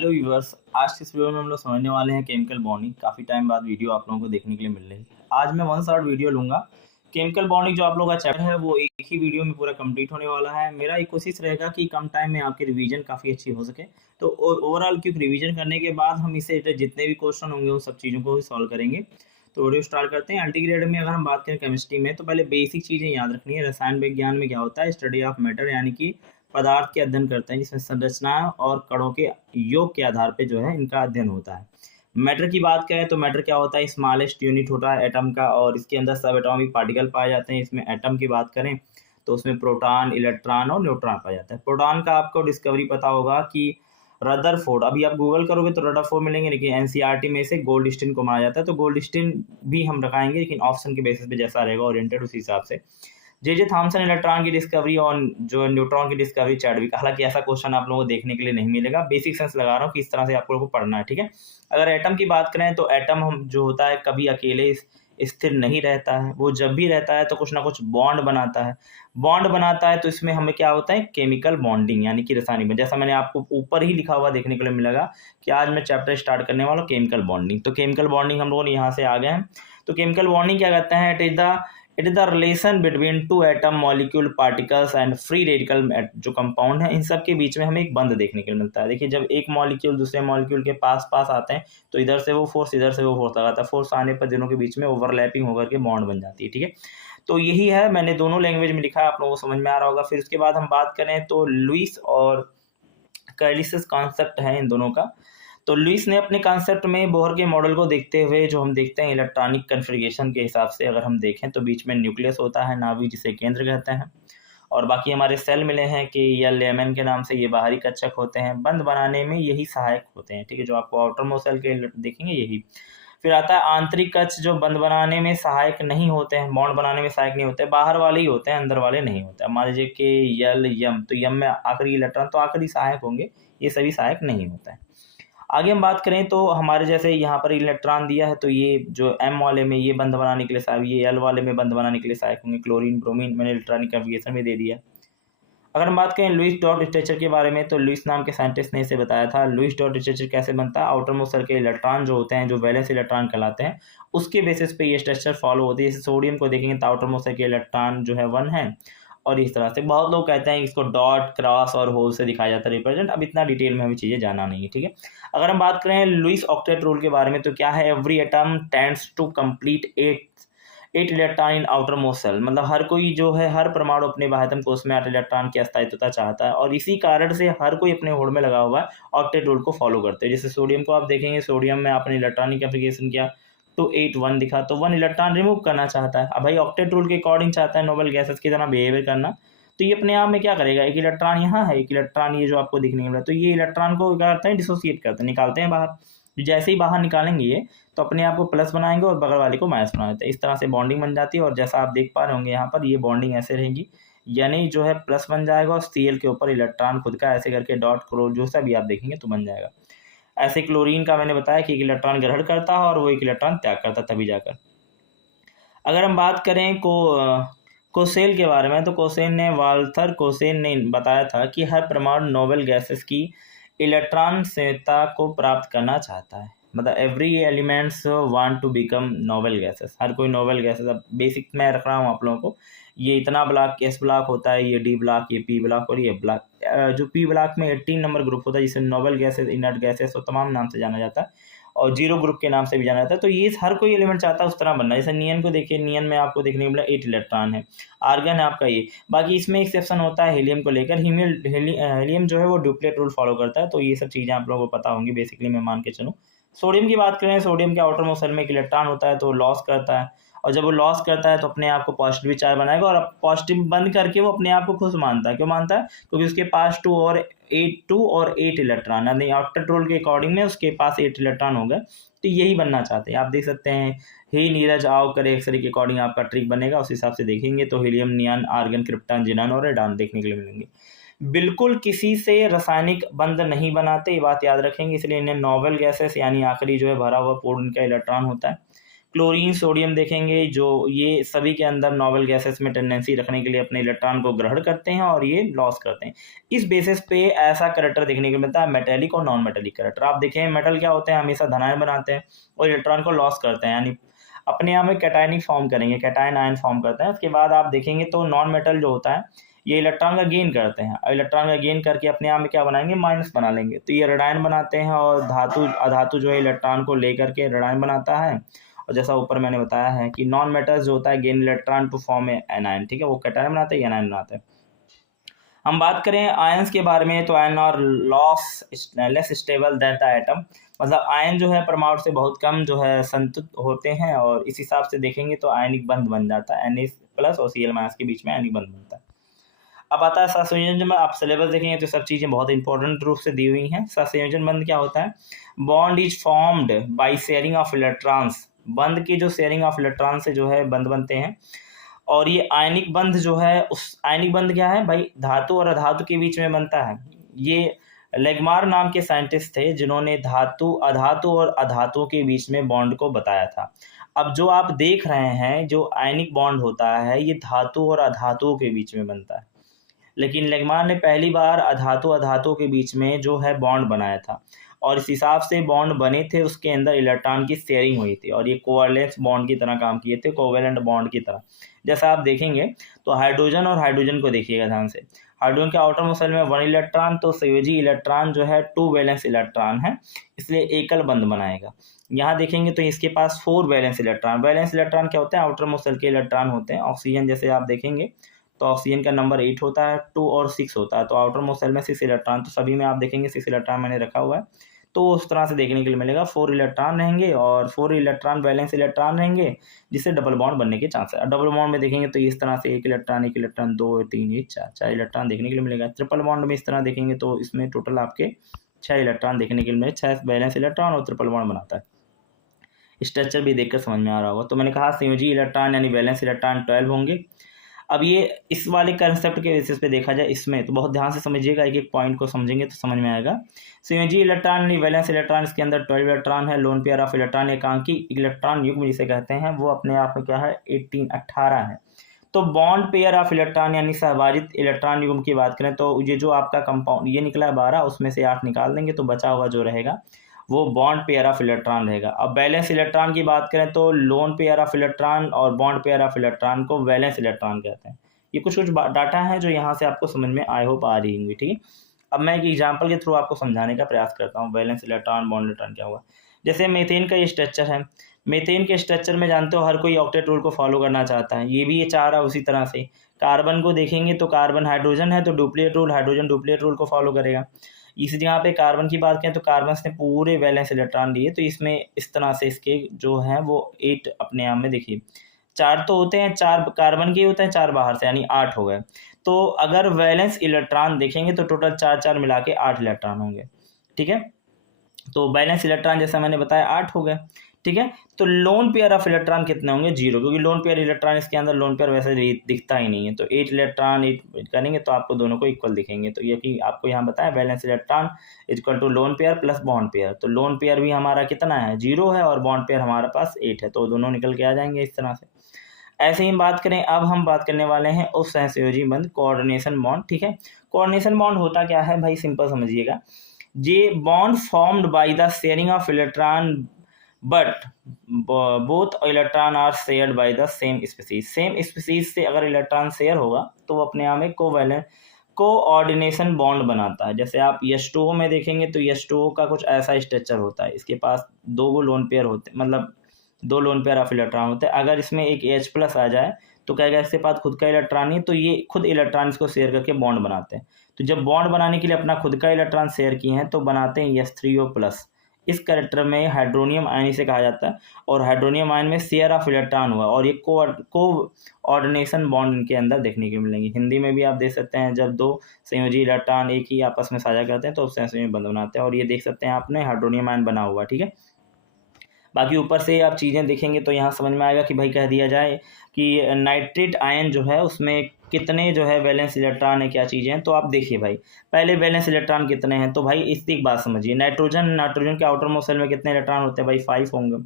Hello viewers. आज के इस वीडियो में हम लोग समझने वाले हैं केमिकल बॉन्डिंग। काफ़ी टाइम बाद वीडियो आप लोगों को देखने के लिए मिल रही है। आज मैं वन शॉट वीडियो लूँगा। केमिकल बॉन्डिंग जो आप लोगों का चैप्टर है वो एक ही वीडियो में पूरा कंप्लीट होने वाला है। मेरा एक कोशिश रहेगा कि कम टाइम में आपकी रिवीजन काफ़ी अच्छी हो सके। तो ओवरऑल क्योंकि रिवीजन करने के बाद हम इसे जितने भी क्वेश्चन होंगे उन सब चीज़ों को भी सॉल्व करेंगे। तो वीडियो स्टार्ट करते हैं। अल्टीग्रेड में अगर हम बात करें केमिस्ट्री में, तो पहले बेसिक चीज़ें याद रखनी है। रसायन विज्ञान में क्या होता है? स्टडी ऑफ मैटर, यानी कि पदार्थ के अध्ययन करते हैं, जिसमें संरचना और कणों के योग के आधार पे जो है इनका अध्ययन होता है। मैटर की बात करें तो मैटर क्या होता है? स्मॉलेस्ट यूनिट होता है एटम का, और इसके अंदर सब एटॉमिक पार्टिकल पाए जाते हैं। इसमें एटम की बात करें तो उसमें प्रोटॉन, इलेक्ट्रॉन और न्यूट्रॉन पाया जाता है। प्रोटॉन का आपको डिस्कवरी पता होगा कि रदरफोर्ड, अभी आप गूगल करोगे तो रदरफोर्ड मिलेंगे, लेकिन एनसीईआरटी में से गोल्डस्टीन को माना जाता है। तो गोल्डस्टीन भी हम रखाएंगे, लेकिन ऑप्शन के बेसिस पे जैसा रहेगा ओरिएंटेड उसी हिसाब से। जे थॉमसन इलेक्ट्रॉन की डिस्कवरी और जो न्यूट्रॉन की डिस्कवरी चैडविक। हालांकि ऐसा क्वेश्चन आप लोगों को देखने के लिए नहीं मिलेगा, बेसिक सेंस लगा रहा हूँ कि इस तरह से आप लोगों को पढ़ना है, ठीक है। अगर एटम की बात करें तो एटम हम जो होता है कभी अकेले स्थिर नहीं रहता है। वो जब भी रहता है तो कुछ ना कुछ बॉन्ड बनाता है। बॉन्ड बनाता है तो इसमें हमें क्या होता है? केमिकल बॉन्डिंग, यानी कि रासायनिक बॉन्ड। जैसा मैंने आपको ऊपर ही लिखा हुआ देखने के लिए मिलेगा कि आज मैं चैप्टर स्टार्ट करने वाला हूँ केमिकल बॉन्डिंग। तो केमिकल बॉन्डिंग हम लोग यहाँ से आ गए हैं। तो केमिकल बॉन्डिंग क्या कहते हैं? It is the relation between two atom, molecule, particles and free radical जो कंपाउंड है, इन सब के बीच में हमें एक बंध देखने के लिए मिलता है। देखिए, जब एक मॉलिक्यूल दूसरे मॉलिक्यूल के पास पास आते हैं तो इधर से वो फोर्स, इधर से वो फोर्स लगाता है। फोर्स आने पर दोनों के बीच में ओवरलैपिंग होकर के बॉन्ड बन जाती है, ठीक है। तो यही है, मैंने दोनों लैंग्वेज में लिखा है, आप लोगों को समझ में आ रहा होगा। फिर उसके बाद हम बात करें तो लुईस और कैलिसिस कॉन्सेप्ट है इन दोनों का। तो लुईस ने अपने कॉन्सेप्ट में बोहर के मॉडल को देखते हुए, जो हम देखते हैं इलेक्ट्रॉनिक कन्फिग्रेशन के हिसाब से, अगर हम देखें तो बीच में न्यूक्लियस होता है, नाभिक जिसे केंद्र कहते हैं, और बाकी हमारे सेल मिले हैं कि या लेमन के नाम से, ये बाहरी कक्षक होते हैं। बंध बनाने में यही सहायक होते हैं, ठीक है। जो आपको आउटर मोस्ट सेल के देखेंगे यही। फिर आता है आंतरिक कक्ष, जो बंध बनाने में सहायक नहीं होते हैं, बॉन्ड बनाने में सहायक नहीं होते, बाहर वाले ही होते हैं, अंदर वाले नहीं होते। मान लीजिए कि यल यम, तो यम में आखिरी इलेक्ट्रॉन तो आखिरी सहायक होंगे, ये सभी सहायक नहीं होता है। आगे हम बात करें तो हमारे जैसे यहाँ पर इलेक्ट्रॉन दिया है, तो ये जो एम वाले में ये बंध बनाने के लिए सहायक, ये एल वाले में बंध बनाने के लिए सहायक होंगे। क्लोरीन, ब्रोमीन मैंने इलेक्ट्रॉनिक कन्फिग्रेशन में दे दिया। अगर हम बात करें लुईस डॉट स्ट्रक्चर के बारे में, तो लुईस नाम के साइंटिस्ट ने इसे बताया था। लुईस डॉट स्ट्रक्चर कैसे बनता है? आउटर मोस्ट सेल के इलेक्ट्रॉन जो होते हैं, जो वैलेंस इलेक्ट्रॉन कहलाते हैं, उसके बेसिस पे ये स्ट्रक्चर फॉलो होती है। जैसे सोडियम को देखेंगे तो आउटर मोस्ट सेल के इलेक्ट्रॉन जो है 1 है, और इस तरह से बहुत लोग कहते हैं इसको डॉट, क्रॉस और होल से दिखाया जाता है, रिप्रेजेंट। अब इतना डिटेल में हमें चीज़ें जाना नहीं है, ठीक है। अगर हम बात करें लुईस ऑक्टेट रूल के बारे में, तो क्या है? Every atom tends to complete eight electron in outer most cell. मतलब हर कोई जो है, हर परमाणु अपने बाह्यतम कोष में 8 इलेक्ट्रॉन की अस्थायित्वता चाहता है, और इसी कारण से हर कोई अपने होड़ में लगा हुआ है ऑक्टेट रूल को फॉलो करते हैं। जैसे सोडियम को आप देखेंगे, सोडियम में आपने इलेक्ट्रॉनिक कन्फिग्रेशन किया तो 8 1 दिखा, तो 1 इलेक्ट्रॉन रिमूव करना चाहता है। अब भाई ऑक्टेट रूल के अकॉर्डिंग चाहता है नोबेल गैसेस की तरह बिहेवियर करना, तो ये अपने आप में क्या करेगा? एक इलेक्ट्रॉन यहाँ है, एक इलेक्ट्रॉन ये जो आपको दिखने मिल रहा है, तो ये इलेक्ट्रॉन को क्या करते हैं? डिसोसिएट करते हैं, निकालते हैं बाहर। जैसे ही बाहर निकालेंगे ये, तो अपने आप को प्लस बनाएंगे और बगल वाले को माइनस बना देते हैं। इस तरह से बॉन्डिंग बन जाती है, और जैसा आप देख पा रहे होंगे यहाँ पर, ये बॉन्डिंग ऐसे रहेगी, यानी जो है प्लस बन जाएगा और सीएल के ऊपर इलेक्ट्रॉन खुद का ऐसे करके डॉट क्लोर जो सा भी आप देखेंगे तो बन जाएगा। ऐसे क्लोरीन का मैंने बताया कि एक इलेक्ट्रॉन ग्रहण करता है और वो एक इलेक्ट्रॉन त्याग करता है, तभी जाकर। अगर हम बात करें कोसेल के बारे में, तो कोसेन ने, वाल्थर कोसेन ने बताया था कि हर परमाणु नोबेल गैसेस की इलेक्ट्रॉन संयोजकता को प्राप्त करना चाहता है। मतलब every elements want to become noble gases, हर कोई नोबेल गैसेस। अब बेसिक मैं रख रहा हूँ आप लोगों को, ये इतना ब्लॉक एस ब्लॉक होता है, ये डी ब्लॉक, ये पी ब्लॉक और ये ब्लॉक। जो पी ब्लॉक में 18 नंबर ग्रुप होता है, जिसे नोबेल गैसेस, इनर्ट गैसेस और तमाम नाम से जाना जाता है, और जीरो ग्रुप के नाम से भी जाना जाता है। तो ये हर कोई एलिमेंट चाहता है उस तरह बनना। जैसे नियन को देखिए, नियन में आपको देखने को मिला 8 इलेक्ट्रॉन है, आर्गन है आपका ये। बाकी इसमें एक्सेप्शन होता है हीलियम को लेकर। हीलियम जो है वो डुप्लेट रूल फॉलो करता है। तो ये सब चीज़ें आप लोगों को पता होंगी बेसिकली, मैं मान के चलूँ। सोडियम की बात करें, सोडियम के आउटर मोस्ट सेल में एक इलेक्ट्रॉन होता है, तो लॉस करता है, और जब वो लॉस करता है तो अपने आप को पॉजिटिव चार्ज बनाएगा, और पॉजिटिव बंद करके वो अपने आप को खुश मानता है। क्यों मानता है? क्योंकि उसके पास 2 और 8 इलेक्ट्रॉन, यानी ऑक्टेट रूल के अकॉर्डिंग में उसके पास 8 इलेक्ट्रॉन हो गए। तो यही बनना चाहते हैं। आप देख सकते हैं, हे नीरज आओ करे एक्सरे के अकॉर्डिंग आपका ट्रिक बनेगा, उस हिसाब से देखेंगे तो हीलियम, नियॉन, आर्गन, क्रिप्टॉन, जिनान और रेडॉन देखने के लिए मिलेंगे। बिल्कुल किसी से रासायनिक बंध नहीं बनाते, ये बात याद रखेंगे। इसलिए इन्हें नोबेल गैसेस, यानी आखिरी जो है भरा हुआ पूर्ण का इलेक्ट्रॉन होता है। क्लोरीन, सोडियम देखेंगे, जो ये सभी के अंदर नोबल गैसेस में टेंडेंसी रखने के लिए अपने इलेक्ट्रॉन को ग्रहण करते हैं और ये लॉस करते हैं। इस बेसिस पे ऐसा करैक्टर देखने को मिलता है मेटेलिक और नॉन मेटेलिक करैक्टर। आप देखें मेटल क्या होते हैं, हमेशा धनायन बनाते हैं और इलेक्ट्रॉन को लॉस करते हैं, यानी अपने आप में कैटायनिक फॉर्म करेंगे, कैटायन आयन फॉर्म करते हैं। उसके बाद आप देखेंगे तो नॉन मेटल जो होता है ये इलेक्ट्रॉन का गेन करते हैं, और इलेक्ट्रॉन का गेन करके अपने आप में क्या बनाएंगे, माइनस बना लेंगे। तो ये रेडायन बनाते हैं और धातु अधातु जो है इलेक्ट्रॉन को लेकर के रेडायन बनाता है। और जैसा ऊपर मैंने बताया है कि नॉन मेटल्स जो होता है gain electron to form anion, ठीक है, वो कैटायन बनाते हैं, एनायन बनाते हैं। हम बात करें आयंस के बारे में तो ion are less stable than the atom, मतलब आयन जो है परमाणु से बहुत कम जो है संतुलित होते हैं, और इस हिसाब से देखेंगे तो आयनिक बंध बन जाता है, Na+ और Cl- के बीच में आयनिक बंध बनता है। अब आता है सहसंयोजन में, आप सिलेबस देखेंगे तो सब चीज़ें बहुत इंपॉर्टेंट रूप से दी हुई हैं। सहसंयोजन बंध क्या होता है, bond is formed by sharing of electrons, बंध की जो शेयरिंग ऑफ इलेक्ट्रॉन से जो है बंध बनते हैं। और ये आयनिक बंध जो है, उस आयनिक बंध क्या है भाई, धातु और अधातु के बीच में बनता है। ये लेगमार नाम के साइंटिस्ट थे जिन्होंने धातु अधातु और अधातु के बीच में बॉन्ड को बताया था। अब जो आप देख रहे हैं जो आयनिक बॉन्ड होता है ये धातु और अधातु के बीच में बनता है, लेकिन लेगमार ने पहली बार अधातु अधातु के बीच में जो है बॉन्ड बनाया था, और इस हिसाब से बॉन्ड बने थे, उसके अंदर इलेक्ट्रॉन की शेयरिंग हुई थी और ये कोवैलेंस बॉन्ड की तरह काम किए थे, कोवैलेंट बॉन्ड की तरह। जैसा आप देखेंगे तो हाइड्रोजन और हाइड्रोजन को देखिएगा ध्यान से, हाइड्रोजन के आउटर मोस्ट शेल में 1 इलेक्ट्रॉन, तो संयोजी इलेक्ट्रॉन जो है 2 वैलेंस इलेक्ट्रॉन है, इसलिए एकल बंध बनाएगा। यहाँ देखेंगे तो इसके पास 4 वैलेंस इलेक्ट्रॉन, वैलेंस इलेक्ट्रॉन क्या होते हैं, आउटर मोस्ट शेल के इलेक्ट्रॉन होते हैं। ऑक्सीजन जैसे आप देखेंगे तो ऑक्सीजन का नंबर 8 होता है, 2 और 6 होता है, तो आउटर मोस्ट शेल में 6 इलेक्ट्रॉन, तो सभी में आप देखेंगे 6 इलेक्ट्रॉन मैंने रखा हुआ है, तो उस तरह से देखने के लिए मिलेगा। 4 इलेक्ट्रॉन रहेंगे और 4 इलेक्ट्रॉन वैलेंस इलेक्ट्रॉन रहेंगे, जिससे डबल बॉन्ड बनने के चांस है। डबल बॉन्ड में देखेंगे तो इस तरह से 1 इलेक्ट्रॉन 2 3 1 4 इलेक्ट्रॉन देखने के लिए मिलेगा। ट्रिपल बॉन्ड में इस तरह देखेंगे तो इसमें टोटल आपके 6 इलेक्ट्रॉन देखने के लिए मिले, 6 वैलेंस इलेक्ट्रॉन और ट्रिपल बॉन्ड बनाता है। स्ट्रक्चर भी देखकर समझ में आ रहा होगा। तो मैंने कहा संयोजी इलेक्ट्रॉन यानी वैलेंस इलेक्ट्रॉन 12 होंगे। अब ये इस वाले कंसेप्ट के बेसिस पे देखा जाए इसमें तो बहुत ध्यान से समझिएगा, एक एक पॉइंट को समझेंगे तो समझ में आएगा। संयोजी इलेक्ट्रॉन यानी वैलेंस इलेक्ट्रॉन, इसके अंदर 12 इलेक्ट्रॉन है। लोन पेयर ऑफ इलेक्ट्रॉन एकांकी इलेक्ट्रॉन युग्म जिसे कहते हैं वो अपने आप में क्या है 18 है। तो बॉन्ड पेयर ऑफ इलेक्ट्रॉन यानी सहभाजित इलेक्ट्रॉन युग्म की बात करें तो ये जो आपका कंपाउंड ये निकला है 12, उसमें से 8 निकाल देंगे तो बचा हुआ जो रहेगा वो बॉन्ड पेयर ऑफ इलेक्ट्रॉन रहेगा। अब बैलेंस इलेक्ट्रॉन की बात करें तो लोन पेयर ऑफ इलेक्ट्रॉन और बॉन्ड पेयर ऑफ इलेक्ट्रॉन को वैलेंस इलेक्ट्रॉन कहते हैं। ये कुछ डाटा है जो यहाँ से आपको समझ में आई होप आ रही होंगी, ठीक है। अब मैं एक एग्जांपल के थ्रू आपको समझाने का प्रयास करता हूँ वैलेंस इलेक्ट्रॉन बॉन्ड इलेक्ट्रॉन क्या हुआ। जैसे मीथेन का ये स्ट्रक्चर है, मीथेन के स्ट्रक्चर में जानते हो हर कोई ऑक्टेट रूल को फॉलो करना चाहता है, ये भी ये चाह रहा है उसी तरह से। कार्बन को देखेंगे तो कार्बन हाइड्रोजन है तो duplicate rule, hydrogen duplicate rule को फॉलो करेगा। इस जगह पे कार्बन की बात करें तो कार्बन ने पूरे वैलेंस इलेक्ट्रॉन लिए, तो इसमें इस तरह से इसके जो है वो 8 अपने आप में देखिए 4 तो होते हैं, 4 कार्बन के होते हैं, 4 बाहर से, यानी 8 हो गए। तो अगर वैलेंस इलेक्ट्रॉन देखेंगे तो टोटल 4 मिला के 8 इलेक्ट्रॉन होंगे, ठीक है। तो बैलेंस इलेक्ट्रॉन जैसा मैंने बताया 8 हो गए, ठीक है। तो लोन पेयर ऑफ इलेक्ट्रॉन कितने होंगे 0, क्योंकि लोन पेयर इलेक्ट्रॉन इसके अंदर लोन पेयर वैसे दिखता ही नहीं है। तो 8 इलेक्ट्रॉन 8 करेंगे तो आपको दोनों को इक्वल दिखेंगे। तो ये कि आपको यहाँ बताया balance electron equal to lone pair plus bond pair. तो लोन पेयर भी हमारा कितना है 0 है और बॉन्ड पेयर हमारे पास 8 है, तो दोनों निकल के आ जाएंगे इस तरह से। ऐसे ही बात करें, अब हम बात करने वाले हैं उस सहसंयोजी बंध कोऑर्डिनेशन बॉन्ड, ठीक है। कोऑर्डिनेशन बॉन्ड होता क्या है भाई, सिंपल समझिएगा। ये bond formed by the sharing of electron but both electron are shared by the same species. Same species से अगर इलेक्ट्रॉन शेयर होगा तो वो अपने आप में कोवैलेंट कोऑर्डिनेशन बॉन्ड बनाता है। जैसे आप H2O में देखेंगे तो H2O का कुछ ऐसा स्ट्रक्चर होता है, इसके पास 2 लोन पेयर होते, मतलब 2 लोन पेयर ऑफ इलेक्ट्रॉन होते हैं। अगर इसमें एक H+ आ जाए तो कहेगा इसके पास खुद का इलेक्ट्रॉन नहीं, तो ये खुद इलेक्ट्रॉन को शेयर करके बॉन्ड बनाते हैं। तो जब बॉन्ड बनाने के लिए अपना खुद का इलेक्ट्रॉन शेयर किए हैं तो बनाते हैं H3O+। इस कैरेक्टर में हाइड्रोनियम आयन इसे कहा जाता है, और हाइड्रोनियम आयन में शेयर ऑफ इलेक्ट्रॉन हुआ और ये कोऑर्डिनेशन बॉन्ड इनके अंदर देखने को मिलेंगे। हिंदी में भी आप देख सकते हैं जब 2 संयोजी इलेक्ट्रॉन एक ही आपस में साझा करते हैं तो सहसंयोजी बंध बनाते हैं, और ये देख सकते हैं आपने हाइड्रोनियम आयन बना हुआ, ठीक है। बाकी ऊपर से आप चीज़ें देखेंगे तो यहाँ समझ में आएगा कि भाई कह दिया जाए कि नाइट्रेट आयन जो है उसमें कितने जो है वैलेंस इलेक्ट्रॉन है, क्या चीज़ें हैं। तो आप देखिए भाई पहले वैलेंस इलेक्ट्रॉन कितने हैं, तो भाई इसकी एक बात समझिए। नाइट्रोजन के आउटर मोस्ट शेल में कितने इलेक्ट्रॉन होते हैं भाई 5 होंगे,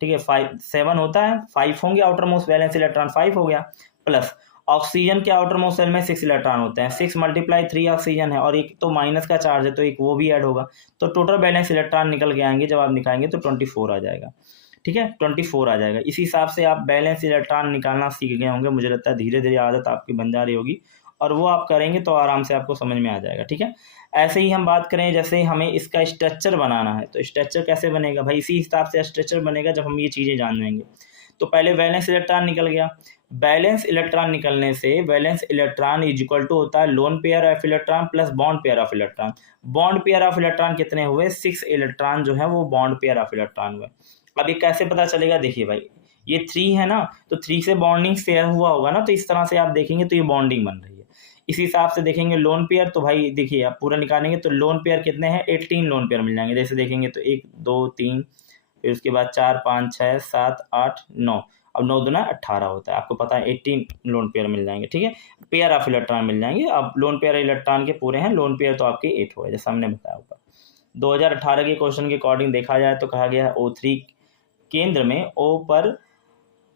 ठीक है, 7 होता है, 5 होंगे आउटर मोस्ट वैलेंस इलेक्ट्रॉन, 5 हो गया, प्लस ऑक्सीजन के आउटर मोस्ट सेल में 6 इलेक्ट्रॉन होते हैं, 6 × 3 ऑक्सीजन है और एक तो माइनस का चार्ज है तो एक वो भी ऐड होगा, तो टोटल बैलेंस इलेक्ट्रॉन निकल के आएंगे जब आप निकालेंगे तो 24 आ जाएगा। ठीक है, 24 आ जाएगा। इसी हिसाब से आप बैलेंस इलेक्ट्रॉन निकालना सीख गए होंगे, मुझे लगता है धीरे धीरे आदत आपकी बन जा रही होगी और वो आप करेंगे तो आराम से आपको समझ में आ जाएगा। ठीक है, ऐसे ही हम बात करें, जैसे हमें इसका स्ट्रक्चर बनाना है तो स्ट्रक्चर कैसे बनेगा भाई, इसी हिसाब से स्ट्रक्चर बनेगा जब हम ये चीज़ें जान लेंगे। तो पहले वैलेंस इलेक्ट्रॉन निकल गया, बैलेंस इलेक्ट्रॉन निकलने से valence electron is equal to होता है lone pair of electron plus bond pair of electron. Bond pair of electron कितने हुए, 6 इलेक्ट्रॉन जो है वो बॉन्ड पेयर ऑफ इलेक्ट्रॉन हुए। अब ये कैसे पता चलेगा, देखिए भाई ये 3 है ना, तो 3 से बॉन्डिंग शेयर हुआ होगा ना, तो इस तरह से आप देखेंगे तो ये बॉन्डिंग बन रही है। इसी हिसाब से देखेंगे लोन पेयर, तो भाई देखिए आप पूरा निकालेंगे तो लोन पेयर कितने हैं, 18 लोन पेयर मिल जाएंगे। जैसे देखेंगे तो 1 2 3, फिर उसके बाद 4 5 6 7 8 9, अब 9 दूना 18 होता है, आपको पता है 18 लोन पेयर मिल जाएंगे। ठीक है, पेयर ऑफ इलेक्ट्रॉन मिल जाएंगे। अब लोन पेयर इलेक्ट्रॉन के पूरे हैं, लोन पेयर तो आपके 8 हो गए जैसा हमने बताया ऊपर। 2018 के क्वेश्चन के अकॉर्डिंग देखा जाए तो कहा गया है O3 केंद्र में O पर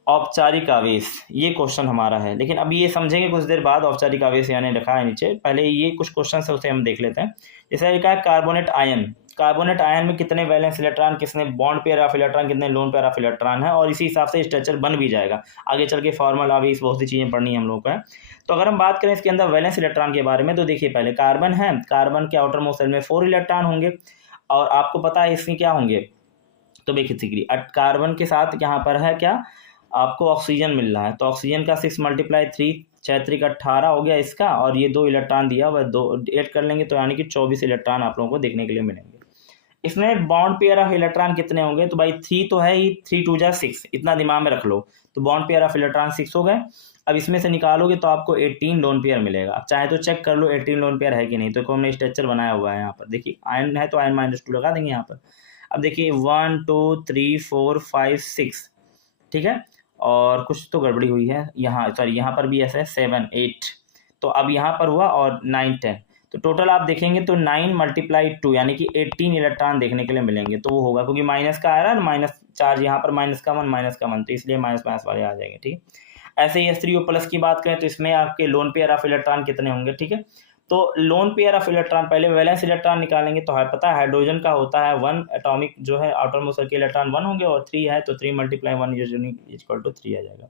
औपचारिक आवेश, ये क्वेश्चन हमारा है। लेकिन अब ये समझेंगे कुछ देर बाद औपचारिक आवेश यानी रखा है नीचे, पहले ये कुछ क्वेश्चन है उसे हम देख लेते हैं। जैसे लिखा है कार्बोनेट आयन, कार्बोनेट आयन में कितने वैलेंस इलेक्ट्रॉन, कितने बॉन्ड पेयर ऑफ इलेक्ट्रॉन, कितने लोन पेयर ऑफ इलेक्ट्रॉन है, और इसी हिसाब से स्ट्रक्चर बन भी जाएगा। आगे चल के फॉर्मल आवेश बहुत सी चीज़ें पढ़नी है हम लोगों को है। तो अगर हम बात करें इसके अंदर वैलेंस इलेक्ट्रॉन के बारे में, तो देखिए पहले कार्बन है, कार्बन के आउटर मोस्ट सेल में 4 इलेक्ट्रॉन होंगे और आपको पता है इसमें क्या होंगे, तो बेसिकली कार्बन के साथ यहाँ पर है क्या, आपको ऑक्सीजन मिल रहा है, तो ऑक्सीजन का 6 × 3 6 3 18 हो गया इसका, और ये 2 इलेक्ट्रॉन दिया हुआ, 2 ऐड कर लेंगे तो यानी कि 24 इलेक्ट्रॉन आप लोगों को देखने के लिए मिलेंगे। इसमें बॉन्ड पेयर ऑफ इलेक्ट्रॉन कितने होंगे, तो भाई 3 तो है ही, 3 2 6, इतना दिमाग में रख लो। तो बॉन्ड पेयर ऑफ इलेक्ट्रॉन 6 हो गए। अब इसमें से निकालोगे तो आपको 18 लोन पेयर मिलेगा। अब चाहे तो चेक कर लो 18 लोन पेयर है कि नहीं, तो हमने स्ट्रक्चर बनाया हुआ है यहाँ पर, देखिए आयन है तो आयन -2 लगा देंगे यहाँ पर। अब देखिए 1 2 3 4 5 6, ठीक है, और कुछ तो गड़बड़ी हुई है यहाँ, सॉरी यहाँ पर भी ऐसा है 7 8, तो अब यहाँ पर हुआ और 9 10, तो टोटल आप देखेंगे तो 9 × 2 यानी कि 18 इलेक्ट्रॉन देखने के लिए मिलेंगे। तो वो होगा क्योंकि माइनस का आ रहा है ना, माइनस चार्ज यहाँ पर -1 तो इसलिए माइनस वाले आ जाएंगे। ठीक है, ऐसे ही H3O+ की बात करें तो इसमें आपके लोन पेयर ऑफ इलेक्ट्रॉन कितने होंगे। ठीक है, तो लोन पेयर ऑफ इलेक्ट्रॉन, पहले वैलेंस इलेक्ट्रॉन निकालेंगे तो है पता है हाइड्रोजन का होता है 1 एटॉमिक जो है आउटर मोस्ट के इलेक्ट्रॉन 1 होंगे, और 3 है तो 3 × 1 = 3 आ जाएगा।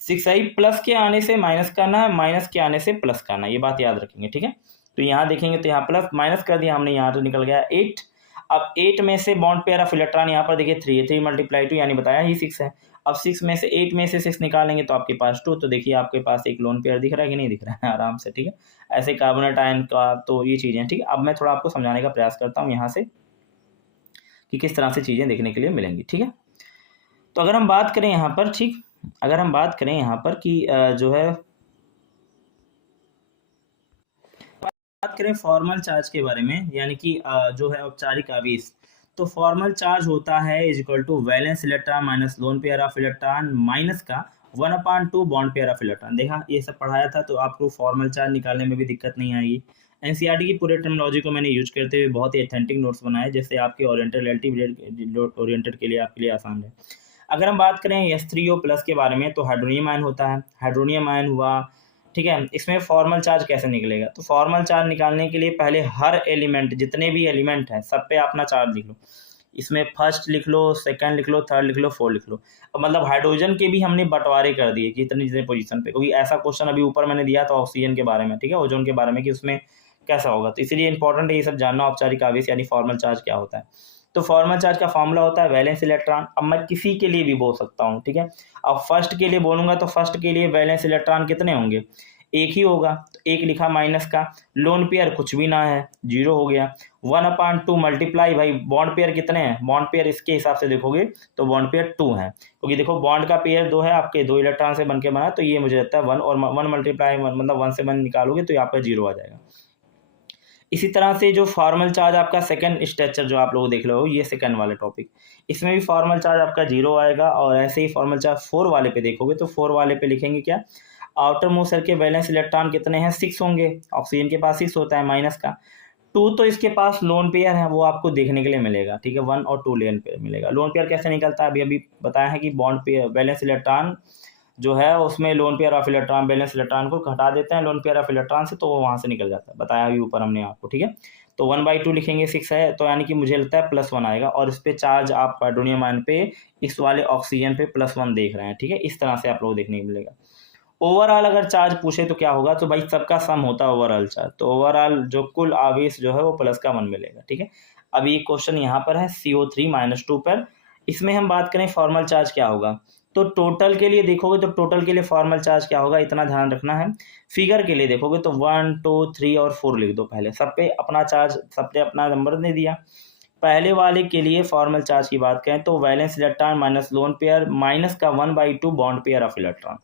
6 आई प्लस के आने से माइनस करना है, माइनस के आने से प्लस करना है, ये बात याद रखेंगे। ठीक है, तो यहाँ देखेंगे तो यहाँ प्लस माइनस कर दिया हमने, यहाँ तो निकल गया 8। अब 8 में से बॉन्ड पेयर ऑफ इलेक्ट्रॉन यहाँ पर देखिए 3 है, 3 × 2 यानी बताया ही 6 है। अब 6 में से 8 में से 6 निकालेंगे तो आपके पास 2, तो देखिए आपके पास एक लोन पेयर दिख रहा है कि नहीं दिख रहा है आराम से। ठीक है, ऐसे कार्बोनेट आयन का तो ये चीज़ें। ठीक है, अब मैं थोड़ा आपको समझाने का प्रयास करता हूँ यहाँ से कि किस तरह से चीज़ें देखने के लिए मिलेंगी। ठीक है, तो अगर हम बात करें यहाँ पर, ठीक, अगर हम बात करें यहाँ पर कि जो है बात करें फॉर्मल चार्ज के बारे में, यानी कि जो है औपचारिक आवेश, तो फॉर्मल चार्ज होता है is equal to valence electron minus lone pair of electron minus का 1/2 बॉन्ड पेयर ऑफ इलेक्ट्रॉन। देखा ये सब पढ़ाया था, तो आपको फॉर्मल चार्ज निकालने में भी दिक्कत नहीं आएगी। एनसीईआरटी की पूरे टर्मिनोलॉजी को मैंने यूज करते हुए बहुत ही ऑथेंटिक नोट्स बनाए, जैसे आपके ओरिएंटेड के लिए आपके लिए आसान है। अगर हम बात करें H3O+ के बारे में, तो हाइड्रोनियम आयन होता है, हाइड्रोनियम आयन हुआ। ठीक है, इसमें फॉर्मल चार्ज कैसे निकलेगा, तो फॉर्मल चार्ज निकालने के लिए पहले हर एलिमेंट, जितने भी एलिमेंट हैं सब पे अपना चार्ज लिख लो। इसमें फर्स्ट लिख लो, सेकंड लिख लो, थर्ड लिख लो, फोर्थ लिख लो। अब मतलब हाइड्रोजन के भी हमने बंटवारे कर दिए कि इतनी जितने पोजीशन पे, क्योंकि ऐसा क्वेश्चन अभी ऊपर मैंने दिया था ऑक्सीजन के बारे में, ठीक है, ओजोन के बारे में, कि उसमें कैसा होगा, तो इसलिए इंपॉर्टेंट है ये सब जानना, औपचारिक आवेश यानी फॉर्मल चार्ज क्या होता है। तो फॉर्मल चार्ज का फॉर्मूला होता है वैलेंस इलेक्ट्रॉन। अब मैं किसी के लिए भी बोल सकता हूँ, ठीक है, अब फर्स्ट के लिए बोलूँगा तो फर्स्ट के लिए वैलेंस इलेक्ट्रॉन कितने होंगे, एक ही होगा, तो एक लिखा माइनस का, लोन पेयर कुछ भी ना है, 0 हो गया, 1/2 मल्टीप्लाई, भाई बॉन्ड पेयर कितने हैं, बॉन्ड पेयर इसके हिसाब से देखोगे तो बॉन्ड पेयर 2 है, क्योंकि देखो बॉन्ड का पेयर 2 है, आपके 2 इलेक्ट्रॉन से बनके बना, तो ये मुझे लगता है 1, और 1 मल्टीप्लाई मतलब 1 से 1 निकालोगे तो ये आपका 0 आ जाएगा। इसी तरह से जो फॉर्मल चार्ज आपका सेकंड स्ट्रक्चर जो आप लोग देख रहे हो, ये सेकंड वाले टॉपिक, इसमें भी फॉर्मल चार्ज आपका 0 आएगा, और ऐसे ही फॉर्मल चार्ज 4 वाले पे देखोगे तो 4 वाले पे लिखेंगे क्या, आउटर मोस्ट शेल के वैलेंस इलेक्ट्रॉन कितने हैं, 6 होंगे, ऑक्सीजन के पास 6 होता है माइनस का, 2 तो इसके पास लोन पेयर है, वो आपको देखने के लिए मिलेगा, ठीक है। 1 और 2 लोन पेयर मिलेगा। लोन पेयर कैसे निकलता है अभी अभी बताया है कि बॉन्ड पेयर वैलेंस इलेक्ट्रॉन जो है उसमें loan pair of electron valence electron को घटा देते हैं लोन पेयर ऑफ इलेक्ट्रॉन से, तो वो वहाँ से निकल जाता है, बताया अभी ऊपर हमने आपको, ठीक है। तो 1/2 लिखेंगे, 6 है तो यानी कि मुझे लगता है +1 आएगा, और इस पे चार्ज आप हाइड्रोनियम आयन पे इस वाले ऑक्सीजन पे +1 देख रहे हैं, ठीक है। इस तरह से आप लोग देखने को मिलेगा। ओवरऑल अगर चार्ज पूछे तो क्या होगा, तो भाई सबका सम होता है ओवरऑल चार्ज, तो ओवरऑल जो कुल आवेश जो है वो +1 मिलेगा, ठीक है। अभी क्वेश्चन यहाँ पर है CO3 - 2 पर, इसमें हम बात करें फॉर्मल चार्ज क्या होगा, तो टोटल के लिए देखोगे तो टोटल के लिए फॉर्मल चार्ज क्या होगा इतना ध्यान रखना है। फिगर के लिए देखोगे तो 1 2 3 और 4 लिख दो, पहले सब पे अपना चार्ज, सब पे अपना नंबर दे दिया। पहले वाले के लिए फॉर्मल चार्ज की बात करें तो valence electron minus lone pair minus का 1/2 बॉन्ड पेयर ऑफ इलेक्ट्रॉन।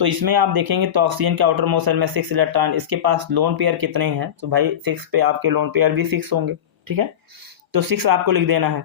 तो इसमें आप देखेंगे तो ऑक्सीजन के आउटर मोस्ट शेल में 6 इलेक्ट्रॉन, इसके पास लोन पेयर कितने हैं, तो भाई 6 पे आपके लोन पेयर भी 6 होंगे, ठीक है। तो 6 आपको लिख देना है,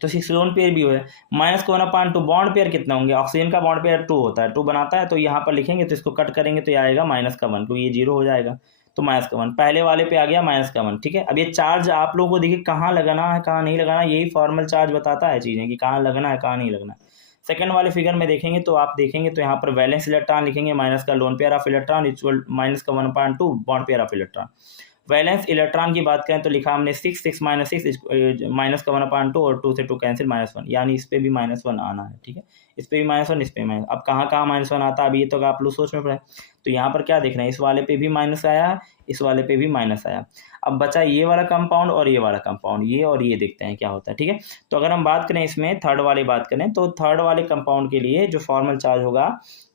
तो 6 लोन पेयर भी हुए, माइनस को 1/2 बॉन्ड पेयर कितना होंगे, ऑक्सीजन का बॉन्ड पेयर 2 होता है, 2 बनाता है, तो यहाँ पर लिखेंगे तो इसको कट करेंगे तो ये आएगा -1, तो ये 0 हो जाएगा, तो -1 पहले वाले पे आ गया -1, ठीक है। अब ये चार्ज आप लोगों को देखिए कहाँ लगाना है कहाँ नहीं लगाना, यही फॉर्मल चार्ज बताता है चीज़ें कि कहाँ लगना है कहाँ नहीं लगना है। सेकंड वाले फिगर में देखेंगे तो आप देखेंगे तो यहाँ पर वैलेंस इलेक्ट्रॉन लिखेंगे माइनस का loan pair of electron equal minus का 1/2 bond pair of electron. Valence electron की बात करें तो लिखा हमने 6 6 - 6 माइनस का 1/2 और 2 से 2 कैंसिल -1, यानी इस पे भी -1 आना है, ठीक है। इस पे भी -1 इस पे माइनस, अब कहाँ कहाँ -1 आता है अभी ये तो आप लोग सोच में पड़े, तो यहाँ पर क्या देख रहे हैं, इस वाले पे भी माइनस आया, इस वाले पे भी माइनस आया। अब बचा ये वाला कंपाउंड और ये वाला कंपाउंड, ये और ये देखते हैं क्या होता है, ठीक है। तो अगर हम बात करें इसमें थर्ड वाली बात करें तो थर्ड वाले कंपाउंड के लिए जो फॉर्मल चार्ज होगा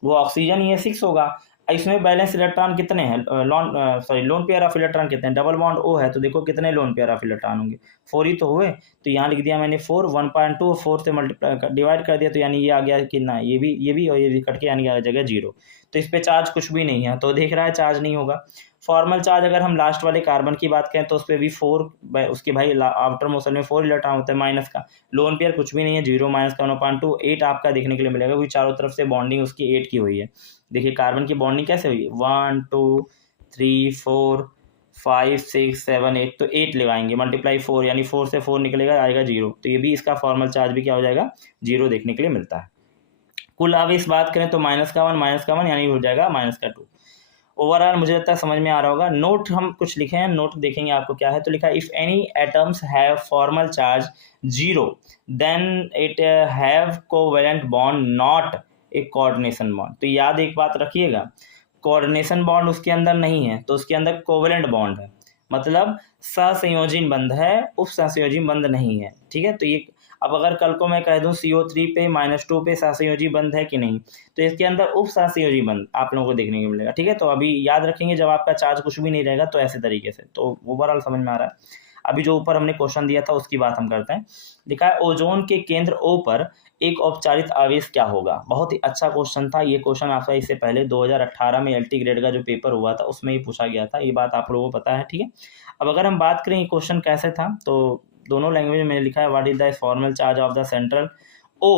वो ऑक्सीजन ये 6 होगा, इसमें बैलेंस इलेक्ट्रॉन कितने हैं, लोन पेयर ऑफ इलेक्ट्रॉन कितने हैं, डबल बॉन्ड O है तो देखो कितने लोन पेयर ऑफ इलेक्ट्रॉन होंगे, 4 ही तो हुए, तो यहाँ लिख दिया मैंने 4, 1/2 4 से मल्टीप्लाई डिवाइड कर दिया, तो यानी ये आ गया कितना, ये भी और ये भी कट के यानी आ जाएगा 0, तो इस पे चार्ज कुछ भी नहीं है, तो देख रहा है चार्ज नहीं होगा। फॉर्मल चार्ज अगर हम लास्ट वाले कार्बन की बात करें तो उस पर भी 4 उसके भाई आउटर मोशन में 4 इलेक्ट्रॉन होता है, माइनस का लोन पेयर कुछ भी नहीं है, 0 माइनस का 1/2 8 आपका देखने के लिए मिलेगा, क्योंकि चारों तरफ से बॉन्डिंग उसकी 8 की हुई है। देखिए कार्बन की बॉन्डिंग कैसे हुई, 1 2 3 4 5 6 7 8, तो 8 लगाएंगे मल्टीप्लाई 4 यानी 4 से 4 निकलेगा आएगा 0, तो ये भी इसका फॉर्मल चार्ज भी क्या हो जाएगा 0 देखने के लिए मिलता है। कुल आवेश बात करें तो -1 यानी हो जाएगा -2। ओवरऑल मुझे लगता है समझ में आ रहा होगा। नोट हम कुछ लिखे हैं, नोट देखेंगे आपको क्या है, तो लिखा है if any atoms have formal charge 0 then it have covalent bond not a coordination bond. तो याद एक बात रखिएगा, कोऑर्डिनेशन बॉन्ड उसके अंदर नहीं है, तो उसके अंदर कोवेलेंट बॉन्ड है, मतलब सहसंयोजी बंध है, उप सहसंयोजी बंध नहीं है, ठीक है। तो ये अब अगर कल को मैं कह दूं CO3 पे -2 पे सहसंयोजी बंध है कि नहीं, तो इसके अंदर उप सहसंयोजी बंध आप लोगों को देखने को मिलेगा, ठीक है। तो अभी याद रखेंगे जब आपका चार्ज कुछ भी नहीं रहेगा तो ऐसे तरीके से, तो ओवरऑल समझ में आ रहा है। अभी जो ऊपर हमने क्वेश्चन दिया था उसकी बात हम करते हैं। लिखा है ओजोन के केंद्र O पर एक औपचारिक आवेश क्या होगा। बहुत ही अच्छा क्वेश्चन था ये क्वेश्चन, आपका इससे पहले 2018 में LT ग्रेड का जो पेपर हुआ था उसमें ये पूछा गया था, ये बात आप लोगों को पता है, ठीक है। अब अगर हम बात करें ये क्वेश्चन कैसे था, तो दोनों लैंग्वेज में लिखा है what is the formal charge of the central O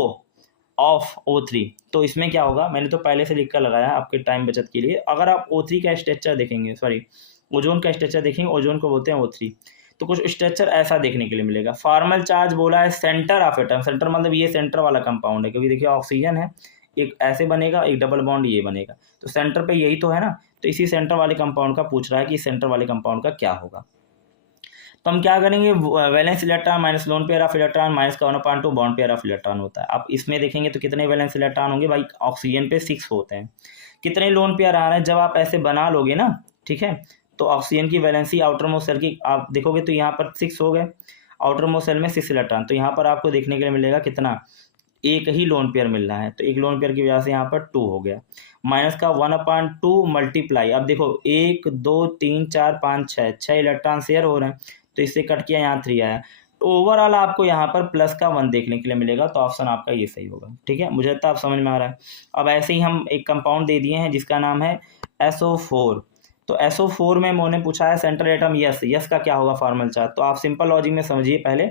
of O3। तो इसमें क्या होगा, मैंने तो पहले से लिख कर लगाया आपके टाइम बचत के लिए। अगर आप O3 का स्ट्रक्चर देखेंगे, सॉरी ओजोन का स्ट्रक्चर देखेंगे, ओजोन को बोलते हैं O3, तो कुछ स्ट्रक्चर ऐसा देखने के लिए मिलेगा। फॉर्मल चार्ज बोला है सेंटर ऑफ एटम, सेंटर मतलब ये सेंटर वाला कंपाउंड है, क्योंकि देखिए ऑक्सीजन है, एक ऐसे बनेगा, एक डबल बॉन्ड ये बनेगा, तो सेंटर पे यही तो है ना, तो इसी सेंटर वाले कंपाउंड का पूछ रहा है कि सेंटर वाले कंपाउंड का क्या होगा। तो हम क्या करेंगे, valence electron minus lone pair of electron minus का 1/2 बॉन्ड पेयर ऑफ इलेक्ट्रॉन होता है। अब इसमें देखेंगे तो कितने वैलेंस इलेक्ट्रॉन होंगे, भाई ऑक्सीजन पे 6 होते हैं, कितने लोन पेयर आ रहे हैं, जब आप ऐसे बना लोगे ना, ठीक है, तो ऑक्सीजन की वैलेंसी आउटर मोस्ट शेल की आप देखोगे तो यहाँ पर 6 हो गए, आउटर मोस्ट शेल में 6 इलेक्ट्रॉन, तो यहाँ पर आपको देखने के लिए मिलेगा कितना, एक ही लोन पेयर मिल रहा है, तो एक लोन पेयर की वजह से यहाँ पर 2 हो गया, माइनस का 1/2 मल्टीप्लाई, अब देखो 1 2 3 4 5 6 इलेक्ट्रॉन शेयर हो रहे हैं, तो इससे कट किया यहाँ 3 आया, तो ओवरऑल आपको यहाँ पर प्लस का 1 देखने के लिए मिलेगा, तो ऑप्शन आपका ये सही होगा, ठीक है। मुझे लगता है आप समझ में आ रहा है। अब ऐसे ही हम एक कंपाउंड दे दिए हैं जिसका नाम है SO4, तो SO4 में मैंने पूछा है सेंट्रल एटम यस का क्या होगा फॉर्मल चार्ज, तो आप सिंपल लॉजिक में समझिए पहले,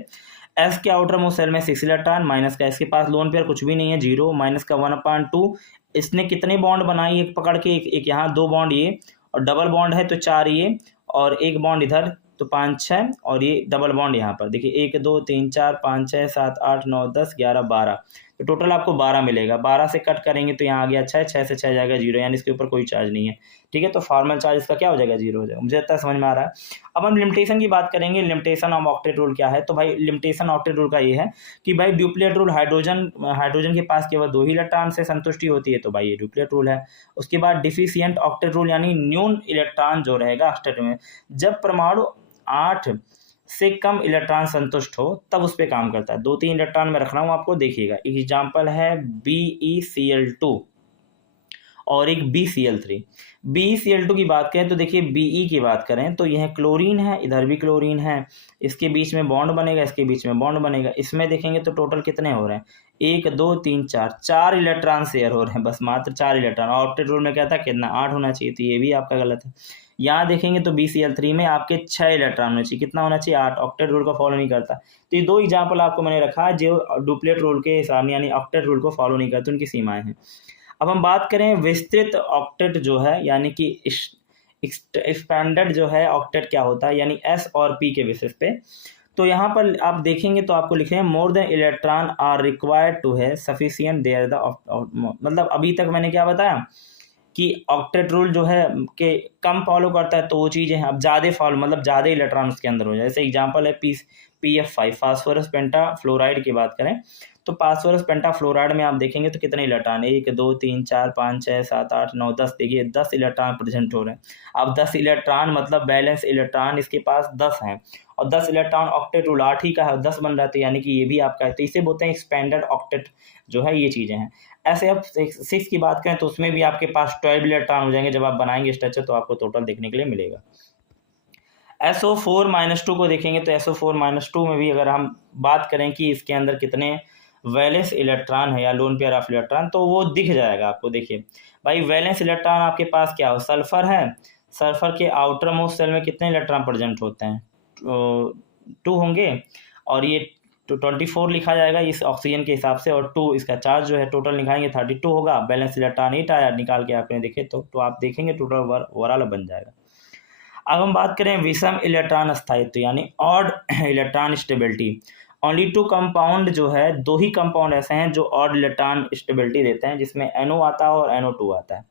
एस के आउटर मोस्ट शेल में 6 इलेक्ट्रॉन, माइनस का इसके पास लोन पेयर कुछ भी नहीं है 0, माइनस का 1/2, इसने कितने बॉन्ड बनाई, एक पकड़ के एक यहाँ 2 बॉन्ड ये, और डबल बॉन्ड है तो 4 ये, और एक बॉन्ड इधर, तो 5 6 और ये डबल बॉन्ड यहाँ पर देखिए 1 2 3 4 5 6 7 8 9 10 11 12, तो टोटल आपको 12 मिलेगा। 12 से कट करेंगे तो यहाँ आ गया 6, 6 से 6 जाएगा 0, यानी इसके ऊपर कोई चार्ज नहीं है। ठीक है, तो फॉर्मल चार्ज इसका क्या हो जाएगा, 0 हो जाएगा। मुझे लगता है समझ में आ रहा है। अब हम लिमिटेशन की बात करेंगे। लिमिटेशन ऑफ ऑक्टेट रूल क्या है, तो भाई लिमिटेशन ऑक्टेट रूल का ये है कि भाई ड्यूप्लेट रूल हाइड्रोजन के पास केवल 2 ही इलेक्ट्रॉन से संतुष्टि होती है, तो भाई ये ड्यूप्लेट रूल है। उसके बाद डिफिशिएंट ऑक्टेट रूल यानी न्यून इलेक्ट्रॉन जो रहेगा ऑक्टेट में, जब परमाणु 8 से कम इलेक्ट्रॉन संतुष्ट हो तब उस पर काम करता है। 2-3 इलेक्ट्रॉन में रख रहा हूँ आपको, देखिएगा। एग्जाम्पल है BeCl2 और एक BeCl3। BeCl2 की बात करें तो देखिए Be की बात करें तो यह क्लोरीन है, इधर भी क्लोरीन है, इसके बीच में बॉन्ड बनेगा, इसके बीच में बॉन्ड बनेगा। इसमें देखेंगे तो टोटल कितने हो रहे हैं, 1 2 3 4, 4 इलेक्ट्रॉन शेयर हो रहे हैं, बस मात्र 4 इलेक्ट्रॉन। ऑक्टेट रूल में क्या था, कितना, 8 होना चाहिए, तो ये भी आपका गलत है। यहाँ देखेंगे तो BeCl3 में आपके 6 इलेक्ट्रॉन होना चाहिए, कितना होना चाहिए, 8। ऑक्टेट रूल को फॉलो नहीं करता। तो ये 2 एग्जाम्पल आपको मैंने रखा है जो डुप्लेट रूल के हिसाब यानी ऑक्टेट रूल को फॉलो नहीं करते, उनकी सीमाएं हैं। अब हम बात करें विस्तृत ऑक्टेट जो है, यानी कि एक्सपेंडेड जो है ऑक्टेट क्या होता है, यानी S और P के बेसिस पे। तो यहाँ पर आप देखेंगे तो आपको लिखे हैं more than electron are required to है सफिशिएंट देयर द, मतलब अभी तक मैंने क्या बताया कि ऑक्टेट रूल जो है कि कम फॉलो करता है तो वो चीज़ें हैं। अब ज़्यादा फॉलो मतलब ज़्यादा इलेक्ट्रॉन उसके अंदर हो जाए। जैसे एग्जांपल है PF5 फास्फोरस पेंटाफ्लोराइड की बात करें तो फास्फोरस पेंटाफ्लोराइड में आप देखेंगे तो कितने इलेक्ट्रॉन, 1 2 3 4 5 6 7 8 9 10, देखिए 10 इलेक्ट्रॉन प्रेजेंट हो रहे हैं। अब 10 इलेक्ट्रॉन मतलब बैलेंस इलेक्ट्रॉन इसके पास 10 हैं और 10 इलेक्ट्रॉन ऑक्टेट रूल 8 ही का है, 10 बन रहा है, तो यानी कि ये भी आपका है। तो इसे बोलते हैं एक्सपेंडेड ऑक्टेट जो है, ये चीज़ें हैं। ऐसे अब 6 की बात करें तो उसमें भी आपके पास 12 इलेक्ट्रॉन हो जाएंगे। जब आप बनाएंगे स्ट्रक्चर तो आपको टोटल देखने के लिए मिलेगा। SO4-2 को देखेंगे तो SO4-2 में भी अगर हम बात करें कि इसके अंदर कितने वैलेंस इलेक्ट्रॉन है या लोन पेयर ऑफ इलेक्ट्रॉन, तो वो दिख जाएगा आपको। देखिए भाई वैलेंस इलेक्ट्रॉन आपके पास क्या हो, सल्फर है, सल्फर के आउटर मोस्ट सेल में कितने इलेक्ट्रॉन प्रेजेंट होते हैं, 2 होंगे, और ये 24 लिखा जाएगा इस ऑक्सीजन के हिसाब से, और 2 इसका चार्ज जो है टोटल निकालेंगे 32 होगा। बैलेंस इलेक्ट्रॉन 8 आया, निकाल के आपने देखे तो आप देखेंगे टोटल ओवरऑल बन जाएगा। अब हम बात करें विषम इलेक्ट्रॉन स्थायित्व यानी odd electron stability. Only 2 compound जो है, 2 ही कंपाउंड ऐसे हैं जो ऑड इलेक्ट्रॉन स्टेबिलिटी देते हैं, जिसमें NO आता है और NO2 आता है।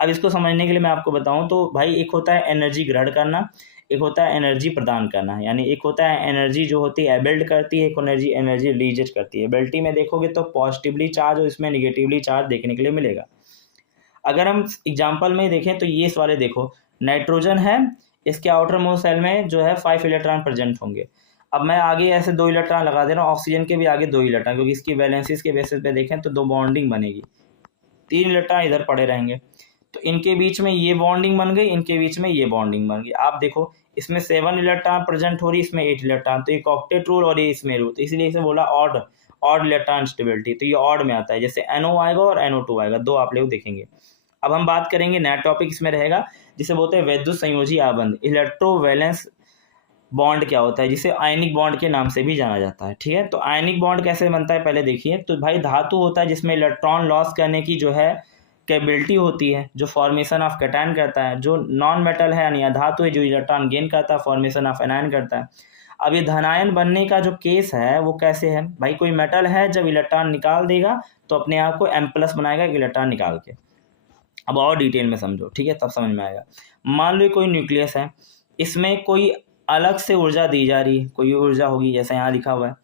अब इसको समझने के लिए मैं आपको बताऊं तो भाई एक होता है एनर्जी ग्रहण करना, एक होता है एनर्जी प्रदान करना, यानी एक होता है एनर्जी जो होती है एबिल्ड करती है, एक एनर्जी रिजेक्ट करती है। एबिलिटी में देखोगे तो पॉजिटिवली चार्ज और इसमें निगेटिवली चार्ज देखने के लिए मिलेगा। अगर हम एग्जाम्पल में देखें तो ये वाले देखो, नाइट्रोजन है, इसके आउटर मोस्ट सेल में जो है 5 इलेक्ट्रॉन प्रेजेंट होंगे। अब मैं आगे ऐसे 2 इलेक्ट्रॉन लगा दे रहा हूँ, ऑक्सीजन के भी आगे 2 इलेक्ट्रॉन, क्योंकि इसकी वैलेंसीज के बेसिस पे देखें तो 2 बॉन्डिंग बनेगी, 3 इलेक्ट्रॉन इधर पड़े रहेंगे, तो इनके बीच में ये बॉन्डिंग बन गई, इनके बीच में ये बॉन्डिंग बन गई। आप देखो इसमें 7 इलेक्ट्रॉन प्रेजेंट हो रही, इसमें 8 इलेक्ट्रॉन, तो एक ऑक्टेट रूल और ये इसमें रूल, तो इसलिए इसे बोला ऑड इलेक्ट्रॉन स्टेबिलिटी। तो ये ऑड में आता है, जैसे NO आएगा और NO2 आएगा, 2 आप लोग देखेंगे। अब हम बात करेंगे, नया टॉपिक इसमें रहेगा जिसे बोलते हैं वैद्युत संयोजी आबंध। इलेक्ट्रोवैलेंस बॉन्ड क्या होता है, जिसे आयनिक बॉन्ड के नाम से भी जाना जाता है। ठीक है, तो आयनिक बॉन्ड कैसे बनता है पहले देखिए। तो भाई धातु होता है जिसमें इलेक्ट्रॉन लॉस करने की जो है कैपेबिलिटी होती है, जो फॉर्मेशन ऑफ कैटायन करता है। जो नॉन मेटल है यानी अधातु है, जो इलेक्ट्रॉन गेन करता है, फॉर्मेशन ऑफ एनायन करता है। अब ये धनायन बनने का जो केस है वो कैसे है, भाई कोई मेटल है जब इलेक्ट्रॉन निकाल देगा तो अपने आप को M+ बनाएगा इलेक्ट्रॉन निकाल के। अब और डिटेल में समझो, ठीक है, तब समझ में आएगा। मान लो कोई न्यूक्लियस है, इसमें कोई अलग से ऊर्जा दी जा रही है, कोई ऊर्जा होगी जैसा यहाँ लिखा हुआ है।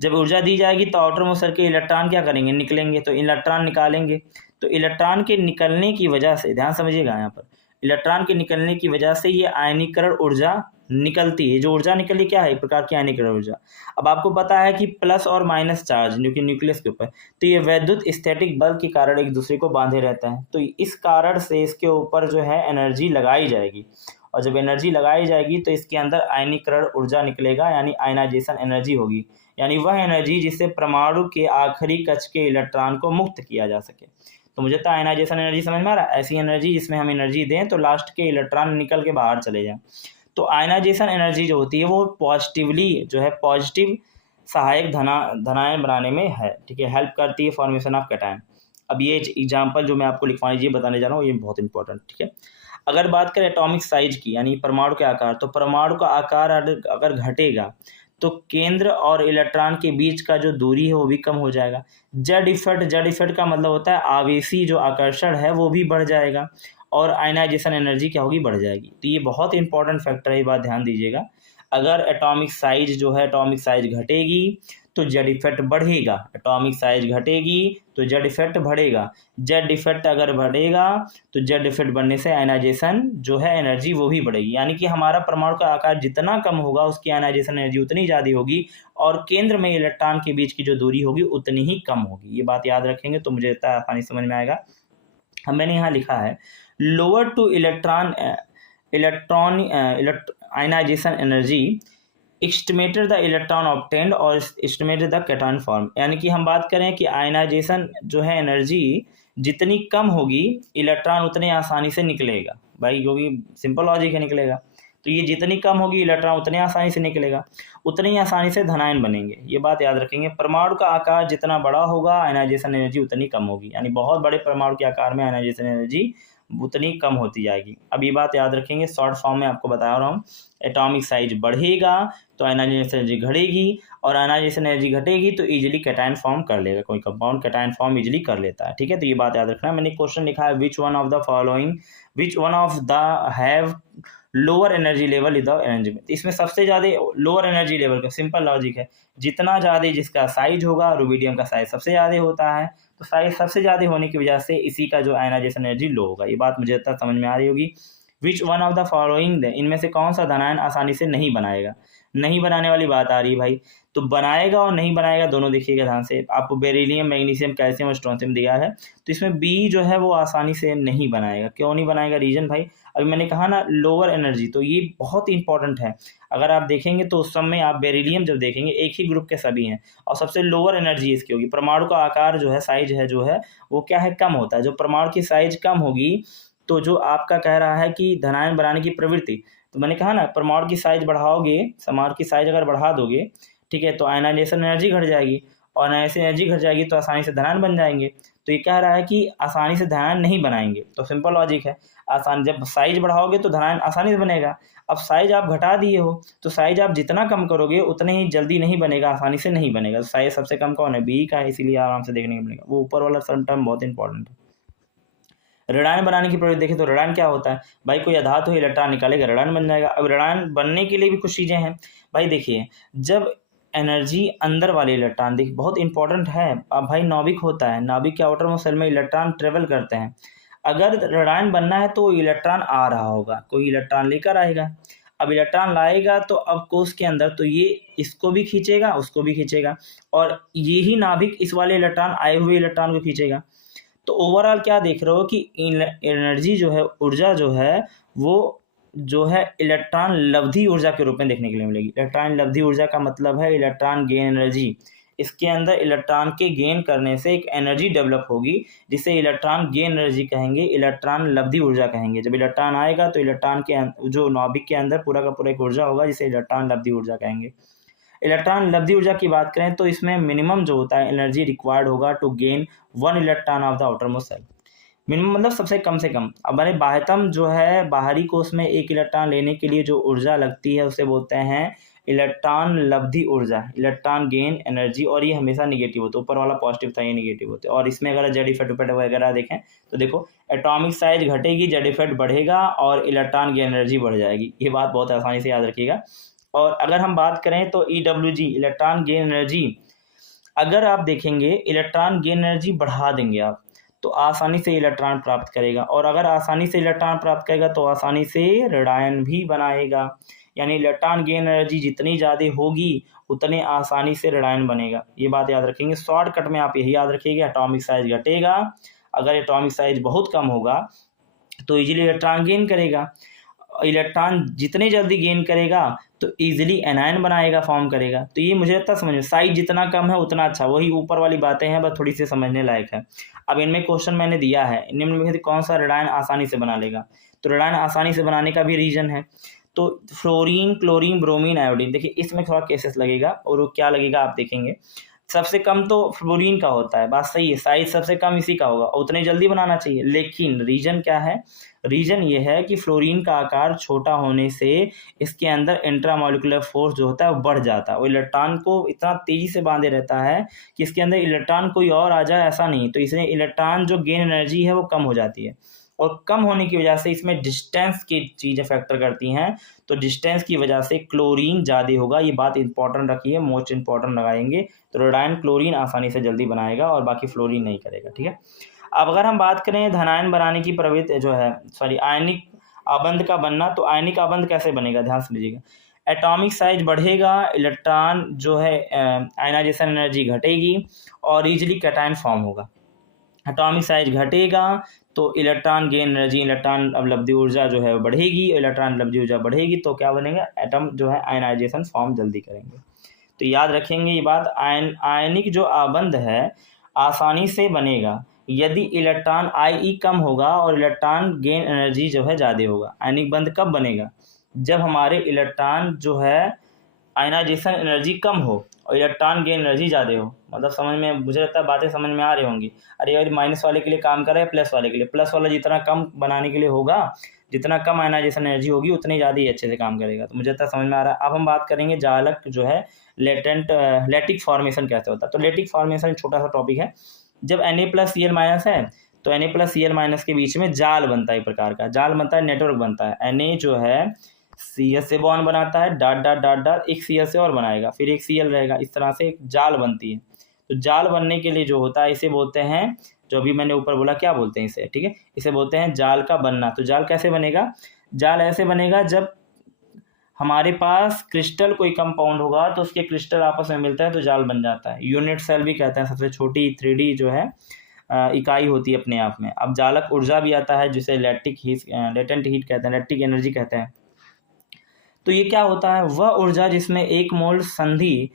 जब ऊर्जा दी जाएगी तो आउटर मोस्ट सेल के इलेक्ट्रॉन क्या करेंगे, निकलेंगे, तो इलेक्ट्रॉन निकालेंगे। तो इलेक्ट्रॉन के निकलने की वजह से, ध्यान समझिएगा यहाँ पर, इलेक्ट्रॉन के निकलने की वजह से ये आयनीकरण ऊर्जा निकलती है। जो ऊर्जा निकली क्या है, एक प्रकार की आयनीकरण ऊर्जा। अब आपको पता है कि प्लस और माइनस चार्ज जो कि न्यूक्लियस के ऊपर, तो ये वैद्युत स्टैटिक बल के कारण एक दूसरे को बांधे रहता है। तो इस कारण से इसके ऊपर जो है एनर्जी लगाई जाएगी, और जब एनर्जी लगाई जाएगी तो इसके अंदर आयनीकरण ऊर्जा निकलेगा, यानी आयनाइजेशन एनर्जी होगी, यानी वह एनर्जी जिससे परमाणु के आखिरी कक्ष के इलेक्ट्रॉन को मुक्त किया जा सके। तो मुझे तो आयनाइजेशन एनर्जी समझ में आ रहा है, ऐसी एनर्जी जिसमें हम एनर्जी दें तो लास्ट के इलेक्ट्रॉन निकल के बाहर चले जाएं। तो आयनाइजेशन एनर्जी जो होती है वो पॉजिटिवली जो है पॉजिटिव सहायक धनायन बनाने में है, ठीक है, हेल्प करती है फॉर्मेशन ऑफ कैटायन। अब ये एग्जांपल जो मैं आपको लिखवाने ये बताने जा रहा हूँ, ये बहुत इंपॉर्टेंट, ठीक है। अगर बात करें एटॉमिक साइज की यानी परमाणु के आकार, तो परमाणु का आकार अगर घटेगा तो केंद्र और इलेक्ट्रॉन के बीच का जो दूरी है वो भी कम हो जाएगा। जेड इफेक्ट का मतलब होता है आवेशी जो आकर्षण है वो भी बढ़ जाएगा और आयनाइजेशन एनर्जी क्या होगी, बढ़ जाएगी। तो ये बहुत इंपॉर्टेंट फैक्टर है, ये बात ध्यान दीजिएगा। अगर एटॉमिक साइज घटेगी तो जेड इफेक्ट बढ़ेगा, एटॉमिक साइज घटेगी तो जेड इफेक्ट बढ़ेगा, जेड इफेक्ट अगर बढ़ेगा तो जेड इफेक्ट बढ़ने से आयनाइजेशन जो है एनर्जी वो भी बढ़ेगी। यानी कि हमारा परमाणु का आकार जितना कम होगा उसकी आयनाइजेशन एनर्जी उतनी ज़्यादा होगी और केंद्र में इलेक्ट्रॉन के बीच की जो दूरी होगी उतनी ही कम होगी। ये बात याद रखेंगे तो मुझे इतना आसानी समझ में आएगा। अब मैंने यहाँ लिखा है lower to electron ionization energy estimated the electron obtained और एस्टिमेटेड द कैटायन फॉर्म। यानी कि हम बात करें कि आयनाइजेशन जो है एनर्जी जितनी कम होगी इलेक्ट्रॉन उतने आसानी से निकलेगा भाई, क्योंकि सिंपल लॉजिक है, निकलेगा। तो ये जितनी कम होगी इलेक्ट्रॉन उतने आसानी से निकलेगा, उतनी ही आसानी से धनायन बनेंगे। ये बात याद रखेंगे। परमाणु का आकार जितना बड़ा होगा आयनाइजेशन एनर्जी उतनी कम होगी, यानी बहुत बड़े परमाणु के आकार में आयनाइजेशन एनर्जी उतनी कम होती जाएगी। अब ये बात याद रखेंगे, शॉर्ट फॉर्म में आपको बता रहा हूँ। एटॉमिक साइज बढ़ेगा तो आयनाइजेशन एनर्जी घटेगी और आयनाइजेशन एनर्जी घटेगी तो इजीली कैटायन फॉर्म कर लेगा, कोई कंपाउंड कैटायन फॉर्म इजीली कर लेता है। ठीक है, तो ये बात याद रखना है। मैंने क्वेश्चन लिखा है which one of the have lower energy level is the arrangement. इसमें सबसे ज़्यादा लोअर एनर्जी लेवल का सिंपल लॉजिक है, जितना ज़्यादा जिसका साइज होगा, रुबिडियम का साइज सबसे ज़्यादा होता है, तो साइज सबसे ज़्यादा होने की वजह से इसी का जो आयनाइजेशन एनर्जी लो होगा। ये बात मुझे तक समझ में आ रही होगी। Which one of the following, इनमें से कौन सा धनायन आसानी से नहीं बनाएगा? नहीं बनाने वाली बात आ रही है भाई, तो बनाएगा और नहीं बनाएगा दोनों देखिएगा ध्यान से। आपको बेरिलियम, मैग्नीशियम, कैल्शियम और स्ट्रोंशियम दिया है, तो इसमें बी जो है वो आसानी से नहीं बनाएगा। क्यों नहीं बनाएगा? रीजन भाई अभी मैंने कहा ना लोअर एनर्जी, तो ये बहुत इंपॉर्टेंट है। अगर आप देखेंगे तो उस समय आप बेरिलियम जब देखेंगे एक ही ग्रुप के सभी हैं और सबसे लोअर एनर्जी इसकी होगी। परमाणु का आकार जो है, साइज है जो है वो क्या है, कम होता है। जो परमाणु की साइज कम होगी तो जो आपका कह रहा है कि धनायन बनाने की प्रवृत्ति, तो मैंने कहा ना परमाणु की साइज बढ़ाओगे, परमाणु की साइज अगर बढ़ा दोगे, ठीक है, तो आयनाइजेशन एनर्जी घट जाएगी और आयनाइजेशन एनर्जी घट जाएगी तो आसानी से धनायन बन जाएंगे। तो ये कह रहा है कि आसानी से धनायन नहीं बनाएंगे, तो सिंपल लॉजिक है, आसान जब साइज बढ़ाओगे तो धनायन आसानी से बनेगा। अब साइज आप घटा दिए हो तो साइज आप जितना कम करोगे उतने ही जल्दी नहीं बनेगा, आसानी से नहीं बनेगा। तो साइज सबसे कम कौन है? बी का है, इसीलिए आराम से देखने को मिलेगा। वो ऊपर वाला टर्म बहुत इंपॉर्टेंट है। ऋणायन बनाने की प्रवृत्ति देखें तो ऋणायन क्या होता है भाई, कोई अधातु तो इलेक्ट्रॉन निकालेगा, ऋणायन बन जाएगा। अब ऋणायन बनने के लिए भी कुछ चीज़ें हैं भाई। देखिए जब एनर्जी अंदर वाले इलेक्ट्रॉन, देखिए बहुत इंपॉर्टेंट है। अब भाई नाभिक होता है, नाभिक के आउटर मोस्ट शेल में इलेक्ट्रॉन ट्रेवल करते हैं। अगर ऋणायन बनना है तो इलेक्ट्रॉन आ रहा होगा, कोई इलेक्ट्रॉन लेकर आएगा। अब इलेक्ट्रॉन लाएगा तो अब कोष के अंदर तो ये इसको भी खींचेगा, उसको भी खींचेगा और ये ही नाभिक इस वाले इलेक्ट्रॉन आए हुए इलेक्ट्रॉन को खींचेगा। तो ओवरऑल क्या देख रहे हो कि एनर्जी जो है, ऊर्जा जो है वो जो है इलेक्ट्रॉन लब्धि ऊर्जा के रूप में देखने के लिए मिलेगी। इलेक्ट्रॉन लब्धि ऊर्जा का मतलब है इलेक्ट्रॉन गेन एनर्जी। इसके अंदर इलेक्ट्रॉन के गेन करने से एक एनर्जी डेवलप होगी जिसे इलेक्ट्रॉन गेन एनर्जी कहेंगे, इलेक्ट्रॉन लब्धि ऊर्जा कहेंगे। जब इलेक्ट्रॉन आएगा तो इलेक्ट्रॉन के जो नाभिक के अंदर पूरा का पूरा एक ऊर्जा होगा जिसे इलेक्ट्रॉन लब्धि ऊर्जा कहेंगे। इलेक्ट्रॉन लब्धि ऊर्जा की बात करें तो इसमें मिनिमम जो होता है एनर्जी रिक्वायर्ड होगा to gain 1 electron of the outer most shell. Minimum मतलब सबसे कम से कम। अब मैंने बाह्यतम जो है, बाहरी कोष में एक इलेक्ट्रॉन लेने के लिए जो ऊर्जा लगती है उसे बोलते हैं इलेक्ट्रॉन लब्धि ऊर्जा, इलेक्ट्रॉन गेन एनर्जी। और ये हमेशा निगेटिव होता है, ऊपर वाला पॉजिटिव था, ये निगेटिव होते हैं। और इसमें अगर जेड इफेक्ट वगैरह देखें तो देखो एटॉमिक साइज घटेगी, जेड इफेक्ट बढ़ेगा और इलेक्ट्रॉन गेन एनर्जी बढ़ जाएगी। ये बात बहुत आसानी से याद रखिएगा। और अगर हम बात करें तो EWG इलेक्ट्रॉन गेन एनर्जी, अगर आप देखेंगे इलेक्ट्रॉन गेन एनर्जी बढ़ा देंगे आप तो आसानी से इलेक्ट्रॉन प्राप्त करेगा, और अगर आसानी से इलेक्ट्रॉन प्राप्त करेगा तो आसानी से ऋणायन भी बनाएगा। यानी इलेक्ट्रॉन गेन एनर्जी जितनी ज़्यादा होगी उतने आसानी से ऋणायन बनेगा। ये बात याद रखेंगे। शॉर्टकट में आप यही याद रखिएगा, एटॉमिक साइज घटेगा, अगर एटॉमिक साइज बहुत कम होगा तो इजीली इलेक्ट्रॉन गेन करेगा। इलेक्ट्रॉन जितने जल्दी गेन करेगा तो इजीली एनायन बनाएगा, फॉर्म करेगा। तो ये मुझे लगता है समझ में, साइज जितना कम है उतना अच्छा। वही ऊपर वाली बातें हैं, बस थोड़ी सी समझने लायक है। अब इनमें क्वेश्चन मैंने दिया है, निम्नलिखित कौन सा ऋणायन आसानी से बना लेगा? तो ऋणायन आसानी से बनाने का भी रीजन है। तो फ्लोरीन, क्लोरीन, ब्रोमीन, आयोडीन, देखिए इसमें थोड़ा केसेस लगेगा और वो क्या लगेगा आप देखेंगे। सबसे कम तो फ्लोरीन का होता है, बात सही है, साइज सबसे कम इसी का होगा, उतने जल्दी बनाना चाहिए। लेकिन रीजन क्या है, रीजन ये है कि फ्लोरीन का आकार छोटा होने से इसके अंदर इंट्रामॉलिक्यूलर फोर्स जो होता है वो बढ़ जाता है, वो इलेक्ट्रॉन को इतना तेजी से बांधे रहता है कि इसके अंदर इलेक्ट्रॉन कोई और आ जाए ऐसा नहीं, तो इसमें इलेक्ट्रॉन जो गेन एनर्जी है वो कम हो जाती है, और कम होने की वजह से इसमें डिस्टेंस की चीज़ें फैक्टर करती हैं, तो डिस्टेंस की वजह से क्लोरीन ज़्यादा होगा। ये बात इंपॉर्टेंट रखिए, मोस्ट इंपॉर्टेंट लगाएंगे, तो रोडाइन क्लोरीन आसानी से जल्दी बनाएगा और बाकी फ्लोरीन नहीं करेगा, ठीक है। अब अगर हम बात करें धनायन बनाने की प्रवृत्ति जो है, सॉरी आयनिक आबंध का बनना, तो आयनिक आबंध कैसे बनेगा, ध्यान से लीजिएगा। एटॉमिक साइज बढ़ेगा, इलेक्ट्रॉन जो है आयनाइजेशन एनर्जी घटेगी और इजीली कैटायन फॉर्म होगा। एटॉमिक साइज घटेगा तो इलेक्ट्रॉन गेन एनर्जी, इलेक्ट्रॉन अवलब्धि ऊर्जा जो है बढ़ेगी, इलेक्ट्रॉन अवलब्धि ऊर्जा बढ़ेगी तो क्या बनेगा, एटम जो है आयनाइजेशन फॉर्म जल्दी करेंगे। तो याद रखेंगे ये बात, आयनिक जो आबंध है आसानी से बनेगा यदि इलेक्ट्रॉन IE कम होगा और इलेक्ट्रॉन गेन एनर्जी जो है ज़्यादा होगा। आयनिक बंध कब बनेगा, जब हमारे इलेक्ट्रॉन जो है आयनाइजेशन एनर्जी कम हो और इलेक्ट्रॉन गेन एनर्जी ज़्यादा हो। मतलब समझ में, मुझे लगता है बातें समझ में आ रही होंगी। अरे यार माइनस वाले के लिए काम कर रहे हैं, प्लस वाले के लिए, प्लस वाला जितना कम बनाने के लिए होगा, जितना कम आयनाइजेशन एनर्जी होगी उतनी ज़्यादा ही अच्छे से काम करेगा। तो मुझे लगता है समझ में आ रहा है। अब हम बात करेंगे जालक जो है लेटिक फॉर्मेशन कैसे होता है। तो लेटिक फॉर्मेशन छोटा सा टॉपिक है। जब Na+Cl- है तो Na+Cl- के बीच में जाल बनता है, एक प्रकार का जाल बनता है, नेटवर्क बनता है। Na जो है CS से बॉन्ड बनाता है, डॉट डॉट डॉट डॉट, एक Cl से और बनाएगा, फिर एक Cl रहेगा, इस तरह से एक जाल बनती है। तो जाल बनने के लिए जो होता है इसे बोलते हैं, जो अभी मैंने ऊपर बोला क्या बोलते हैं इसे, ठीक है, इसे बोलते हैं जाल का बनना। तो जाल कैसे बनेगा, जाल ऐसे बनेगा जब हमारे पास क्रिस्टल कोई कंपाउंड होगा तो उसके क्रिस्टल आपस में मिलता है तो जाल बन जाता है। यूनिट सेल भी कहते हैं, सबसे छोटी 3D जो है इकाई होती है अपने आप में। अब जालक ऊर्जा भी आता है जिसे लेटेंट हीट कहते हैं, लेटिक एनर्जी कहते हैं। तो ये क्या होता है, वह ऊर्जा जिसमें एक मोल संधि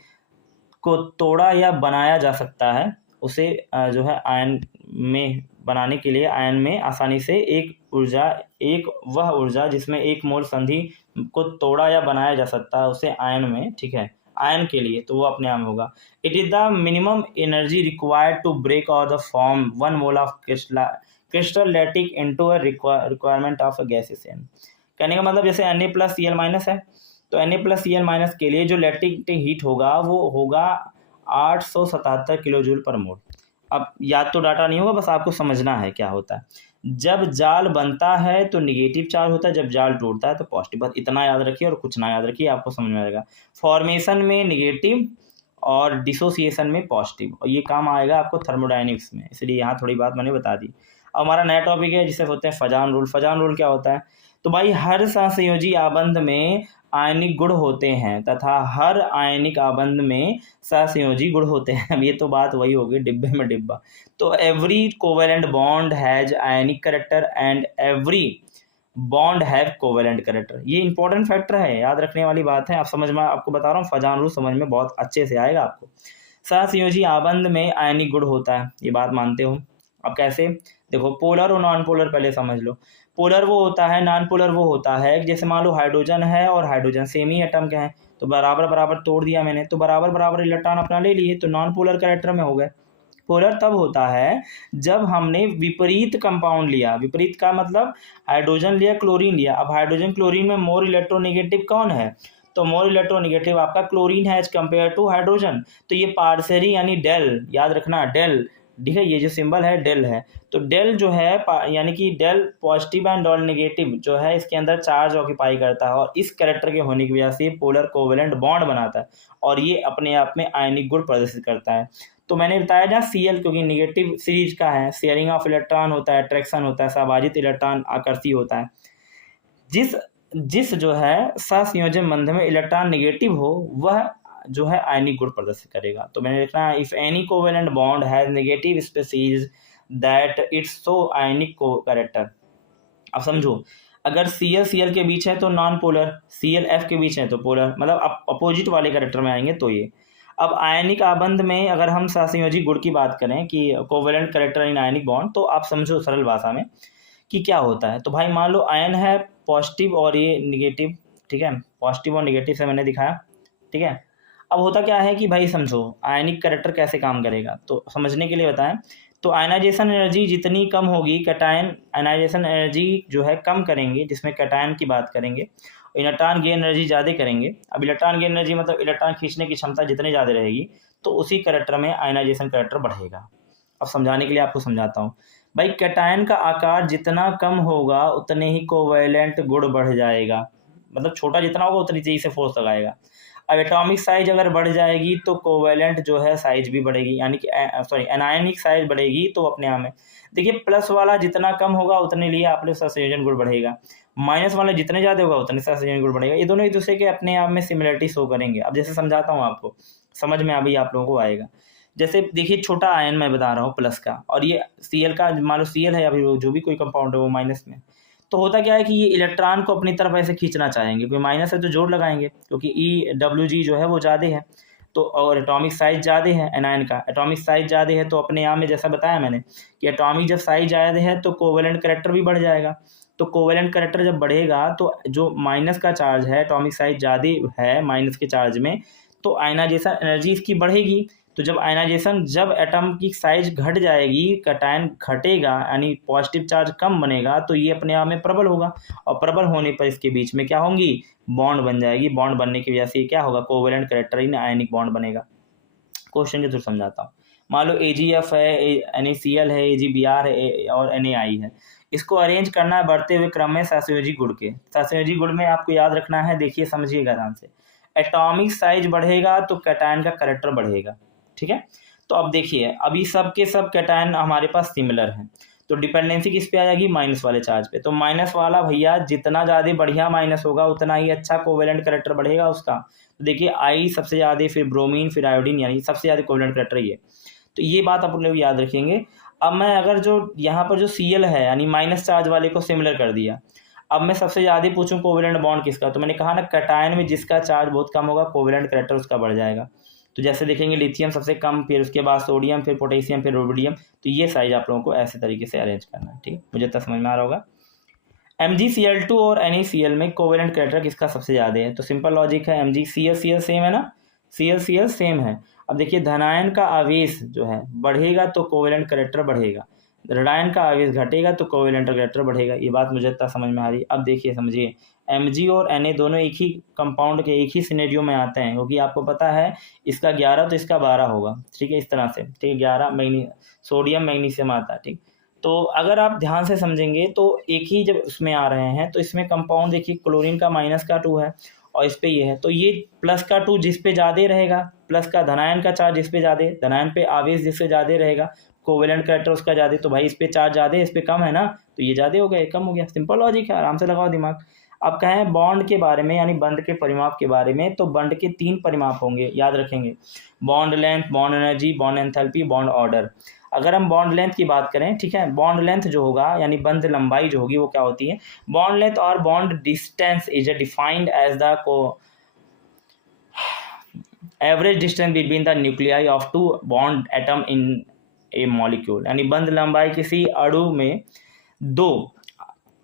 को तोड़ा या बनाया जा सकता है, उसे जो है आयन में बनाने के लिए आयन में आसानी से वह ऊर्जा जिसमें एक मोल संधि को तोड़ा या बनाया जा सकता है उसे आयन में, ठीक है, आयन के लिए तो वो अपने आप होगा। It is the minimum energy required to break और the form 1 mole of crystal lattice into a requirement of a gaseous. कहने का मतलब जैसे Na+Cl- है तो Na+Cl- के लिए जो लैटिक हीट होगा वो होगा 877 किलो जूल पर मोल। अब याद तो डाटा नहीं होगा, बस आपको समझना है क्या होता है। जब जाल बनता है तो निगेटिव चार्ज होता है, जब जाल टूटता है तो पॉजिटिव। बस इतना याद रखिए और कुछ ना याद रखिए, आपको समझ में आएगा। फॉर्मेशन में निगेटिव और डिसोसिएशन में पॉजिटिव, और ये काम आएगा आपको थर्मोडाइनमिक्स में, इसलिए यहाँ थोड़ी बात मैंने बता दी। अब हमारा नया टॉपिक है जिसे बोलते हैं फजान रूल। फजान रूल क्या होता है, तो भाई हर सहसंयोजी आबंध में आयनिक गुण होते हैं तथा हर आयनिक आबंध में सहसंयोजी गुण होते हैं। अब ये तो बात वही होगी, डिब्बे में डिब्बा। तो every covalent bond has ionic character and every bond have covalent character. ये इंपॉर्टेंट फैक्टर है, याद रखने वाली बात है। आप समझ में, आपको बता रहा हूँ, फजान रूल समझ में बहुत अच्छे से आएगा आपको। सहसंयोजी आबंध में आयनिक गुण होता है, ये बात मानते हो। अब कैसे, देखो पोलर और नॉन पोलर पहले समझ लो। पोलर वो होता है, नॉन पोलर वो होता है जैसे मान लो हाइड्रोजन है और हाइड्रोजन सेम ही एटम के हैं, तो बराबर बराबर तोड़ दिया मैंने, तो बराबर बराबर इलेक्ट्रॉन अपना ले लिए, तो नॉन पोलर कैरेक्टर में हो गए। पोलर तब होता है जब हमने विपरीत कंपाउंड लिया। विपरीत का मतलब हाइड्रोजन लिया, क्लोरीन लिया। अब हाइड्रोजन क्लोरीन में मोर इलेक्ट्रोनेगेटिव कौन है, तो मोर इलेक्ट्रोनेगेटिव आपका क्लोरीन है एज कम्पेयर टू हाइड्रोजन। तो ये पार्सरी यानी डेल, याद रखना डेल, ठीक है, ये जो सिंबल है डेल है। तो डेल जो है यानी कि del positive and del negative जो है इसके अंदर चार्ज ऑक्यूपाई करता है, और इस कैरेक्टर के होने की वजह से पोलर कोवेलेंट बॉन्ड बनाता है, और ये अपने आप में आयनिक गुण प्रदर्शित करता है। तो मैंने बताया ना Cl क्योंकि निगेटिव सीरीज का है, शेयरिंग ऑफ इलेक्ट्रॉन होता है, अट्रैक्शन होता है, सहभाजित इलेक्ट्रॉन आकर्षी होता है। जिस जिस जो है सहसंयोजन बंध में इलेक्ट्रॉन निगेटिव हो वह जो है आयनिक गुण प्रदर्शित करेगा। तो मैंने लिखना है if any covalent bond has negative species that its so ionic को कैरेक्टर। अब समझो, अगर Cl के बीच है तो नॉन पोलर, Cl के बीच है तो पोलर, मतलब अपोजिट वाले कैरेक्टर में आएंगे तो ये। अब आयनिक आबंध में अगर हम सहसंयोजी गुण की बात करें कि covalent character in ionic bond, तो आप समझो सरल भाषा में कि क्या होता है। तो भाई मान लो आयन है पॉजिटिव और ये निगेटिव, ठीक है, पॉजिटिव और निगेटिव से मैंने दिखाया, ठीक है। अब होता क्या है कि भाई समझो आयनिक करेक्टर कैसे काम करेगा, तो समझने के लिए बताएं। तो आयनाइजेशन एनर्जी जितनी कम होगी, कैटायन आयनाइजेशन एनर्जी जो है कम करेंगे, जिसमें कैटायन की बात करेंगे, इलेक्ट्रॉन गेन एनर्जी ज़्यादा करेंगे। अब इलेक्ट्रॉन गेन एनर्जी मतलब इलेक्ट्रॉन खींचने की क्षमता जितनी ज़्यादा रहेगी तो उसी करेक्टर में आयनाइजेशन करेक्टर बढ़ेगा। अब समझाने के लिए आपको समझाता हूँ। भाई कैटायन का आकार जितना कम होगा उतने ही कोवैलेंट गुण बढ़ जाएगा, मतलब छोटा जितना होगा उतनी तेजी से फोर्स लगाएगा। अब एटॉमिक साइज अगर बढ़ जाएगी तो कोवैलेंट जो है साइज भी बढ़ेगी, यानी कि सॉरी एनायनिक साइज बढ़ेगी तो अपने आप में देखिए प्लस वाला जितना कम होगा उतने लिए आप लोग संयोजन गुण बढ़ेगा, माइनस वाला जितने ज़्यादा होगा उतने संयोजन गुण बढ़ेगा। ये दोनों एक दूसरे के अपने आप में सिमिलरिटी शो करेंगे। अब जैसे समझाता हूँ आपको, समझ में अभी आप लोगों को आएगा। जैसे देखिए छोटा आयन मैं बता रहा हूँ प्लस का, और ये Cl का मान लो Cl है, अभी जो भी कोई कंपाउंड है वो माइनस में, तो होता क्या है कि ये इलेक्ट्रॉन को अपनी तरफ ऐसे खींचना चाहेंगे, क्योंकि माइनस है तो जोड़ लगाएंगे, क्योंकि EWG जो है वो ज़्यादा है तो, और एटॉमिक साइज ज़्यादा है एनायन का, एटॉमिक साइज ज़्यादा है तो अपने आप में जैसा बताया मैंने कि एटॉमिक जब साइज ज़्यादा है तो कोवेलेंट करेक्टर भी बढ़ जाएगा। तो कोवेलेंट करेक्टर जब बढ़ेगा तो जो माइनस का चार्ज है, एटॉमिक साइज ज़्यादा है माइनस के चार्ज में, तो आयनाइजेशन एनर्जी इसकी बढ़ेगी। तो जब आयनाइजेशन, जब एटम की साइज घट जाएगी, कैटायन घटेगा यानी पॉजिटिव चार्ज कम बनेगा, तो ये अपने आप में प्रबल होगा, और प्रबल होने पर इसके बीच में क्या होंगी, बॉन्ड बन जाएगी। बॉन्ड बनने की वजह से क्या होगा, covalent character in ionic bond बनेगा। क्वेश्चन के थ्रू समझाता हूँ। मान लो AgF है, NaCl है, AgBr है और NaI है। इसको अरेंज करना है बढ़ते हुए क्रम में सहसंयोजी गुण के। सहसंयोजी गुण में आपको याद रखना है, देखिए समझिएगा ध्यान से। एटॉमिक साइज बढ़ेगा तो कैटायन का करेक्टर बढ़ेगा, ठीक है। तो अब देखिए अभी सब के सब कैटायन हमारे पास सिमिलर हैं, तो डिपेंडेंसी किस पे आ जाएगी, माइनस वाले चार्ज पे। तो माइनस वाला भैया जितना ज़्यादा बढ़िया माइनस होगा उतना ही अच्छा कोवेलेंट करेक्टर बढ़ेगा उसका। तो देखिए आई सबसे ज़्यादा, फिर ब्रोमीन, फिर आयोडीन, यानी सबसे ज़्यादा कोवेलेंट करेक्टर ये। तो ये बात अपन लोग याद रखेंगे। अब मैं अगर जो यहाँ पर जो Cl है यानी माइनस चार्ज वाले को सिमिलर कर दिया, अब मैं सबसे ज़्यादा पूछूं कोवेलेंट बॉन्ड किसका, तो मैंने कहा ना कैटायन में जिसका चार्ज बहुत कम होगा कोवेलेंट करेक्टर उसका बढ़ जाएगा। तो जैसे देखेंगे लिथियम सबसे कम, फिर उसके बाद सोडियम, फिर पोटेशियम, फिर रुबिडियम। तो ये साइज आप लोगों को ऐसे तरीके से अरेंज करना है, ठीक है। मुझे तो समझ में आ रहा होगा। MgCl2 और NaCl में कोवेलेंट करेक्टर किसका सबसे ज़्यादा है, तो सिंपल लॉजिक है, MgCl सेम है ना, Cl सेम है। अब देखिए धनायन का आवेश जो है बढ़ेगा तो कोवेलेंट करेक्टर बढ़ेगा, ऋणायन का आवेश घटेगा तो कोवेलेंट करेक्टर बढ़ेगा। ये बात मुझे इतना समझ में आ रही। अब देखिए समझिए, Mg और Na दोनों एक ही कंपाउंड के एक ही सिनेरियो में आते हैं, क्योंकि आपको पता है इसका 11 तो इसका 12 होगा, ठीक है, इस तरह से, ठीक है। 11 सोडियम मैग्नीशियम आता है, ठीक। तो अगर आप ध्यान से समझेंगे तो एक ही जब उसमें आ रहे हैं तो इसमें कंपाउंड देखिए क्लोरीन का -2 है और इस पे ये है, तो ये +2 जिस पे ज़्यादा रहेगा, प्लस का धनायन का चार्ज जिस पे ज़्यादा, धनायन पे आवेश जिससे ज़्यादा रहेगा, कोवेलेंट करेक्टर उसका ज़्यादा, तो भाई इस पे चार्ज ज़्यादा है इस पे कम है ना, तो ये ज़्यादा हो गया, ये कम हो गया। सिंपल लॉजिक है, आराम से लगाओ दिमाग। अब कहें बॉन्ड के बारे में यानी बंध के परिमाप के बारे में, तो बंध के 3 परिमाप होंगे, याद रखेंगे, bond length, bond energy, bond enthalpy, bond order. अगर हम बॉन्ड लेंथ की बात करें, ठीक है, बॉन्ड लेंथ जो होगा यानी बंध लंबाई जो होगी वो क्या होती है, बॉन्ड लेंथ और bond distance is defined as the average distance between the nuclei of 2 bond atom in a molecule, यानी बंध लंबाई किसी अणु में 2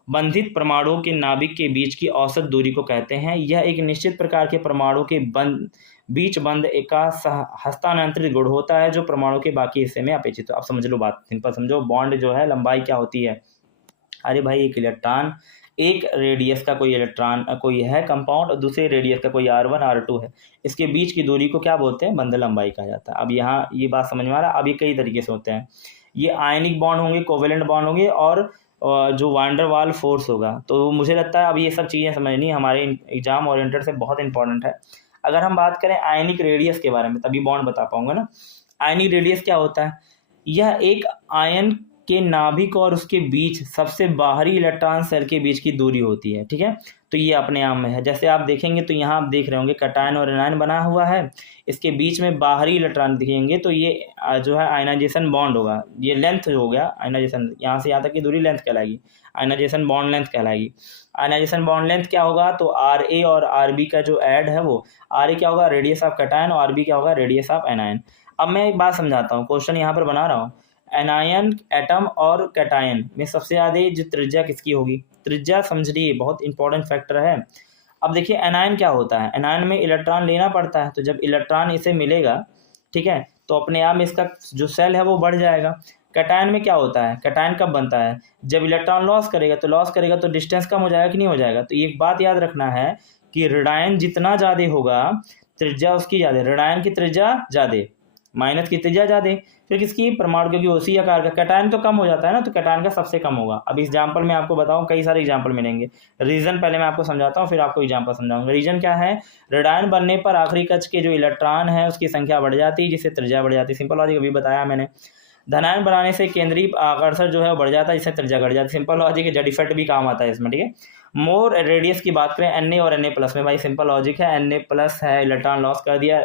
बंधित परमाणुओं के नाभिक के बीच की औसत दूरी को कहते हैं। यह एक निश्चित प्रकार के परमाणु के बीच बंध का हस्तांतरित गुण होता है जो परमाणु के बाकी हिस्से में अपेक्षित हो। आप समझ लो बात, सिंपल समझो, बॉन्ड जो है लंबाई क्या होती है, अरे भाई एक इलेक्ट्रॉन, एक रेडियस का कोई इलेक्ट्रॉन कोई है कंपाउंड और दूसरे रेडियस का कोई R1 R2 है, इसके बीच की दूरी को क्या बोलते हैं, बंध लंबाई कहा जाता है। अब यहाँ ये बात समझ में आ रहा है। अब ये कई तरीके से होते हैं, ये आयनिक बॉन्ड होंगे, कोवेलेंट बॉन्ड होंगे, और जो वान डेर वाल फोर्स होगा। तो मुझे लगता है अब ये सब चीज़ें समझनी हमारे एग्जाम ओरिएंटेड से बहुत इंपॉर्टेंट है। अगर हम बात करें आयनिक रेडियस के बारे में तभी बॉन्ड बता पाऊंगा ना। आयनिक रेडियस क्या होता है, यह एक आयन के नाभिक और उसके बीच सबसे बाहरी इलेक्ट्रॉन सेल के बीच की दूरी होती है, ठीक है। तो ये अपने आप में है, जैसे आप देखेंगे तो यहाँ आप देख रहे होंगे कैटायन और एनायन बना हुआ है, इसके बीच में बाहरी इलेक्ट्रॉन दिखेंगे तो ये जो है आयनाइजेशन बॉन्ड होगा, ये लेंथ हो गया आयनाइजेशन, यहाँ से यहाँ तक की दूरी लेंथ कहलाएगी, आयनाइजेशन बॉन्ड लेंथ कहलाएगी। आयनाइजेशन बॉन्ड लेंथ क्या होगा, तो RA और RB का जो ऐड है वो, RA क्या होगा, रेडियस ऑफ कैटायन, और RB क्या होगा, रेडियस ऑफ एनायन। अब मैं एक बात समझाता हूँ, क्वेश्चन यहाँ पर बना रहा हूँ। एनायन एटम और कैटायन में सबसे ज़्यादा जो त्रिज्या किसकी होगी, त्रिज्या समझ लीजिए बहुत इंपॉर्टेंट फैक्टर है। अब देखिए एनायन क्या होता है, एनायन में इलेक्ट्रॉन लेना पड़ता है, तो जब इलेक्ट्रॉन इसे मिलेगा, ठीक है, तो अपने आप में इसका जो सेल है वो बढ़ जाएगा। कैटायन में क्या होता है, कैटायन कब बनता है, जब इलेक्ट्रॉन लॉस करेगा तो डिस्टेंस कम हो जाएगा कि नहीं हो जाएगा। तो एक बात याद रखना है कि ऋणायन जितना ज़्यादा होगा त्रिज्या उसकी ज़्यादा, ऋणायन की त्रिज्या ज़्यादा, माइनस की त्रिज्या ज़्यादा, फिर किसकी, परमाणु, क्योंकि उसी आकार का। कैटायन तो कम हो जाता है ना, तो कैटायन का सबसे कम होगा। अब एग्जाम्पल में आपको बताऊं, कई सारे एग्जाम्पल मिलेंगे। रीजन पहले मैं आपको समझाता हूँ, फिर आपको एग्जाम्पल समझाऊंगा। रीजन क्या है, ऋणायन बनने पर आखिरी कक्ष के जो इलेक्ट्रॉन है उसकी संख्या बढ़ जाती है, जिससे त्रिज्या बढ़ जाती है। सिंपल लॉजिक अभी बताया मैंने। धनायन बनाने से केंद्रीय आकर्षण जो है वो बढ़ जाता है, जिससे त्रिज्या घट जाती है। सिंपल लॉजिक है, जेड इफेक्ट भी काम आता है इसमें, ठीक है। मोर रेडियस की बात करें Na और Na प्लस में, भाई सिंपल लॉजिक है, Na प्लस है, इलेक्ट्रॉन लॉस कर दिया,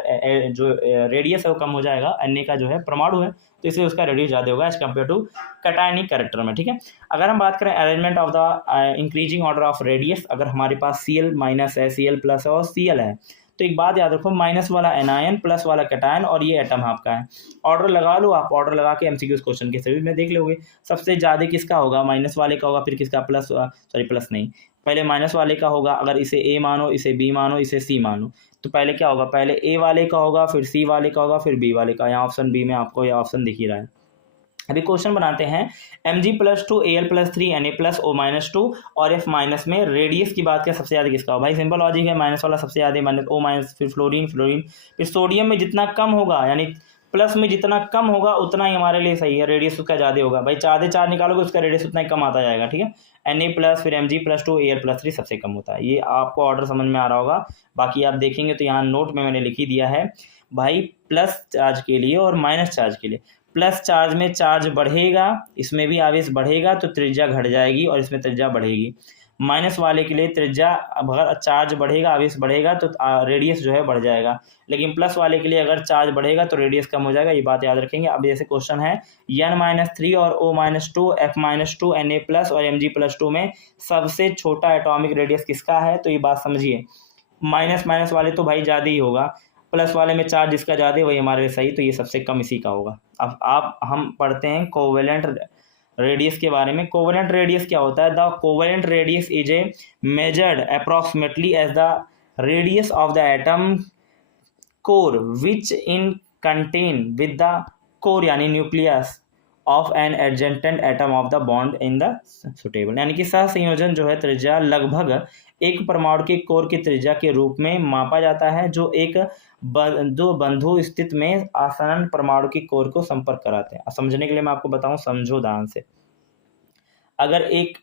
जो रेडियस है वो कम हो जाएगा, Na का जो है परमाणु है तो इसलिए उसका रेडियस ज़्यादा होगा as compare to cationic character में, ठीक है। अगर हम बात करें arrangement of the increasing order of radius, अगर हमारे पास Cl माइनस है, Cl प्लस है और Cl है, तो एक बात याद रखो, माइनस वाला एनायन, प्लस वाला कैटायन, और ये एटम आपका है। ऑर्डर लगा लो आप, ऑर्डर लगा के एमसीक्यूज क्वेश्चन के सीरीज में देख लोगे। सबसे ज़्यादा किसका होगा, माइनस वाले का होगा, फिर किसका, प्लस, सॉरी प्लस नहीं, पहले माइनस वाले का होगा। अगर इसे ए मानो, इसे बी मानो, इसे सी मानो, तो पहले क्या होगा, पहले ए वाले का होगा, फिर सी वाले का होगा, फिर बी वाले का। यहाँ ऑप्शन बी में आपको ये ऑप्शन दिख ही रहा है। अभी क्वेश्चन बनाते हैं, Mg+2 Al+3 Na+O -2 और F- माइनस में रेडियस की बात करें सबसे ज़्यादा किसका हो, भाई सिंपल लॉजिक है, माइनस वाला सबसे ज़्यादा, माइनस O माइनस, फिर फ्लोरीन, फिर सोडियम में जितना कम होगा, यानी प्लस में जितना कम होगा उतना ही हमारे लिए सही है, रेडियस उसका ज़्यादा होगा। भाई चार निकालोगे उसका रेडियस उतना ही कम आता जाएगा, ठीक है। Na+, फिर Mg+2 Al+3 सबसे कम होता है। ये आपको ऑर्डर समझ में आ रहा होगा। बाकी आप देखेंगे तो यहाँ नोट में मैंने लिख ही दिया है भाई, प्लस चार्ज के लिए और माइनस चार्ज के लिए। प्लस चार्ज में चार्ज बढ़ेगा, इसमें भी आवेश बढ़ेगा तो त्रिज्या घट जाएगी और इसमें त्रिज्या बढ़ेगी। माइनस वाले के लिए त्रिज्या, अगर चार्ज बढ़ेगा, आवेश बढ़ेगा तो रेडियस जो है बढ़ जाएगा, लेकिन प्लस वाले के लिए अगर चार्ज बढ़ेगा तो रेडियस कम हो जाएगा। ये बात याद रखेंगे। अब जैसे क्वेश्चन है, N-3 और O-2 F-2 Na+ और Mg+2 में सबसे छोटा एटॉमिक रेडियस किसका है, तो ये बात समझिए। माइनस वाले तो भाई ज़्यादा ही होगा, प्लस वाले में चार्ज जिसका ज़्यादा वही हमारे लिए सही, तो ये सबसे कम इसी का होगा। अब हम पढ़ते हैं कोवेलेंट रेडियस के बारे में। कोवेलेंट रेडियस क्या होता है, the covalent radius is a measured approximately as the radius of the atom core which in contain with the core यानी nucleus of an adjacent atom of the bond in the suitable, यानी कि सहसंयोजन जो है त्रिज्या लगभग एक परमाणु के कोर की त्रिज्या के रूप में मापा जाता है, जो एक दो बंधु स्थित में आसन्न परमाणु की कोर को संपर्क कराते हैं। समझने के लिए मैं आपको बताऊं, समझो ध्यान से। अगर एक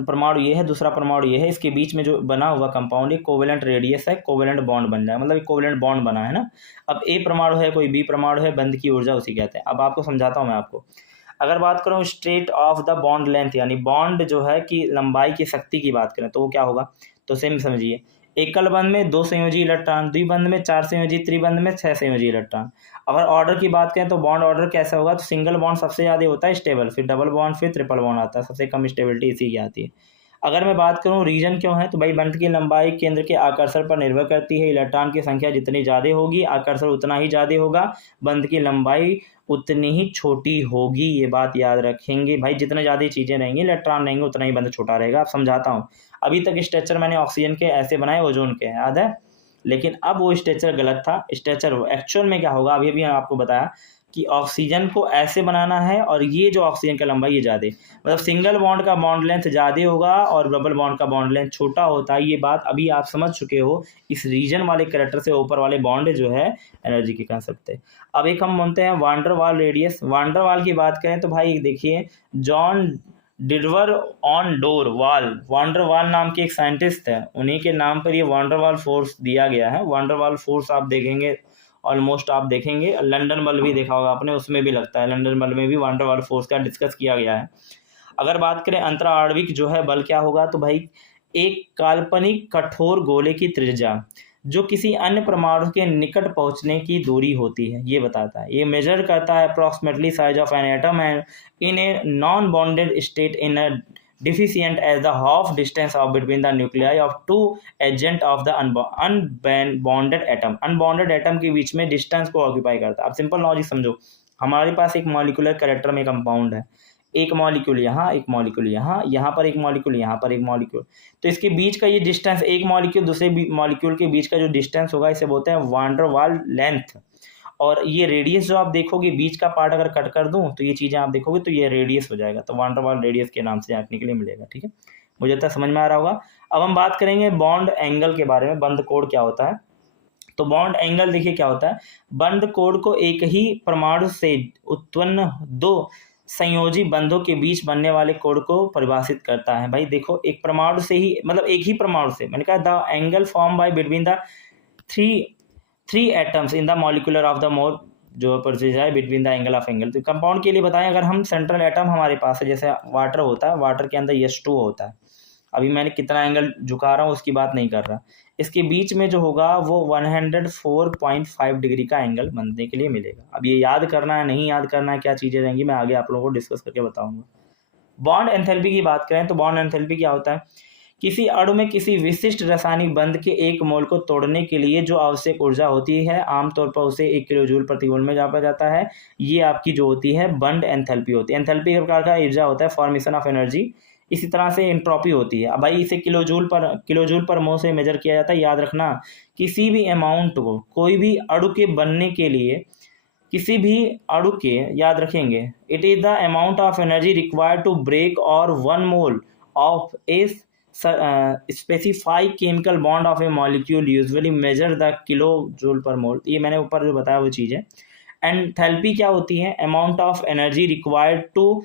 परमाणु ये है, दूसरा परमाणु ये है, इसके बीच में जो बना हुआ कंपाउंड ये कोवेलेंट रेडियस है, कोवेलेंट बॉन्ड बन जाए, मतलब कोवेलेंट बॉन्ड बना है ना। अब ए परमाणु है, कोई बी परमाणु है, बंध की ऊर्जा उसी कहते हैं। अब आपको समझाता हूँ मैं आपको। अगर बात करूँ straight of the bond length, यानी बॉन्ड जो है कि लंबाई की शक्ति की बात करें तो वो क्या होगा, तो सेम समझिए। एकल बंध में 2 संयोजी इलेक्ट्रॉन, द्विबंध में 4 संयोजी, त्रिबंध में 6 संयोजी इलेक्ट्रॉन। अगर ऑर्डर की बात करें तो बॉन्ड ऑर्डर कैसा होगा, तो सिंगल बॉन्ड सबसे ज़्यादा होता है स्टेबल, फिर डबल बॉन्ड, फिर ट्रिपल बॉन्ड आता है, सबसे कम स्टेबिलिटी इसी की आती है। अगर मैं बात करूं रीजन क्यों है, तो भाई बंध की लंबाई केंद्र के आकर्षण पर निर्भर करती है। इलेक्ट्रॉन की संख्या जितनी ज़्यादा होगी आकर्षण उतना ही ज़्यादा होगा, बंध की लंबाई उतनी ही छोटी होगी। ये बात याद रखेंगे भाई, जितने ज़्यादा चीज़ें रहेंगी, इलेक्ट्रॉन रहेंगे, उतना ही बंध छोटा रहेगा। आप समझाता हूँ। अभी तक स्ट्रक्चर मैंने ऑक्सीजन के ऐसे बनाए, ओजोन के, याद है, लेकिन अब वो स्ट्रक्चर गलत था। स्ट्रक्चर एक्चुअल में क्या होगा, अभी भी आपको बताया कि ऑक्सीजन को ऐसे बनाना है, और ये जो ऑक्सीजन का लंबाई ये ज़्यादा, मतलब सिंगल बॉन्ड का बॉन्ड लेंथ ज़्यादा होगा और डबल बॉन्ड का बॉन्ड लेंथ छोटा होता है। ये बात अभी आप समझ चुके हो। इस रीजन वाले कैरेक्टर से ऊपर वाले बॉन्ड जो है एनर्जी के कंसेप्ट है। अब एक हम मानते हैं वांडर वाल रेडियस। वांडर वाल की बात करें तो भाई देखिए, जॉन डिडवर ऑन डोर वाल, वांडर वाल नाम के एक साइंटिस्ट है, उन्हीं के नाम पर ये वांडर वाल फोर्स दिया गया है। वांडर वाल फोर्स आप देखेंगे, ऑलमोस्ट आप देखेंगे, लंदन बल भी देखा होगा आपने, उसमें भी लगता है, लंदन बल में भी वांडर वाल फोर्स का डिस्कस किया गया है। अगर बात करें अंतराणविक जो है बल क्या होगा, तो भाई एक काल्पनिक कठोर गोले की त्रिज्या जो किसी अन्य परमाणु के निकट पहुंचने की दूरी होती है, ये बताता है। ये मेजर करता है approximately size of an atom and in a non bonded state in a deficient as the half distance of between the nuclei of two adjacent of the unbonded atom। unbonded atom के बीच में distance को occupy करता है। अब simple logic समझो, हमारे पास एक molecular character में कंपाउंड है, एक मॉलिक्यूल यहाँ, एक मॉलिक्यूल यहाँ, यहाँ पर एक मॉलिक्यूल, यहाँ पर एक मॉलिक्यूल, तो इसके बीच का ये डिस्टेंस, एक मॉलिक्यूल दूसरे मॉलिक्यूल के बीच का जो डिस्टेंस होगा इसे बोलते हैं वान डेर वाल लेंथ। और ये रेडियस जो आप देखोगे, बीच का पार्ट अगर कट कर दूं तो ये चीज़ें आप देखोगे तो ये रेडियस हो जाएगा, तो वान डेर वाल रेडियस के नाम से जानने के लिए मिलेगा। ठीक है, मुझे तो समझ में आ रहा होगा। अब हम बात करेंगे बॉन्ड एंगल के बारे में, बंद कोण क्या होता है। तो बॉन्ड एंगल देखिए क्या होता है, बंद कोण को एक ही परमाणु से उत्पन्न दो संयोजी बंधों के बीच बनने वाले कोण को परिभाषित करता है। भाई देखो, एक परमाणु से ही, मतलब एक ही परमाणु से, मैंने कहा the angle form by between the three atoms in the molecular of the mole, जो प्रोसीजर है between the angle of angle. तो कंपाउंड के लिए बताएं, अगर हम सेंट्रल एटम हमारे पास है, जैसे वाटर होता है, वाटर के अंदर H2O होता है, अभी मैंने कितना एंगल झुका रहा हूँ उसकी बात नहीं कर रहा, इसके बीच में जो होगा वो 104.5 डिग्री का एंगल बनने के लिए मिलेगा। अब ये याद करना है, नहीं याद करना है, क्या चीज़ें रहेंगी, मैं आगे आप लोगों को डिस्कस करके बताऊंगा। बॉन्ड एंथैल्पी की बात करें तो बॉन्ड एंथैल्पी क्या होता है, किसी अणु में किसी विशिष्ट रासायनिक बंध के एक मोल को तोड़ने के लिए जो आवश्यक ऊर्जा होती है, आमतौर पर उसे 1 किलो जूल प्रति मोल में जापा जाता है। ये आपकी जो होती है बंड एंथैल्पी होती है। एंथैल्पी एक प्रकार का ऊर्जा होता है, फॉर्मेशन ऑफ एनर्जी। इसी तरह से एंट्रोपी होती है। अब भाई इसे किलो जूल पर मोल से मेजर किया जाता है। याद रखना, किसी भी अमाउंट को, कोई भी अणु के बनने के लिए, किसी भी अणु के, याद रखेंगे, it is the amount of energy required to break और 1 mole of a specify chemical bond of a molecule usually measure the kilo joule per mole. ये मैंने ऊपर जो बताया वो चीज़ है। एंथैल्पी क्या होती है, amount of energy required to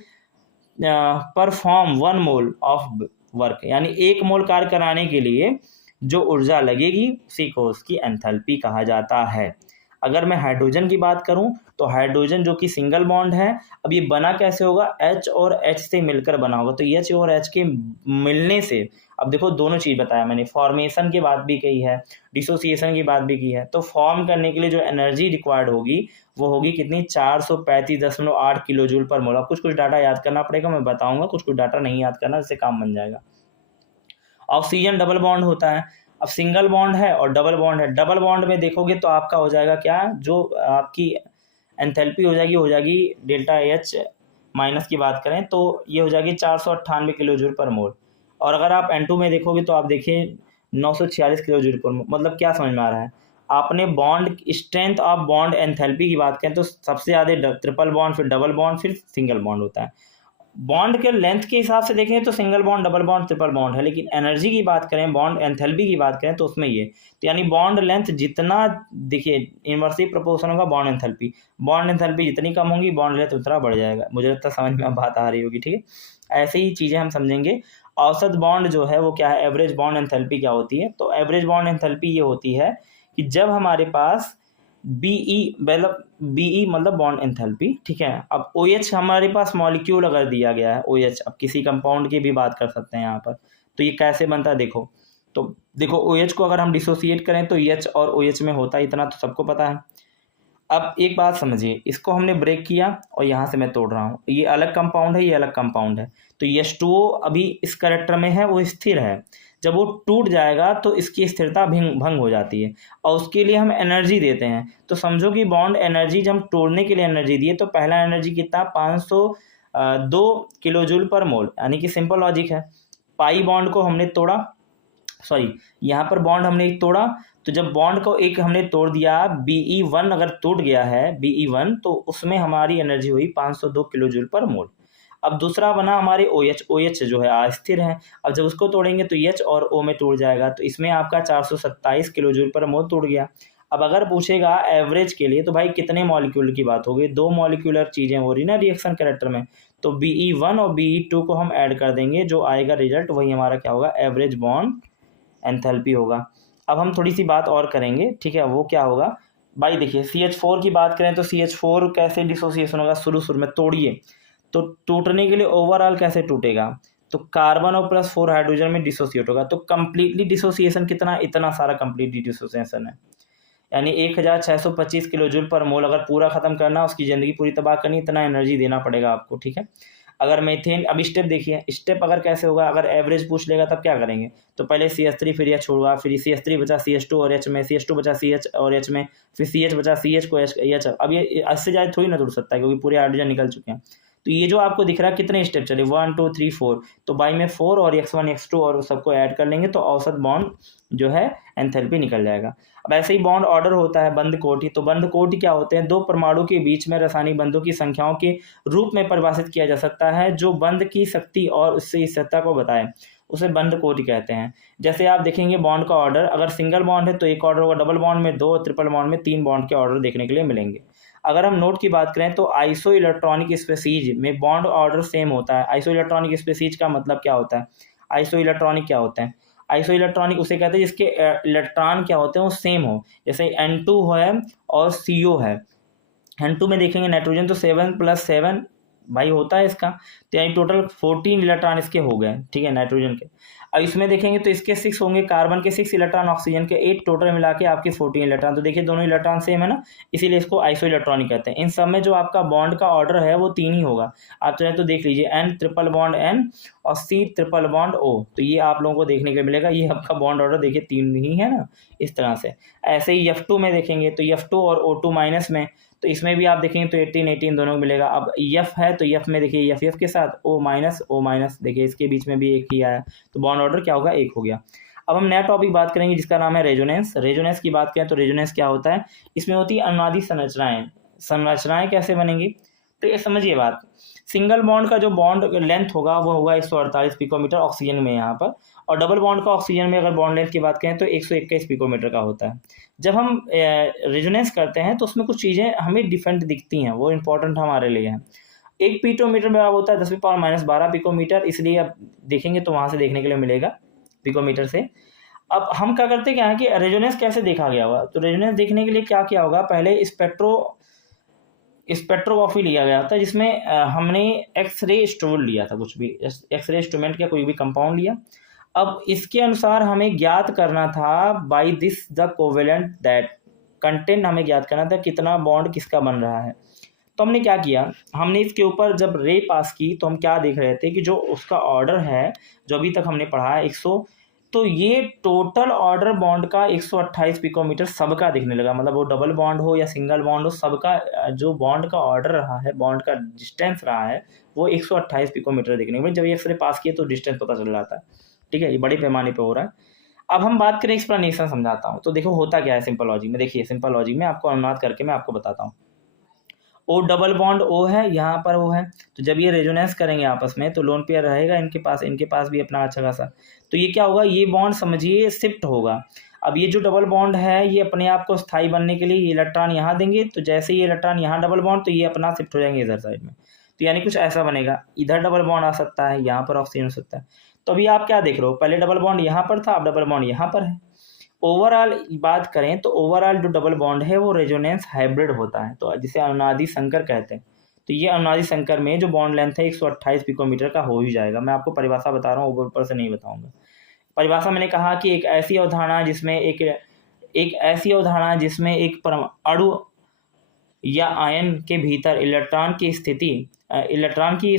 perform 1 mole of work, यानी 1 मोल कार्य कराने के लिए जो ऊर्जा लगेगी उसी को उसकी एंथैल्पी कहा जाता है। अगर मैं हाइड्रोजन की बात करूं तो हाइड्रोजन जो कि सिंगल बॉन्ड है, अब ये बना कैसे होगा, H और H से मिलकर बना होगा। तो H और H के मिलने से, अब देखो दोनों चीज़ बताया मैंने, फॉर्मेशन की बात भी कही है, डिसोसिएशन की बात भी की है। तो फॉर्म करने के लिए जो एनर्जी रिक्वायर्ड होगी वो होगी कितनी, 435.8 किलो जूल पर मोल। अब कुछ डाटा याद करना पड़ेगा, मैं बताऊंगा, कुछ डाटा नहीं याद करना, इससे काम बन जाएगा। ऑक्सीजन डबल बॉन्ड होता है। अब सिंगल बॉन्ड है और डबल बॉन्ड है। डबल बॉन्ड में देखोगे तो आपका हो जाएगा क्या, जो आपकी एंथैल्पी हो जाएगी डेल्टा H माइनस की बात करें तो ये हो जाएगी 498 किलो जूल पर मोल। और अगर आप N2 में देखोगे तो आप देखिए 946 किलो जूल पर मोल। मतलब क्या समझ में आ रहा है, आपने bond strength of bond enthalpy की बात करें तो सबसे ज़्यादा ट्रिपल बॉन्ड, फिर डबल बॉन्ड, फिर सिंगल बॉन्ड होता है। बॉन्ड के लेंथ के हिसाब से देखें तो single bond, double bond, triple bond है, लेकिन एनर्जी की बात करें, बॉन्ड एंथैल्पी की बात करें तो उसमें ये, तो यानी बॉन्ड लेंथ जितना, देखिए इनवर्सली प्रोपोर्शनल होगा बॉन्ड एंथैल्पी। बॉन्ड एंथैल्पी जितनी कम होगी बॉन्ड लेंथ उतना बढ़ जाएगा। मुझे लगता है समझ में बात आ रही होगी। ठीक है, ऐसे ही चीज़ें हम समझेंगे। औसत बॉन्ड जो है वो क्या है, एवरेज बॉन्ड एंथैल्पी क्या होती है। तो एवरेज बॉन्ड एंथैल्पी ये होती है कि जब हमारे पास BE मतलब बॉन्ड एंथैल्पी, ठीक है। अब OH हमारे पास मॉलिक्यूल अगर दिया गया है, OH, अब किसी कंपाउंड की भी बात कर सकते हैं यहाँ पर, तो ये कैसे बनता है देखो। तो देखो OH को अगर हम डिसोसिएट करें तो H और OH में होता है, इतना तो सबको पता है। अब एक बात समझिए, इसको हमने ब्रेक किया और यहाँ से मैं तोड़ रहा हूँ, ये अलग कंपाउंड है, ये अलग कंपाउंड है। तो H2O अभी इस कैरेक्टर में है, वो स्थिर है। जब वो टूट जाएगा तो इसकी स्थिरता भंग हो जाती है और उसके लिए हम एनर्जी देते हैं। तो समझो कि बॉन्ड एनर्जी, जब हम तोड़ने के लिए एनर्जी दिए तो पहला एनर्जी कितना, 502 किलो जूल पर मोल, यानी कि सिंपल लॉजिक है। पाई बॉन्ड को हमने तोड़ा, सॉरी यहाँ पर बॉन्ड हमने एक तोड़ा, तो जब बॉन्ड को एक हमने तोड़ दिया, BE1 अगर टूट गया है, BE1, तो उसमें हमारी एनर्जी हुई 502 किलो जूल पर मोल। अब दूसरा बना हमारे OH जो है अस्थिर है। अब जब उसको तोड़ेंगे तो H और O में टूट जाएगा, तो इसमें आपका 427 किलो जूल पर मोल टूट गया। अब अगर पूछेगा एवरेज के लिए तो भाई कितने मॉलिक्यूल की बात होगी, 2 मॉलिक्यूलर चीज़ें हो रही ना रिएक्शन कैरेक्टर में, तो BE1 और BE2 को हम ऐड कर देंगे, जो आएगा रिजल्ट वही हमारा क्या होगा, एवरेज बॉन्ड एंथैल्पी होगा। अब हम थोड़ी सी बात और करेंगे, ठीक है, वो क्या होगा भाई, देखिए CH4 की बात करें तो CH4 कैसे डिसोसिएशन होगा, शुरू में तोड़िए तो टूटने के लिए ओवरऑल कैसे टूटेगा, तो कार्बन और +4 हाइड्रोजन में डिसोसिएट होगा। तो कंप्लीटली डिसोसिएशन कितना, इतना सारा कंप्लीटली डिसोसिएशन है, यानी 1625 किलो जूल पर मोल। अगर पूरा खत्म करना, उसकी ज़िंदगी पूरी तबाह करनी, इतना एनर्जी देना पड़ेगा आपको। ठीक है, अगर मीथेन, अब स्टेप देखिए, स्टेप अगर कैसे होगा, अगर एवरेज पूछ लेगा तब क्या करेंगे, तो पहले CH3 फिर H होगा, फिर CH3 बचा CH2 और H में, CH2 बचा CH और H में, फिर CH बचा CH को H। अब ये इससे ज़्यादा थोड़ी ना जुड़ सकता है क्योंकि पूरे हाइड्रोजन निकल चुके हैं। तो ये जो आपको दिख रहा है कितने स्टेप चले 1 2 3 4, तो बाई में 4 और x1 x2 और सबको ऐड कर लेंगे तो औसत बॉन्ड जो है एंथैल्पी निकल जाएगा। अब ऐसे ही बॉन्ड ऑर्डर होता है बंद कोटि। तो बंद कोटि क्या होते हैं, दो परमाणु के बीच में रासायनिक बंधों की संख्याओं के रूप में परिभाषित किया जा सकता है जो बंध की शक्ति और उससे स्थिरता को बताए, उसे बंद कोटि कहते हैं। जैसे आप देखेंगे बॉन्ड का ऑर्डर, अगर सिंगल बॉन्ड है तो एक ऑर्डर होगा, डबल बॉन्ड में 2, ट्रिपल बॉन्ड में 3 बॉन्ड के ऑर्डर देखने के लिए मिलेंगे। अगर हम नोट की बात करें तो आइसो इलेक्ट्रॉनिक स्पीसीज में बॉन्ड ऑर्डर सेम होता है। आइसो इलेक्ट्रॉनिक स्पीसीज का मतलब क्या होता है, आइसो इलेक्ट्रॉनिक क्या होते हैं, आइसो इलेक्ट्रॉनिक उसे कहते हैं जिसके इलेक्ट्रॉन क्या होते हैं वो सेम हो। जैसे N2 है और CO है। N2 में देखेंगे नाइट्रोजन तो 7 + 7 भाई होता है इसका, तो यानी टोटल 14 इलेक्ट्रॉन इसके हो गए, ठीक है, नाइट्रोजन के। अब इसमें देखेंगे तो इसके 6 होंगे, कार्बन के 6 इलेक्ट्रॉन, ऑक्सीजन के 8, टोटल मिला के आपके 14 इलेक्ट्रॉन। तो देखिए दोनों इलेक्ट्रॉन सेम है ना, इसीलिए इसको आइसो इलेक्ट्रॉनिक कहते हैं। इन सब में जो आपका बॉन्ड का ऑर्डर है वो 3 ही होगा। आप चाहे तो देख लीजिए N ट्रिपल बॉन्ड N और C ट्रिपल बॉन्ड O, तो ये आप लोगों को देखने को मिलेगा। ये आपका बॉन्ड ऑर्डर देखिए 3 ही है ना, इस तरह से। ऐसे ही F2 में देखेंगे तो F2 और O2 माइनस में, तो इसमें भी आप देखेंगे तो 18 दोनों को मिलेगा। अब F है तो F में देखिए F के साथ O माइनस देखिए इसके बीच में भी एक ही आया, तो बॉन्ड ऑर्डर क्या होगा, एक हो गया। अब हम नया टॉपिक बात करेंगे जिसका नाम है रेजोनेंस। रेजोनेंस की बात करें तो रेजोनेंस क्या होता है, इसमें होती है अनुनादी संरचनाएं। संरचनाएं कैसे बनेंगी, तो ये समझिए बात। सिंगल बॉन्ड का जो बॉन्ड लेंथ होगा वो होगा 148 पिकोमीटर ऑक्सीजन में यहाँ पर, और डबल बॉन्ड का ऑक्सीजन में अगर बॉन्ड लेंथ की बात करें तो 121 पिकोमीटर का होता है। जब हम रेजोनेंस करते हैं तो उसमें कुछ चीज़ें हमें डिफरेंट दिखती हैं, वो इंपॉर्टेंट हमारे लिए हैं। एक पिकोमीटर में आप होता है 10⁻⁻12 पिकोमीटर, इसलिए आप देखेंगे तो वहाँ से देखने के लिए मिलेगा पिकोमीटर से। अब हम क्या करते हैं क्या है कि रेजोनेंस कैसे देखा गया होगा, तो रेजोनेंस देखने के लिए क्या किया होगा, पहले स्पेक्ट्रोग्राफी लिया गया था जिसमें हमने एक्सरे इंस्ट्रूमेंट लिया था, कुछ भी एक्सरे इंस्ट्रूमेंट का कोई भी कंपाउंड लिया। अब इसके अनुसार हमें ज्ञात करना था by this the covalent that content, हमें ज्ञात करना था कितना बॉन्ड किसका बन रहा है। तो हमने क्या किया, हमने इसके ऊपर जब रे पास की तो हम क्या देख रहे थे कि जो उसका ऑर्डर है जो अभी तक हमने पढ़ा है 100, तो ये टोटल ऑर्डर बॉन्ड का 128 पिकोमीटर सबका दिखने लगा। मतलब वो डबल बॉन्ड हो या सिंगल बॉन्ड हो, सबका जो बॉन्ड का ऑर्डर रहा है, बॉन्ड का डिस्टेंस रहा है वो 128 पिकोमीटर दिखने लगा। जब ये एक्सरे पास किए तो डिस्टेंस पता चल रहा था, ठीक है, ये बड़े पैमाने पे हो रहा है। अब हम बात करें एक्सप्लेनेशन समझाता हूँ। तो देखो होता क्या है सिंपल लॉजिक में, देखिए सिंपल लॉजिक में आपको अनुवाद करके मैं आपको बताता हूँ। O डबल बॉन्ड O है, यहाँ पर O है, तो जब ये रेजोनेंस करेंगे आपस में तो लोन पेयर रहेगा इनके पास भी अपना अच्छा खासा। तो ये क्या होगा, ये बॉन्ड समझिए शिफ्ट होगा। अब ये जो डबल बॉन्ड है ये अपने आप को स्थायी बनने के लिए ये इलेक्ट्रॉन यहाँ देंगे, तो जैसे ये इलेक्ट्रॉन यहाँ डबल बॉन्ड तो ये अपना शिफ्ट हो जाएंगे इधर साइड में। तो यानी कुछ ऐसा बनेगा, इधर डबल बॉन्ड आ सकता है, यहाँ पर ऑक्सीजन हो सकता है। तो अभी आप क्या देख रहे हो, पहले डबल बॉन्ड यहाँ पर था, अब डबल बॉन्ड यहाँ पर है। ओवरऑल बात करें तो ओवरऑल जो डबल बॉन्ड है वो रेजोनेंस हाइब्रिड होता है, तो जिसे अनुनादी संकर कहते हैं। तो ये अनुनादी संकर में जो बॉन्ड लेंथ है 128 पिकोमीटर का हो ही जाएगा। मैं आपको परिभाषा बता रहा हूँ, ऊपर से नहीं बताऊंगा। परिभाषा मैंने कहा कि एक ऐसी अवधारणा जिसमें एक अणु या आयन के भीतर इलेक्ट्रॉन की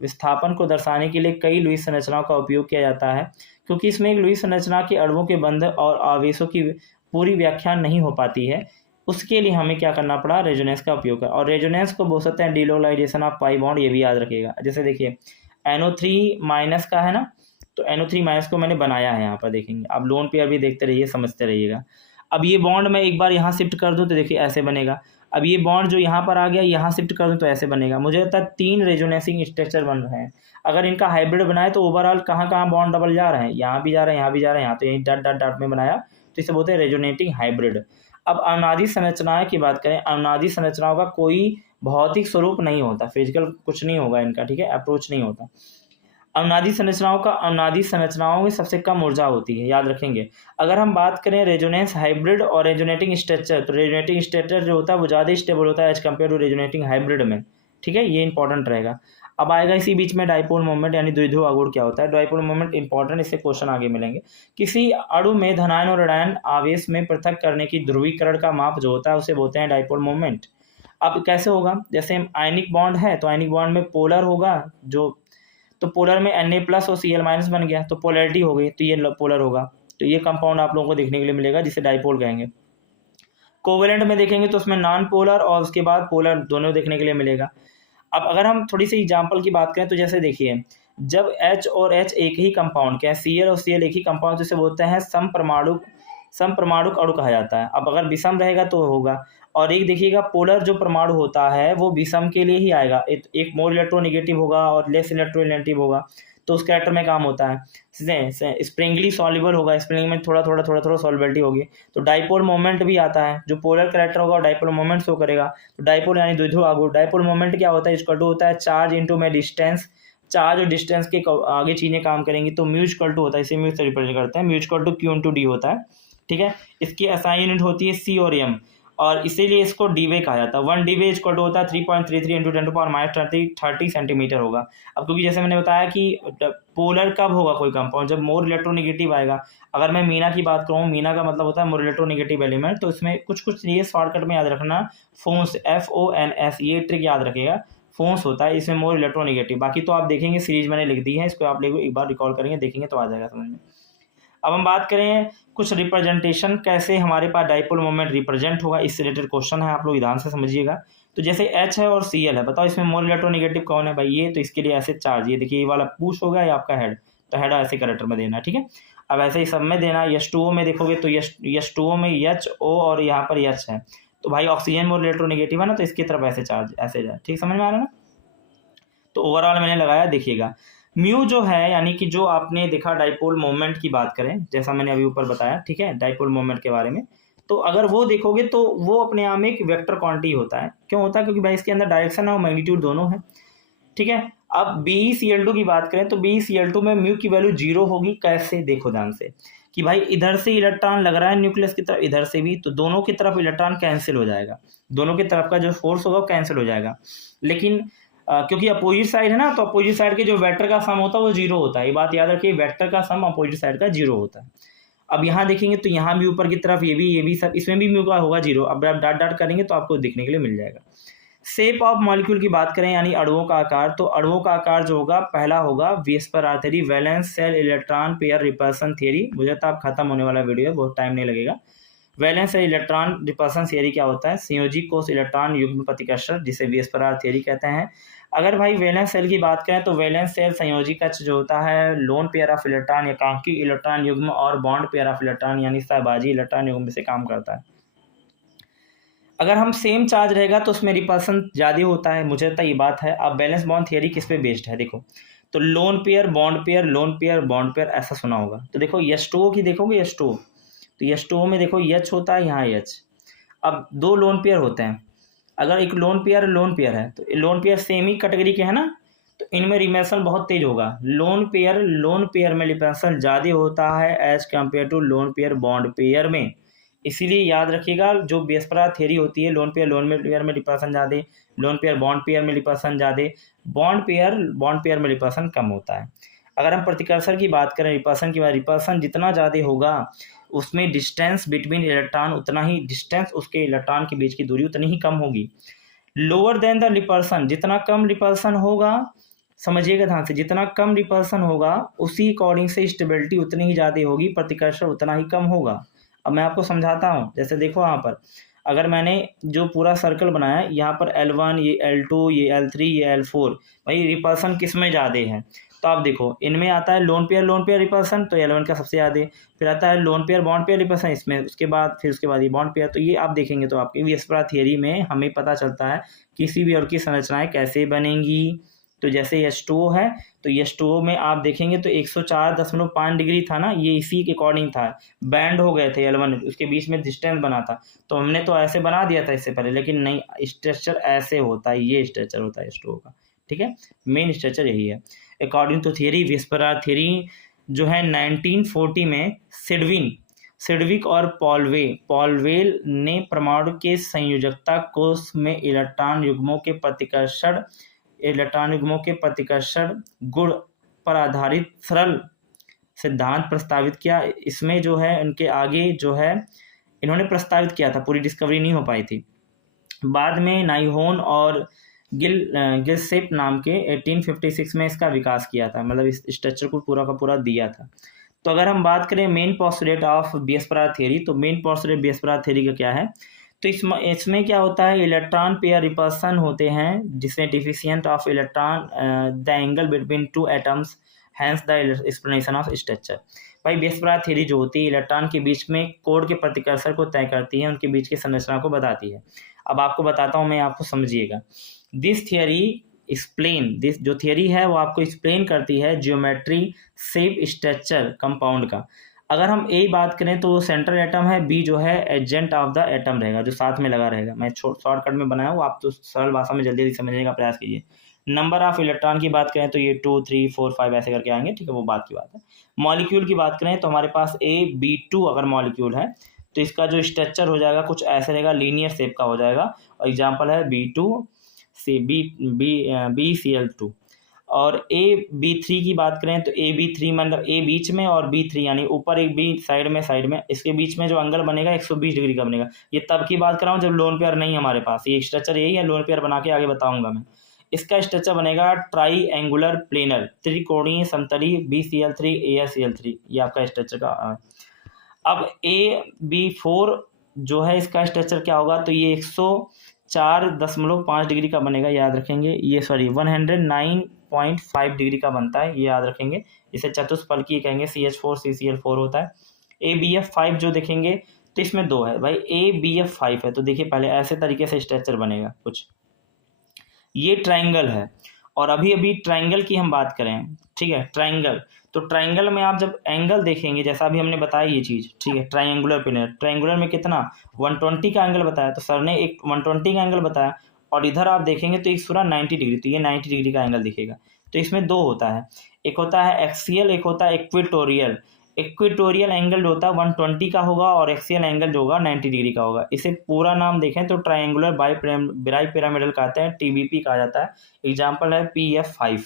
विस्थापन को दर्शाने के लिए कई लुईस संरचनाओं का उपयोग किया जाता है। क्योंकि इसमें एक लुईस संरचना के अणुओं के बंध और आवेशों की पूरी व्याख्या नहीं हो पाती है, उसके लिए हमें क्या करना पड़ा, रेजोनेंस का उपयोग है। और रेजोनेंस को बोल सकते हैं डिलोलाइजेशन ऑफ पाई बॉन्ड, ये भी याद रखिएगा। जैसे देखिए NO3 माइनस का है ना, तो NO3 माइनस को मैंने बनाया है यहाँ पर, देखेंगे आप लोन पेयर भी देखते रहिए, समझते रहिएगा। अब ये बॉन्ड मैं एक बार यहाँ शिफ्ट कर दूँ तो देखिए ऐसे बनेगा। अब ये बॉन्ड जो यहाँ पर आ गया यहाँ शिफ्ट कर दूँ तो ऐसे बनेगा। मुझे लगता है 3 रेजोनेंसिंग स्ट्रक्चर बन रहे हैं। अगर इनका हाइब्रिड बनाए तो ओवरऑल कहाँ कहाँ बॉन्ड डबल जा रहे हैं, यहाँ भी जा रहे हैं, यहाँ भी जा रहे हैं, यहाँ तो यही डॉट डॉट डॉट में बनाया, तो इसे बोलते हैं रेजोनेटिंग हाइब्रिड। अब अनुनादी संरचनाएं की बात करें, अनुनादी संरचनाओं का कोई भौतिक स्वरूप नहीं होता, फिजिकल कुछ नहीं होगा इनका, ठीक है, अप्रोच नहीं होता। अनुनादी संरचनाओं में सबसे कम ऊर्जा होती है, याद रखेंगे। अगर हम बात करें रेजोनेंस हाइब्रिड और रेजोनेटिंग स्ट्रक्चर, तो रेजोनेटिंग स्ट्रक्चर जो होता है वो ज़्यादा स्टेबल होता है as compare to resonating hybrid में, ठीक है, ये इंपॉर्टेंट रहेगा। अब आएगा इसी बीच में डाइपोल मोमेंट यानी द्विध्रुव आघूर्ण क्या होता है। डाइपोल मोमेंट इंपॉर्टेंट, इससे क्वेश्चन आगे मिलेंगे। किसी अणु में धनायन और ऋणायन आवेश में पृथक करने की ध्रुवीकरण का माप जो होता है उसे बोलते हैं डाइपोल मोमेंट। अब कैसे होगा, जैसे आयनिक बॉन्ड है तो आयनिक बॉन्ड में पोलर होगा, तो पोलर में Na+ और Cl- बन गया, तो पोलैरिटी हो गई, तो ये पोलर होगा। तो ये कंपाउंड आप लोगों को देखने के लिए मिलेगा जिसे डाइपोल कहेंगे। कोवेलेंट में देखेंगे तो उसमें नॉन पोलर और उसके बाद पोलर दोनों देखने के लिए मिलेगा। अब अगर हम थोड़ी सी एग्जांपल की बात करें तो जैसे देखिए, जब H और H एक ही कंपाउंड के हैं, Cl और Cl एक ही कंपाउंड, जिसे बोलते हैं समपरमाणुक अणु कहा जाता है। अब अगर विषम रहेगा तो होगा, और एक देखिएगा पोलर जो परमाणु होता है वो विषम के लिए ही आएगा, एक मोर इलेक्ट्रोनेगेटिव होगा और लेस इलेक्ट्रोनेगेटिव होगा, तो उस कैरेक्टर में काम होता है। स्प्रिंगली सॉल्युबल होगा, स्प्रिंग में थोड़ा थोड़ा सॉल्युबिलिटी होगी, तो डाइपोल मोमेंट भी आता है, जो पोलर कैरेक्टर होगा डाइपोल मोमेंट शो करेगा। तो डाइपोल यानी द्विध्रुव आघूर्ण, डाइपोल मोमेंट क्या होता है, इक्वल टू होता है चार्ज इंटू में डिस्टेंस, चार्ज और डिस्टेंस के आगे चीजें काम करेंगी, तो म्यू इक्वल टू होता है, इसे म्यू से रिप्रेजेंट करते हैं, mu equal to Q into D होता है, ठीक है। इसकी एसआई यूनिट होती है सी और एम, और इसीलिए इसको डीवे कहा जाता है। 1 डीवे इक्वल टू होता है 3.33 इंटू 10⁻30 सेंटीमीटर होगा। अब क्योंकि जैसे मैंने बताया कि पोलर कब होगा कोई कंपाउंड, जब मोर इलेक्ट्रोनेगेटिव आएगा। अगर मैं मीना की बात करूँ, मीना का मतलब होता है मोर इलेक्ट्रोनेगेटिव एलिमेंट, तो इसमें कुछ चीज़ें शॉर्टकट में याद रखना, फोन्स FONS, ये ट्रिक याद रखिएगा, फोन्स होता है इसमें मोर इलेक्ट्रोनेगेटिव। बाकी तो आप देखेंगे सीरीज मैंने लिख दी है, इसको आप लोग एक बार रिकॉल करेंगे, देखेंगे तो आ जाएगा समझ में। अब हम बात करें कुछ रिप्रेजेंटेशन, कैसे हमारे पास डाइपोल मोमेंट रिप्रेजेंट होगा, इससे रिलेटेड क्वेश्चन है, आप लोग ध्यान से समझिएगा। तो जैसे H है और Cl है, बताओ इसमें मोर इलेक्ट्रोनेगेटिव कौन है भाई, ये, तो इसके लिए ऐसे चार्ज, ये देखिए ये वाला पुश होगा, ये आपका हेड, तो हेड ऐसे कैरेक्टर में देना है, ठीक है। अब ऐसे ही सब में देना, H2O में देखोगे तो H2O में HO और यहाँ पर H है, तो भाई ऑक्सीजन मोर इलेक्ट्रोनेगेटिव है ना, तो इसकी तरफ ऐसे चार्ज ऐसे जाए, ठीक समझ में आ रहा है ना। तो ओवरऑल मैंने लगाया, देखिएगा म्यू जो है, यानी कि जो आपने देखा डाइपोल मोमेंट की बात करें, जैसा मैंने अभी ऊपर बताया, ठीक है, डाइपोल मोमेंट के बारे में, तो अगर वो देखोगे तो वो अपने आप में एक वेक्टर क्वांटिटी होता है। क्यों होता है, क्योंकि भाई इसके अंदर डायरेक्शन और मैग्नीट्यूड दोनों है, ठीक है। अब BeCl2 की बात करें तो BeCl2 में म्यू की वैल्यू 0 होगी। कैसे, देखो ध्यान से, कि भाई इधर से इलेक्ट्रॉन लग रहा है न्यूक्लियस की तरफ, इधर से भी, तो दोनों की तरफ इलेक्ट्रॉन कैंसिल हो जाएगा, दोनों की तरफ का जो फोर्स होगा वो कैंसिल हो जाएगा। लेकिन क्योंकि अपोजिट साइड है ना, तो अपोजिट साइड के जो वेक्टर का सम होता है वो 0 होता है, ये बात याद रखिए, वेक्टर का सम अपोजिट साइड का 0 होता है। अब यहाँ देखेंगे तो यहाँ भी ऊपर की तरफ ये भी सब, इसमें भी म्यू का होगा 0। अब आप डाट डाट करेंगे तो आपको देखने के लिए मिल जाएगा। शेप ऑफ मॉलिक्यूल की बात करें, यानी अणुओं का आकार, तो अणुओं का आकार जो होगा, पहला होगा VSPR theory, valence shell electron pair repulsion theory. मुझे तो अब खत्म होने वाला वीडियो है, बहुत टाइम नहीं लगेगा। Valence shell electron repulsion theory क्या होता है, संयोजी कोष इलेक्ट्रॉन युग्म प्रतिकर्षण, जिसे VSPR थ्योरी कहते हैं। अगर भाई वैलेंस शेल की बात करें तो वैलेंस शेल संयोजी कक्ष जो होता है, लोन पेयर ऑफ इलेक्ट्रॉन, एकांकी इलेक्ट्रॉन युग्म और बॉन्ड पेयर ऑफ इलेक्ट्रॉन यानी सहभागी इलेक्ट्रॉन युग्म से काम करता है। अगर हम सेम चार्ज रहेगा तो उसमें रिपल्सन ज़्यादा होता है, मुझे तो ये बात है। अब बैलेंस बॉन्ड थियरी किस पे बेस्ड है, देखो, तो lone pair bond pair, loan pair bond pair, ऐसा सुना होगा। तो देखो H2O की देखोगे, H2O, तो H2O में देखो H होता है, यहाँ H। अब दो लोन पेयर होते हैं, अगर एक लोन पेयर है तो लोन पेयर सेम ही कैटेगरी के है ना, तो इनमें रिपल्सन बहुत तेज होगा। लोन पेयर में रिपल्सन ज़्यादा होता है as compare to lone pair bond pair में। इसीलिए याद रखिएगा, जो VSPR थ्योरी होती है, लोन पेयर में रिपल्सन ज़्यादा, लोन पेयर बॉन्ड पेयर में रिपल्सन ज़्यादा, बॉन्ड पेयर में रिपल्सन कम होता है। अगर हम प्रतिकर्षण की बात करें, रिपल्सन की बात, रिपल्सन जितना ज़्यादा होगा उसमें डिस्टेंस बिटवीन इलेक्ट्रॉन उतना ही, डिस्टेंस उसके इलेक्ट्रॉन के बीच की दूरी उतनी ही कम होगी। लोअर देन द रिपल्सन, जितना कम रिपल्सन होगा, समझिएगा ध्यान से, जितना कम रिपल्सन होगा उसी अकॉर्डिंग से स्टेबिलिटी उतनी ही ज़्यादा होगी, प्रतिकर्षण उतना ही कम होगा। अब मैं आपको समझाता हूँ, जैसे देखो यहाँ पर, अगर मैंने जो पूरा सर्कल बनाया, यहाँ पर L1, ये L2, ये L3, ये L4, भाई रिपल्सन किस में ज़्यादा है, तो आप देखो इनमें आता है लोन पेयर रिपल्सन, तो L1 का सबसे ज़्यादा, फिर आता है lone pair bond pair repulsion इसमें, उसके बाद ये बॉन्ड पेयर। तो ये आप देखेंगे तो आपके VSPR थ्योरी में हमें पता चलता है किसी भी और की संरचनाएं कैसे बनेंगी। तो जैसे H2O है, तो H2O में आप देखेंगे तो 104.5 डिग्री था ना, ये इसी के अकॉर्डिंग था, बैंड हो गए थे L1, उसके बीच में डिस्टेंस बना था, तो हमने तो ऐसे बना दिया था इससे पहले, लेकिन नहीं, स्ट्रक्चर ऐसे होता है, ये स्ट्रक्चर होता है H2O का, ठीक है, मेन स्ट्रक्चर यही है according to theory. VSPR theory जो है 1940 में सिडविक और पॉलवेल ने परमाणु के संयोजकता कोष में इलेक्ट्रॉन युग्मों के प्रतिकर्षण गुण पर आधारित सरल सिद्धांत प्रस्तावित किया। इसमें जो है उनके आगे जो है इन्होंने प्रस्तावित किया था, पूरी डिस्कवरी नहीं हो पाई थी। बाद में नाइहोन और गिलसेप नाम के 1856 में इसका विकास किया था, मतलब इस स्ट्रक्चर को पूरा का पूरा दिया था। तो अगर हम बात करें main postulate of VSPR theory, तो मेन पोस्टुलेट VSPR थ्योरी का क्या है, तो इसमें क्या होता है, इलेक्ट्रॉन पेयर रिपल्सन होते हैं जिसमें deficient of electron the angle between two atoms, hence the explanation of structure. भाई बेसब्राग थ्योरी जो होती है इलेक्ट्रॉन के बीच में कोण के प्रतिकर्षण को तय करती है, उनके बीच की संरचना को बताती है। अब आपको बताता हूँ मैं, आपको समझिएगा। दिस थियरी एक्सप्लेन, दिस जो थियरी है वो आपको एक्सप्लेन करती है ज्योमेट्री, शेप, स्ट्रक्चर कंपाउंड का। अगर हम ए बात करें तो सेंट्रल एटम है, बी जो है एडजेंट ऑफ द एटम रहेगा, जो साथ में लगा रहेगा। मैं शॉर्टकट में बनाया हूँ, आप तो सरल भाषा में जल्दी जल्दी समझने का प्रयास कीजिए। नंबर ऑफ इलेक्ट्रॉन की बात करें तो ये 2 3 4 5 ऐसे करके आएंगे, ठीक है, वो बात की बात है। मॉलिक्यूल की बात करें तो हमारे पास AB2 अगर मॉलिक्यूल है तो इसका जो स्ट्रक्चर हो जाएगा कुछ ऐसे रहेगा, लीनियर शेप का हो जाएगा। और एग्जाम्पल है BCl2। और AB3 की बात करें तो AB3 मतलब A बीच में और B3 यानी ऊपर एक B साइड में, इसके बीच में जो एंगल बनेगा 120 डिग्री का बनेगा। ये तब की बात कर रहा हूँ जब लोन पेयर नहीं हमारे पास, ये स्ट्रक्चर यही है, लोन पेयर बना के आगे बताऊंगा मैं। इसका स्ट्रक्चर बनेगा ट्राई एंगुलर प्लेनर त्रिकोणीय समतली BCl3 AlCl3, ये आपका स्ट्रक्चर का। अब AB4 जो है इसका स्ट्रक्चर क्या होगा, तो ये 104.5 डिग्री का बनेगा, याद रखेंगे। ये 109.5 डिग्री का बनता है, ये याद रखेंगे। इसे चतुष्फलकीय कहेंगे, CH4 CCl4 होता है। ABF5 जो देखेंगे तो इसमें 2 है भाई, ABF5 है। तो देखिए पहले ऐसे तरीके से स्ट्रक्चर बनेगा कुछ, ये ट्राइंगल है। और अभी अभी ट्राइंगल की हम बात करें, ठीक है, ट्राइंगल। तो ट्राइंगल में आप जब एंगल देखेंगे, जैसा अभी हमने बताया ये चीज़, ठीक है, ट्राइंगुलर प्लेनर, ट्राइंगुलर में कितना 120 का एंगल बताया, तो सर ने एक 120 का एंगल बताया। और इधर आप देखेंगे तो एक पूरा 90 डिग्री, तो ये 90 डिग्री का एंगल दिखेगा। तो इसमें 2 होता है, एक होता है एक्सियल, एक होता है इक्वेटोरियल। इक्वेटोरियल एंगल जो होता है 120 का होगा और एक्सियल एंगल जो होगा 90 डिग्री का होगा। इसे पूरा नाम देखें तो ट्राइंगुलर बाई पिरामिडल कहते हैं, TBP कहा जाता है। एग्जाम्पल है PF5।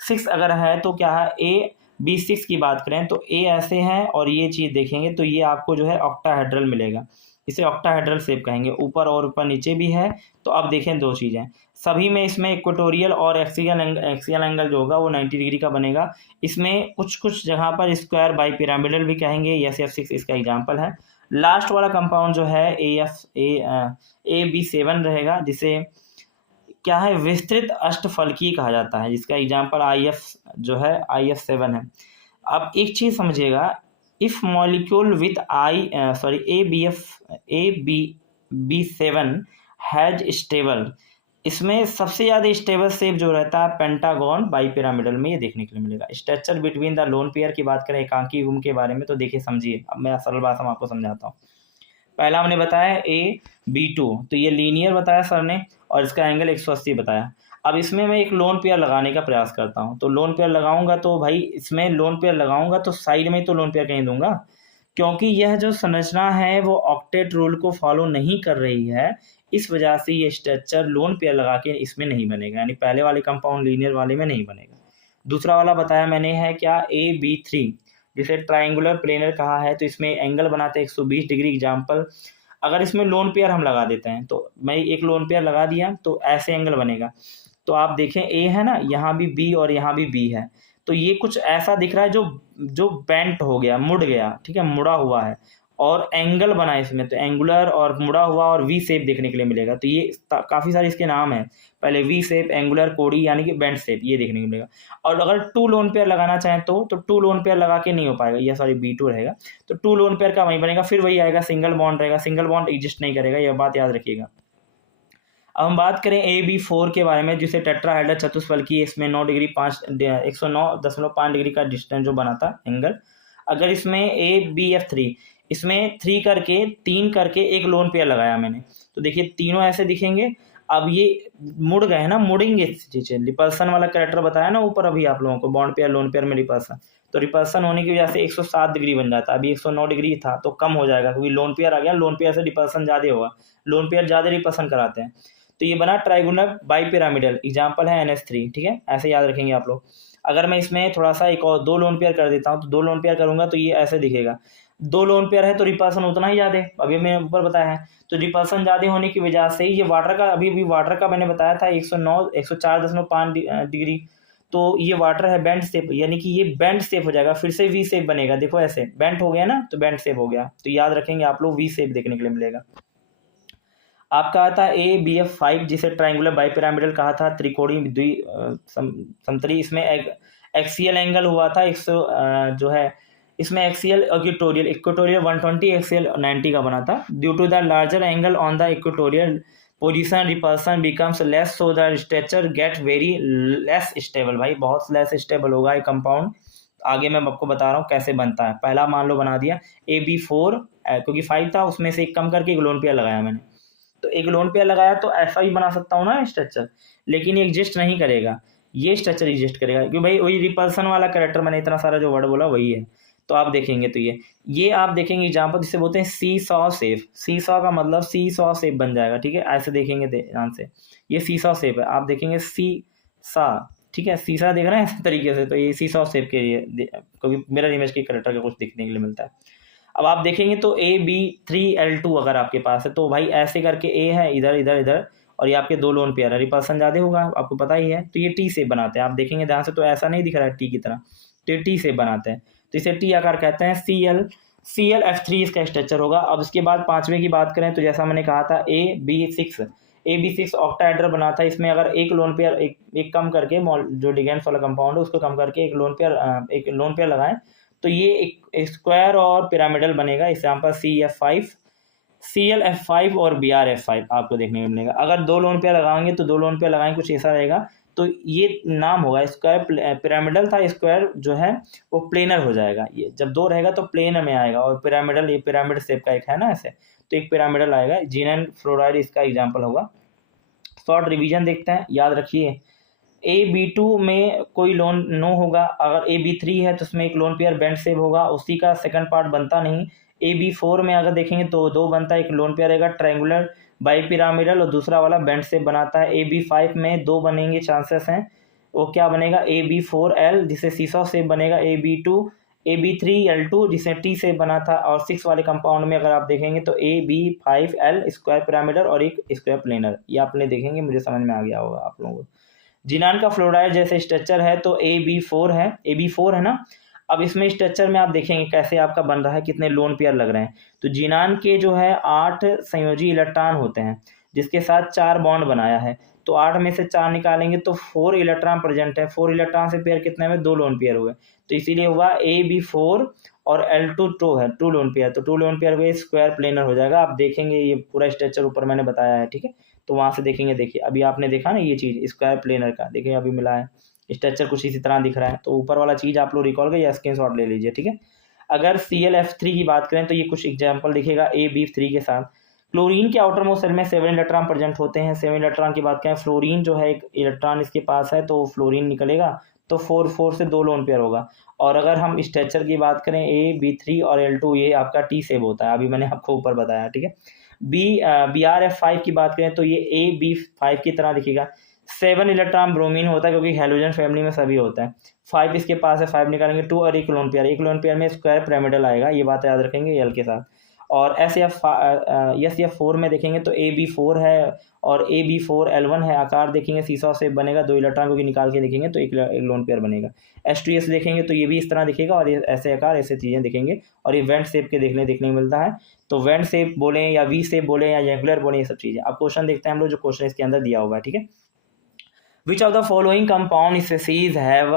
6 अगर है तो क्या है, AB6 की बात करें तो A ऐसे है और ये चीज़ देखेंगे तो ये आपको जो है ऑक्टाहेड्रल मिलेगा, इसे ऑक्टाहेड्रल शेप कहेंगे, ऊपर और ऊपर नीचे भी है। तो अब देखें 2 चीज़ें, सभी में इसमें इक्वेटोरियल और एक्सियल एंगल जो होगा वो 90 डिग्री का बनेगा। इसमें कुछ कुछ जगह पर स्क्वायर बाई पिरामिडल भी कहेंगे, SF6 इसका एग्जाम्पल है। लास्ट वाला कंपाउंड जो है AB7 रहेगा, जिसे क्या है, विस्तृत अष्टफलकीय कहा जाता है, जिसका एग्जाम्पल IF जो है IF7 है। अब एक चीज़ समझिएगा, if molecule with AB7 has stable, इसमें सबसे ज़्यादा स्टेबल शेप जो रहता है पेंटागन बाई पिरामिडल में, ये देखने के लिए मिलेगा। Structure between the lone pair की बात करें एकांकी युग्म के बारे में, तो देखिए समझिए, अब मैं सरल भाषा में आपको समझाता हूँ। पहला हमने बताया AB2, तो ये लीनियर बताया सर ने और इसका एंगल 180 बताया। अब इसमें मैं एक लोन पेयर लगाने का प्रयास करता हूँ, तो लोन पेयर लगाऊंगा तो भाई इसमें लोन पेयर लगाऊंगा तो साइड में तो लोन पेयर कहीं दूंगा, क्योंकि यह जो संरचना है वो ऑक्टेट रूल को फॉलो नहीं कर रही है। इस वजह से ये स्ट्रक्चर लोन पेयर लगा के इसमें नहीं बनेगा, यानी पहले वाले कंपाउंड लीनियर वाले में नहीं बनेगा। दूसरा वाला बताया मैंने है क्या, AB3, जिसे ट्राइंगुलर प्लेनर कहा है, तो इसमें एंगल बनाते हैं 120 डिग्री। एग्जाम्पल, अगर इसमें लोन पेयर हम लगा देते हैं, तो मैं एक लोन पेयर लगा दिया तो ऐसे एंगल बनेगा। तो आप देखें A है ना, यहाँ भी B और यहाँ भी B है, तो ये कुछ ऐसा दिख रहा है जो बेंट हो गया, मुड़ गया, ठीक है, मुड़ा हुआ है और एंगल बना है इसमें, तो एंगुलर और मुड़ा हुआ और V शेप देखने के लिए मिलेगा। तो ये काफ़ी सारे इसके नाम हैं, पहले V शेप, एंगुलर, कोडी यानी कि बेंट शेप, ये देखने को मिलेगा। और अगर 2 लोन पेयर लगाना चाहें तो 2 लोन पेयर लगा के नहीं हो पाएगा, ये सॉरी B2 रहेगा, तो 2 लोन पेयर का वहीं बनेगा, फिर वही आएगा, सिंगल बॉन्ड रहेगा, सिंगल बॉन्ड एग्जिस्ट नहीं करेगा, यह बात याद रखिएगा। अब हम बात करें AB4 के बारे में, जिसे टेट्राहेड्रल चतुष्फलकीय, इसमें 109.5 डिग्री का डिस्टेंस जो बनाता एंगल। अगर इसमें ABF3, इसमें 3 करके एक लोन पेयर लगाया मैंने, तो देखिए तीनों ऐसे दिखेंगे। अब ये मुड़ गए हैं ना, मुड़ेंगे चीजें, रिपल्सन वाला कैरेक्टर बताया ना ऊपर अभी आप लोगों को, बॉन्ड पेयर लोन पेयर में रिपल्सन, तो रिपल्सन होने की वजह से 107 डिग्री बन जाता है। अभी 109 डिग्री था तो कम हो जाएगा, क्योंकि लोन पेयर आ गया, लोन पेयर से रिपल्सन ज़्यादा होगा, लोन पेयर ज़्यादा रिपल्सन कराते हैं। तो ये बना ट्राइगोनल बाई पिरामिडल, एग्जाम्पल है NH3, ठीक है, ऐसे याद रखेंगे आप लोग। अगर मैं इसमें थोड़ा सा एक और 2 लोन पेयर कर देता हूँ, तो 2 लोन पेयर करूंगा तो ये ऐसे दिखेगा। 2 लोन पेयर है तो रिपल्सन उतना ही ज़्यादा, अभी मैंने ऊपर बताया है, तो रिपल्सन ज़्यादा होने की वजह से ये वाटर का, अभी वाटर का मैंने बताया था 104.5 डिग्री, तो ये वाटर है बेंड शेप, यानी कि ये बेंड शेप हो जाएगा, फिर से V शेप बनेगा, देखो ऐसे बेंड हो गया ना, तो बेंड शेप हो गया, तो याद रखेंगे आप लोग, V शेप देखने के लिए मिलेगा। आप कहा था ABF5 जिसे ट्रायंगुलर बाइपिरामिडल कहा था, त्रिकोणीय समतली। इसमें एक्सियल एंगल हुआ था 100 जो है इसमें एक्सियल इक्वेटोरियल 120, एक्सियल 90 का बना था। Due to the larger angle on the equatorial position repulsion becomes less, so the structure get very less stable. भाई बहुत लेस स्टेबल होगा ये कंपाउंड। आगे मैं आपको बता रहा हूँ कैसे बनता है। पहला मान लो बना दिया AB4, क्योंकि 5 था उसमें से एक कम करके एक लोन पेयर लगाया मैंने, तो एक लोन पेयर लगाया तो ऐसा ही बना सकता हूँ ना स्ट्रक्चर, लेकिन ये एग्जिस्ट नहीं करेगा, ये स्ट्रक्चर एग्जिस्ट करेगा, क्योंकि भाई वही रिपल्सन वाला कैरेक्टर मैंने इतना सारा जो वर्ड बोला वही है। तो आप देखेंगे तो ये आप देखेंगे एग्जाम्पल जिसे बोलते हैं सी सॉ शेप। सी सॉ का मतलब सी सॉ शेप बन जाएगा, ठीक है, ऐसे देखेंगे ध्यान से, ये सी सॉ शेप है, आप देखेंगे सी सा, ठीक है, सीसा देख रहे हैं इस तरीके से, तो ये सी सॉ शेप के लिए, क्योंकि मिरर इमेज के कैरेक्टर का कुछ दिखने के लिए मिलता है। अब आप देखेंगे तो AB3L2 अगर आपके पास है तो भाई ऐसे करके A है इधर इधर इधर, और ये आपके दो लोन पेयर है, रिपल्सन ज़्यादा होगा आपको पता ही है, तो ये टी शेप बनाते हैं। आप देखेंगे ध्यान से तो ऐसा नहीं दिख रहा है टी की तरह, तो ये टी शेप बनाते हैं, तो इसे टी आकार कहते हैं। ClF3 इसका स्ट्रक्चर होगा। अब इसके बाद पांचवें की बात करें तो जैसा मैंने कहा था AB6 ऑक्टाहेड्रल बना था। इसमें अगर एक लोन पेयर एक कम करके जो लिगेंड्स वाला कंपाउंड है उसको कम करके एक लोन पेयर लगाएं तो ये एक स्क्वायर और पिरामिडल बनेगा। एग्जाम्पल ClF5 और BrF5 आपको देखने को मिलेगा। अगर दो लोन पेयर लगाएंगे तो दो लोन पेयर लगाएंगे कुछ ऐसा रहेगा, तो ये नाम होगा स्क्वायर। पिरामिडल था, स्क्वायर जो है वो प्लेनर हो जाएगा। ये जब दो रहेगा तो प्लेन में आएगा, और पिरामिडल ये पिरामिड शेप का एक है ना ऐसे, तो एक पिरामिडल आएगा। जीनन फ्लोराइड इसका एग्जाम्पल होगा। शॉर्ट रिवीजन देखते हैं, याद रखिए AB2 में कोई लोन नो होगा, अगर AB3 है तो उसमें एक लोन पेयर बेंड शेप होगा, उसी का सेकंड पार्ट बनता नहीं। AB4 में अगर देखेंगे तो दो बनता है, एक लोन पेयर रहेगा ट्रायंगुलर बाइपिरामिडल और दूसरा वाला बेंड शेप बनाता है। AB5 में दो बनेंगे चांसेस हैं, वो क्या बनेगा AB4L जिसे सीसॉ शेप बनेगा, AB3L2 जिसे टी शेप बना था, और 6 वाले कंपाउंड में अगर आप देखेंगे तो AB5L स्क्वायर पिरामिडल और एक स्क्वायर प्लेनर। ये आपने देखेंगे, मुझे समझ में आ गया होगा आप लोगों को। जिनान का फ्लोराइड जैसे स्ट्रक्चर है तो AB4 है ना। अब इसमें स्ट्रक्चर में आप देखेंगे कैसे आपका बन रहा है, कितने लोन पेयर लग रहे हैं। तो जिनान के जो है 8 संयोजी इलेक्ट्रॉन होते हैं जिसके साथ 4 बॉन्ड बनाया है, तो 8 में से 4 निकालेंगे तो 4 इलेक्ट्रॉन प्रेजेंट है। 4 इलेक्ट्रॉन से पेयर कितने में, 2 लोन पेयर हुए, तो इसीलिए हुआ AB4 और L2 2 है, 2 लोन पेयर, तो 2 लोन पेयर हुए, स्क्वायर प्लेनर हो जाएगा। आप देखेंगे ये पूरा स्ट्रक्चर ऊपर मैंने बताया है, ठीक है, तो वहां से देखेंगे। देखिए अभी आपने देखा ना ये चीज स्क्वायर प्लेनर का, देखिए अभी मिला है स्ट्रक्चर कुछ इसी तरह दिख रहा है, तो ऊपर वाला चीज आप लोग रिकॉल कर या स्क्रीनशॉट ले लीजिए, ठीक है। अगर ClF3 की बात करें तो ये कुछ एग्जाम्पल दिखेगा AB3 के साथ। क्लोरीन के आउटर मोस्ट सेल में 7 इलेक्ट्रॉन प्रेजेंट होते हैं। 7 इलेक्ट्रॉन की बात करें, फ्लोरीन जो है एक इलेक्ट्रॉन इसके पास है तो फ्लोरीन निकलेगा, तो 4 से 2 लोन पेयर होगा। और अगर हम स्ट्रक्चर की बात करें AB3 और L2, ये आपका टी शेप होता है, अभी मैंने आपको ऊपर बताया, ठीक है। BrF5 की बात करें तो ये AB5 की तरह दिखेगा। 7 इलेक्ट्रॉन ब्रोमीन होता है क्योंकि हेलोजन फैमिली में सभी होता है। 5 इसके पास है, 5 निकालेंगे 2 और एक लोन पेयर में स्क्वायर पिरामिडल आएगा, ये बात याद रखेंगे L के साथ। और SF4 में देखेंगे तो AB4 है और AB4L1 है, आकार देखेंगे सीसॉ शेप बनेगा, 2 इलेक्ट्रॉन क्योंकि निकाल के देखेंगे तो एक लोन पेयर बनेगा। H2S देखेंगे तो ये भी इस तरह दिखेगा, और ये ऐसे आकार ऐसे चीज़ें दिखेंगे, और ये वेंट शेप के देखने को मिलता है। तो वेंट शेप बोले या वी शेप बोले या रेगुलर बोले, ये सब चीज़ें। अब क्वेश्चन देखते हैं हम लोग, जो क्वेश्चन इसके अंदर दिया हुआ है, ठीक है। Which of the following compound species have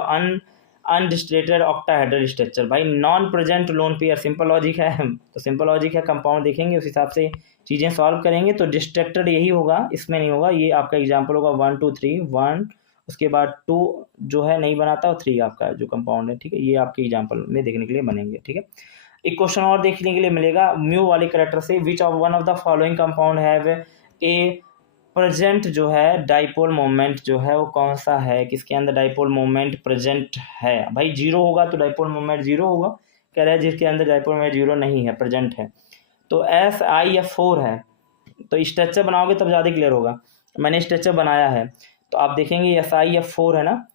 undistorted octahedral structure. भाई non present lone pair, simple logic है, तो सिंपल लॉजिक है, कंपाउंड देखेंगे उस हिसाब से चीज़ें सॉल्व करेंगे। तो डिस्ट्रैक्टेड यही होगा, इसमें नहीं होगा। ये आपका एग्जाम्पल होगा 1 2 3 1, उसके बाद 2 जो है नहीं बनाता, और 3 आपका जो कंपाउंड है, ठीक है। ये आपके एग्जाम्पल में देखने के लिए बनेंगे, ठीक है। एक क्वेश्चन और देखने के लिए मिलेगा म्यू वाले करेक्टर से, which of one of the following compound have a present जो है डाइपोल मोमेंट जो है वो कौन सा है, किसके अंदर डाइपोल मोमेंट प्रेजेंट है। भाई 0 होगा तो डाइपोल मोमेंट 0 होगा, कह रहा है जिसके अंदर डाइपोल मोमेंट 0 नहीं है, प्रेजेंट है, तो SiF4 है। तो स्ट्रक्चर बनाओगे तब ज़्यादा क्लियर होगा। मैंने स्ट्रक्चर बनाया है, तो आप देखेंगे SiF4 है ना,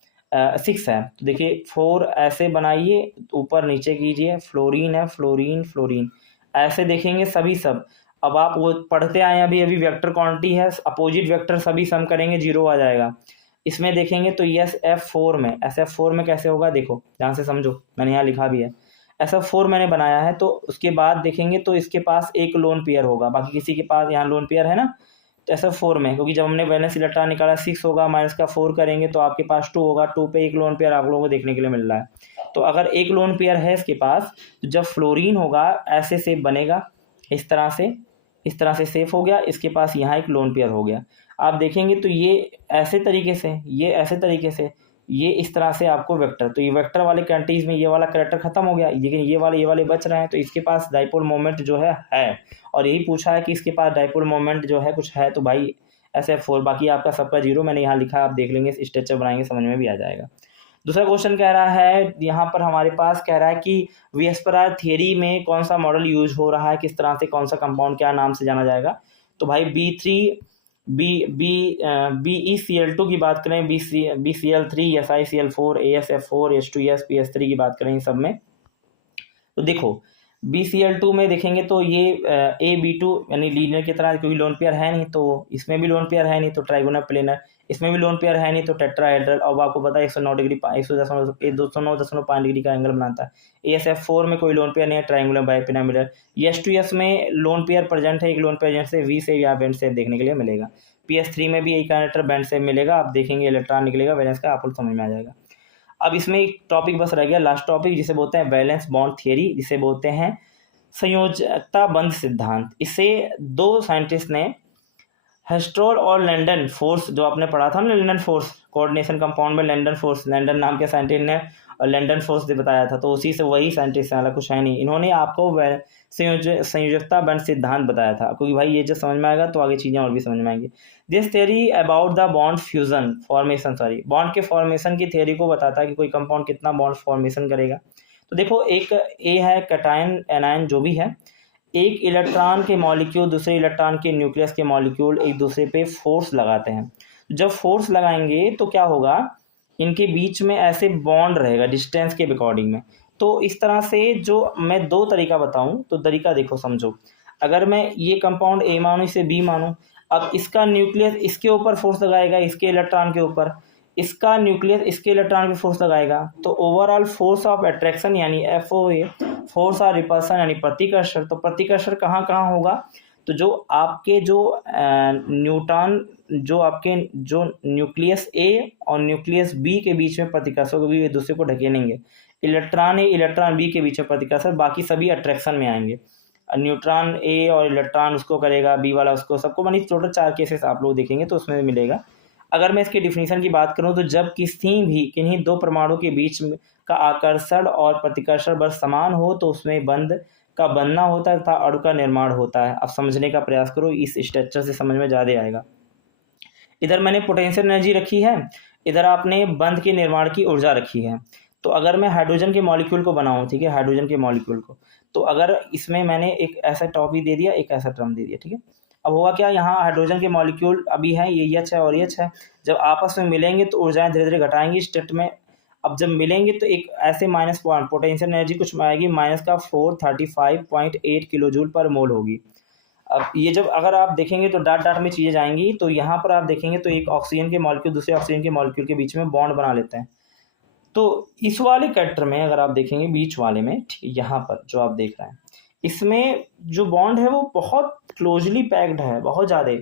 6 है, तो देखिए 4 ऐसे बनाइए, ऊपर नीचे कीजिए, फ्लोरीन है, फ्लोरीन ऐसे देखेंगे सभी सब। अब आप वो पढ़ते आए अभी वेक्टर क्वांटिटी है, अपोजिट वेक्टर सभी सम करेंगे 0 आ जाएगा। इसमें देखेंगे तो SF4 में, SF4 में कैसे होगा देखो ध्यान से समझो, मैंने यहाँ लिखा भी है। SF4 मैंने बनाया है, तो उसके बाद देखेंगे तो इसके पास एक लोन पेयर होगा, बाकी किसी के पास यहाँ लोन पेयर है ना, तो SF4 में, क्योंकि जब हमने वैलेंस इलेक्ट्रॉन निकाला 6 होगा, माइनस का 4 करेंगे तो आपके पास 2 होगा, 2 पे एक लोन पेयर आप लोगों को देखने के लिए मिल रहा है। तो अगर एक लोन पेयर है इसके पास, तो जब फ्लोरीन होगा ऐसे शेप बनेगा, इस तरह से सेफ हो गया, इसके पास यहाँ एक लोन पेयर हो गया। आप देखेंगे तो ये ऐसे तरीके से, ये इस तरह से आपको वेक्टर, तो ये वेक्टर वाले कैंटीज में ये वाला कैरेक्टर खत्म हो गया, लेकिन ये वाले बच रहे हैं, तो इसके पास डाइपोल मोमेंट जो है। और यही पूछा है कि इसके पास डाइपोल मोमेंट जो है कुछ है, तो भाई SF4, बाकी आपका सबका 0 मैंने यहाँ लिखा, आप देख लेंगे, स्ट्रक्चर बनाएंगे समझ में भी आ जाएगा। दूसरा क्वेश्चन कह रहा है, यहाँ पर हमारे पास कह रहा है कि वीएसपीआर थियरी में कौन सा मॉडल यूज हो रहा है, किस तरह से, कौन सा कंपाउंड क्या नाम से जाना जाएगा। तो भाई BeCl2 की बात करें, BCl3, SiCl4, AsF4, H2S, PS3 की बात करें सब में, तो देखो BCl2 में देखेंगे तो ये AB2 यानी लीनियर की तरह, क्योंकि लोन पेयर है नहीं, तो इसमें भी लोन पेयर है नहीं, तो ट्राइगोनल प्लेनर, इसमें भी लोन पेयर है नहीं, तो टेट्राहेड्रल। अब आपको पता है 109 डिग्री 209.5 डिग्री का एंगल बनाता है। AsF4 में कोई लोन पेयर नहीं है, ट्राइंगुलर बाइपिरामिडल। H2S में लोन पेयर प्रेजेंट है, एक लोन पेयर जैसे V से या बैंड से देखने के लिए मिलेगा। PS3 में भी एक कैरेक्टर बैंड से मिलेगा, आप देखेंगे इलेक्ट्रॉन निकलेगा वैलेंस का, आपको समझ में आ जाएगा। अब इसमें एक टॉपिक बस रह गया, लास्ट टॉपिक, जिसे बोलते हैं वैलेंस बॉन्ड थियरी, जिसे बोलते हैं संयोजकता बंध सिद्धांत। इसे 2 साइंटिस्ट ने, हेस्ट्रोल और लैंडन फोर्स, जो आपने पढ़ा था ना, लैंडन फोर्स कोऑर्डिनेशन कंपाउंड में, लैंडन नाम के साइंटिस्ट ने और लैंडन फोर्स ने बताया था, तो उसी से वही साइंटिस्ट है, कुछ है नहीं। इन्होंने आपको संयोजकता बंध सिद्धांत बताया था, क्योंकि भाई ये जो समझ में आएगा तो आगे चीज़ें और भी समझ में आएंगी। This theory about the bond fusion formation, bond के फॉर्मेशन की थ्योरी को बताता है कि कोई कंपाउंड कितना बॉन्ड फॉर्मेशन करेगा। तो देखो, एक ए है कैटायन एनायन जो भी है, एक इलेक्ट्रॉन के मॉलिक्यूल दूसरे इलेक्ट्रॉन के न्यूक्लियस के मॉलिक्यूल एक दूसरे पे फोर्स लगाते हैं। जब फोर्स लगाएंगे तो क्या होगा, इनके बीच में ऐसे बॉन्ड रहेगा डिस्टेंस के अकॉर्डिंग में। तो इस तरह से जो मैं 2 तरीका बताऊं, तो तरीका देखो समझो, अगर मैं ये कंपाउंड ए मानूं, इसे बी मानूं, अब इसका न्यूक्लियस इसके ऊपर फोर्स लगाएगा, इसके इलेक्ट्रॉन के ऊपर, इसका न्यूक्लियस इसके इलेक्ट्रॉन पे फोर्स लगाएगा, तो ओवरऑल फोर्स ऑफ अट्रैक्शन यानी FOA, फोर्स ऑफ रिपल्सन यानी प्रतिकर्षण। तो प्रतिकर्षण कहाँ कहाँ होगा, तो जो आपके जो न्यूट्रॉन, जो आपके जो न्यूक्लियस ए और न्यूक्लियस बी के बीच में प्रतिकर्षण, क्योंकि ये दूसरे को ढकेलेंगे, इलेक्ट्रॉन ए इलेक्ट्रॉन बी के बीच में प्रतिकर्षण, बाकी सभी अट्रैक्शन में आएंगे। न्यूट्रॉन ए और इलेक्ट्रॉन उसको करेगा, बी वाला उसको, सबको, मानी टोटल 4 केसेस आप लोग देखेंगे तो उसमें मिलेगा। अगर मैं इसके डिफिनीशन की बात करूं, तो जब किन्हीं 2 परमाणु के बीच का आकर्षण और प्रतिकर्षण बल समान हो, तो उसमें बंध का बनना होता है तथा अणु का निर्माण होता है। अब समझने का प्रयास करो, इस स्ट्रक्चर से समझ में ज़्यादा आएगा। इधर मैंने पोटेंशियल एनर्जी रखी है, इधर आपने बंध के निर्माण की ऊर्जा रखी है। तो अगर मैं हाइड्रोजन के मॉलिक्यूल को बनाऊं, ठीक है, हाइड्रोजन के मॉलिक्यूल को, तो अगर इसमें मैंने एक ऐसा टॉपिक दे दिया, एक ऐसा टर्म दे दिया, ठीक है, अब होगा क्या, यहाँ हाइड्रोजन के मॉलिक्यूल अभी हैं, ये H है और H है, जब आपस में मिलेंगे तो ऊर्जाएं धीरे धीरे घटाएंगी स्टेट में। अब जब मिलेंगे तो एक ऐसे माइनस पॉइंट पोटेंशियल एनर्जी कुछ आएगी, माइनस का 435.8 किलो जूल पर मोल होगी। अब ये जब अगर आप देखेंगे तो डाट डाट में चीज़ें जाएंगी, तो यहाँ पर आप देखेंगे तो एक ऑक्सीजन के मॉलिक्यूल दूसरे ऑक्सीजन के मॉलिक्यूल के बीच में बॉन्ड बना लेते हैं। तो इस वाले कैरेक्टर में अगर आप देखेंगे बीच वाले में, यहाँ पर जो आप देख रहे हैं, इसमें जो बॉन्ड है वो बहुत क्लोजली पैक्ड है, बहुत ज़्यादा।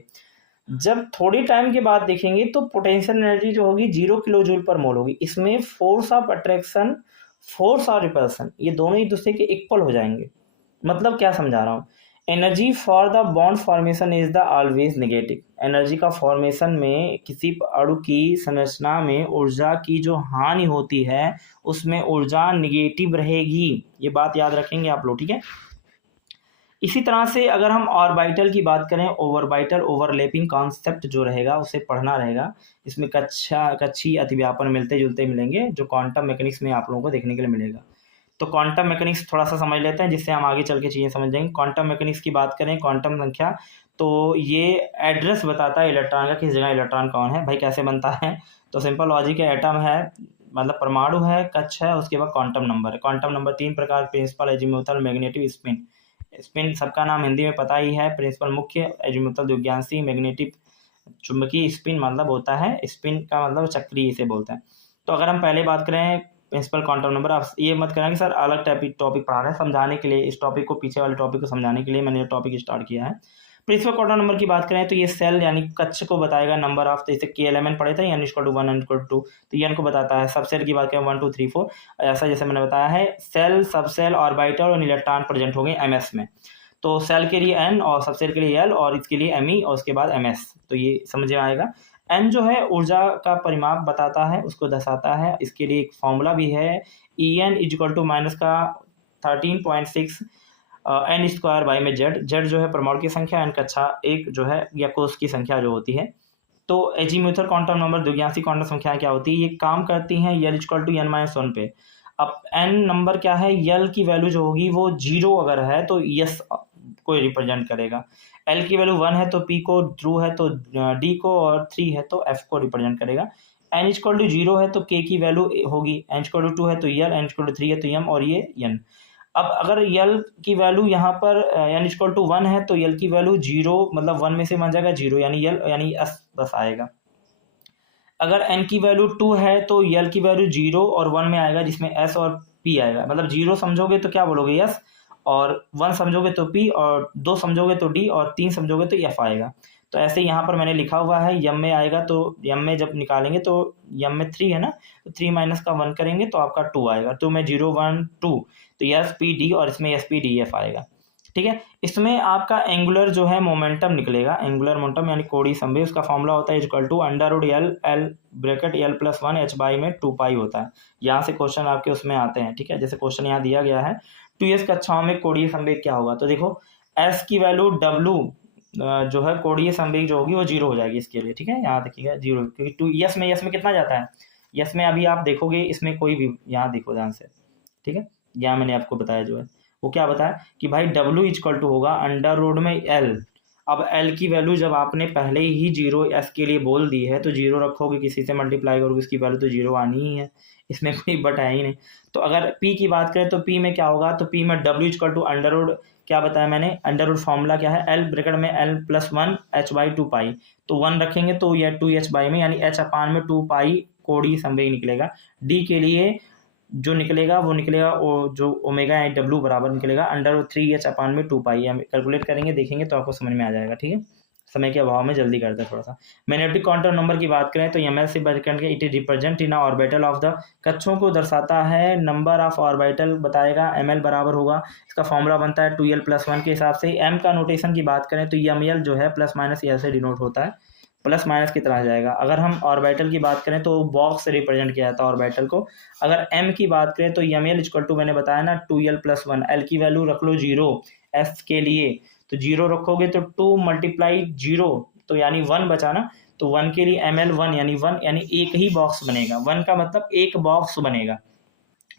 जब थोड़ी टाइम के बाद देखेंगे तो पोटेंशियल एनर्जी जो होगी 0 किलो जूल पर मोल होगी। इसमें force of attraction, force of repulsion, ये दोनों एक दूसरे के इक्वल हो जाएंगे। मतलब क्या समझा रहा हूँ, energy for the bond formation is the always negative. Energy का फॉर्मेशन में किसी अणु की संरचना में ऊर्जा की जो हानि होती है उसमें ऊर्जा निगेटिव रहेगी, ये बात याद रखेंगे आप लोग, ठीक है। इसी तरह से अगर हम ऑर्बिटल की बात करें, ओवरबिटल ओवरलैपिंग कॉन्सेप्ट जो रहेगा उसे पढ़ना रहेगा। इसमें कक्षीय अतिव्यापन मिलते जुलते मिलेंगे, जो क्वांटम मैकेनिक्स में आप लोगों को देखने के लिए मिलेगा। तो क्वांटम मैकेनिक्स थोड़ा सा समझ लेते हैं, जिससे हम आगे चल के चीज़ें समझ जाएंगे। क्वांटम मैकेनिक्स की बात करें, क्वांटम संख्या, तो ये एड्रेस बताता है इलेक्ट्रॉन का, किस जगह इलेक्ट्रॉन कौन है। भाई कैसे बनता है, तो सिंपल लॉजिक है, एटम है मतलब परमाणु है, कक्ष है, उसके बाद क्वांटम नंबर है। क्वांटम नंबर 3 प्रकार, principal, azimuthal, magnetic, spin. Spin सबका नाम हिंदी में पता ही है, प्रिंसिपल मुख्य, एजीमुथल द्विज्ञांसी, मैग्नेटिक चुंबकीय, स्पिन मतलब होता है, स्पिन का मतलब चक्रीय इसे बोलते हैं। तो अगर हम पहले बात करें प्रिंसिपल क्वांटम नंबर, आप ये मत करें कि सर अलग टॉपिक पढ़ा रहे हैं, समझाने के लिए, इस टॉपिक को, पीछे वाले टॉपिक को समझाने के लिए मैंने ये टॉपिक स्टार्ट किया है। प्रिंसिपल क्वांटम नंबर की बात करें तो ये सेल यानी कक्ष को बताएगा, नंबर ऑफ, तो इसे के एलिमेंट पढ़े थे, n equal to 1 n equal to 2, तो n को बताता है। सबसेल की बात करें 1 2 3 4, ऐसा जैसे मैंने बताया है, सेल, सबसेल, ऑर्बिटल और इलेक्ट्रॉन प्रेजेंट हो गए ms में। तो सेल के लिए n और सबसेल के लिए l और इसके लिए me और उसके बाद ms, तो ये समझ में आएगा। n जो है ऊर्जा का परिमाप बताता है, उसको दर्शाता है। इसके लिए एक फॉर्मूला भी है, En इक्वल टू माइनस का 13.6 n स्क्वायर बाई में जेड जो है परमाणु की संख्या, n कक्षा एक जो है या कोष की संख्या जो होती है। तो एजीम्यूथल क्वांटम नंबर द्विज्ञासी क्वांटम संख्या क्या होती है, ये काम करती हैं l इक्वल टू n-1 पे। अब n नंबर क्या है, l की वैल्यू जो होगी वो 0 अगर है तो यस को रिप्रेजेंट करेगा, l की वैल्यू 1 है तो p को, ट्रू है तो d को, और 3 है तो f को रिप्रेजेंट करेगा। n इक्वल टू 0 है तो k की वैल्यू होगी, n इक्वल टू 2 है तो l, n इक्वल टू 3 है तो m और ये n। अब अगर l की वैल्यू यहाँ पर n इक्वल टू 1 है तो l की वैल्यू 0, मतलब 1 में से बन जाएगा 0, यानी l यानी s बस आएगा। अगर n की वैल्यू 2 है तो l की वैल्यू 0 और 1 में आएगा, जिसमें s और p आएगा। मतलब 0 समझोगे तो क्या बोलोगे s, और 1 समझोगे तो p, और 2 समझोगे तो d, और 3 समझोगे तो f आएगा। तो ऐसे यहाँ पर मैंने लिखा हुआ है, यम में आएगा तो यम में जब निकालेंगे तो यम में 3 है ना, तो 3 माइनस का 1 करेंगे तो आपका 2 आएगा। 2 में 0 1 2, तो एस पी डी, और इसमें एस पी डी एफ आएगा। ठीक है, इसमें आपका एंगुलर जो है मोमेंटम निकलेगा, एंगुलर मोमेंटम यानी कोणीय संवेग, उसका फॉर्मूला होता है equal to under L L bracket L plus 1 H by में 2 पाई होता है। यहाँ से क्वेश्चन आपके उसमें आते हैं। ठीक है, जैसे क्वेश्चन यहाँ दिया गया है 2s कक्षाओं में कोणीय संवेग क्या होगा, तो देखो s की वैल्यू w जो है कोणीय संवेग जो होगी वो 0 हो जाएगी इसके लिए। ठीक है, यहाँ देखिएगा 0, क्योंकि 2 यस में कितना जाता है, यस में अभी आप देखोगे इसमें कोई भी, यहाँ देखो ध्यान से। ठीक है, यहाँ मैंने आपको बताया जो है वो क्या बताया कि भाई w इक्वल टू होगा अंडर रूट में l। अब l की वैल्यू जब आपने पहले ही 0 s के लिए बोल दी है तो 0 रखोगे, किसी से मल्टीप्लाई करोगे, उसकी वैल्यू तो 0 आनी ही है, इसमें कोई बट है ही नहीं। तो अगर p की बात करें तो p में क्या होगा, तो p में w equal to under root, क्या बताया मैंने, अंडर रूट फॉर्मूला क्या है, l ब्रैकेट में l plus 1 h by 2 pi, तो 1 रखेंगे तो यह 2h बाई में, यानी h अपान में 2 पाई कोणीय संवेग निकलेगा। d के लिए जो निकलेगा वो निकलेगा जो ओमेगा है डब्ल्यू बराबर निकलेगा अंडर रूट 3h अपान में 2 पाई। हम कैलकुलेट करेंगे, देखेंगे तो आपको समझ में आ जाएगा। ठीक है, समय के अभाव में जल्दी करते हैं थोड़ा सा। मैग्नेटिक क्वांटम नंबर की बात करें तो ml से बढ़कर के it represent in orbital of the, कक्षों को दर्शाता है, नंबर ऑफ ऑर्बिटल बताएगा, ml बराबर होगा, इसका फॉर्मूला बनता है 2l प्लस 1 के हिसाब से। m का नोटेशन की बात करें तो ml जो है प्लस माइनस ऐसे डिनोट होता है, प्लस माइनस की तरह जाएगा। अगर हम ऑर्बिटल की बात करें तो बॉक्स से रिप्रेजेंट किया जाता है ऑर्बिटल को। अगर m की बात करें तो ml इक्वल टू, मैंने बताया ना 2l प्लस 1, l की वैल्यू रख लो 0 s के लिए, तो 0 रखोगे तो 2 मल्टीप्लाई 0, तो यानी 1 बचा ना, तो 1 के लिए ml 1 यानी 1, यानी एक ही बॉक्स बनेगा, 1 का मतलब एक बॉक्स बनेगा,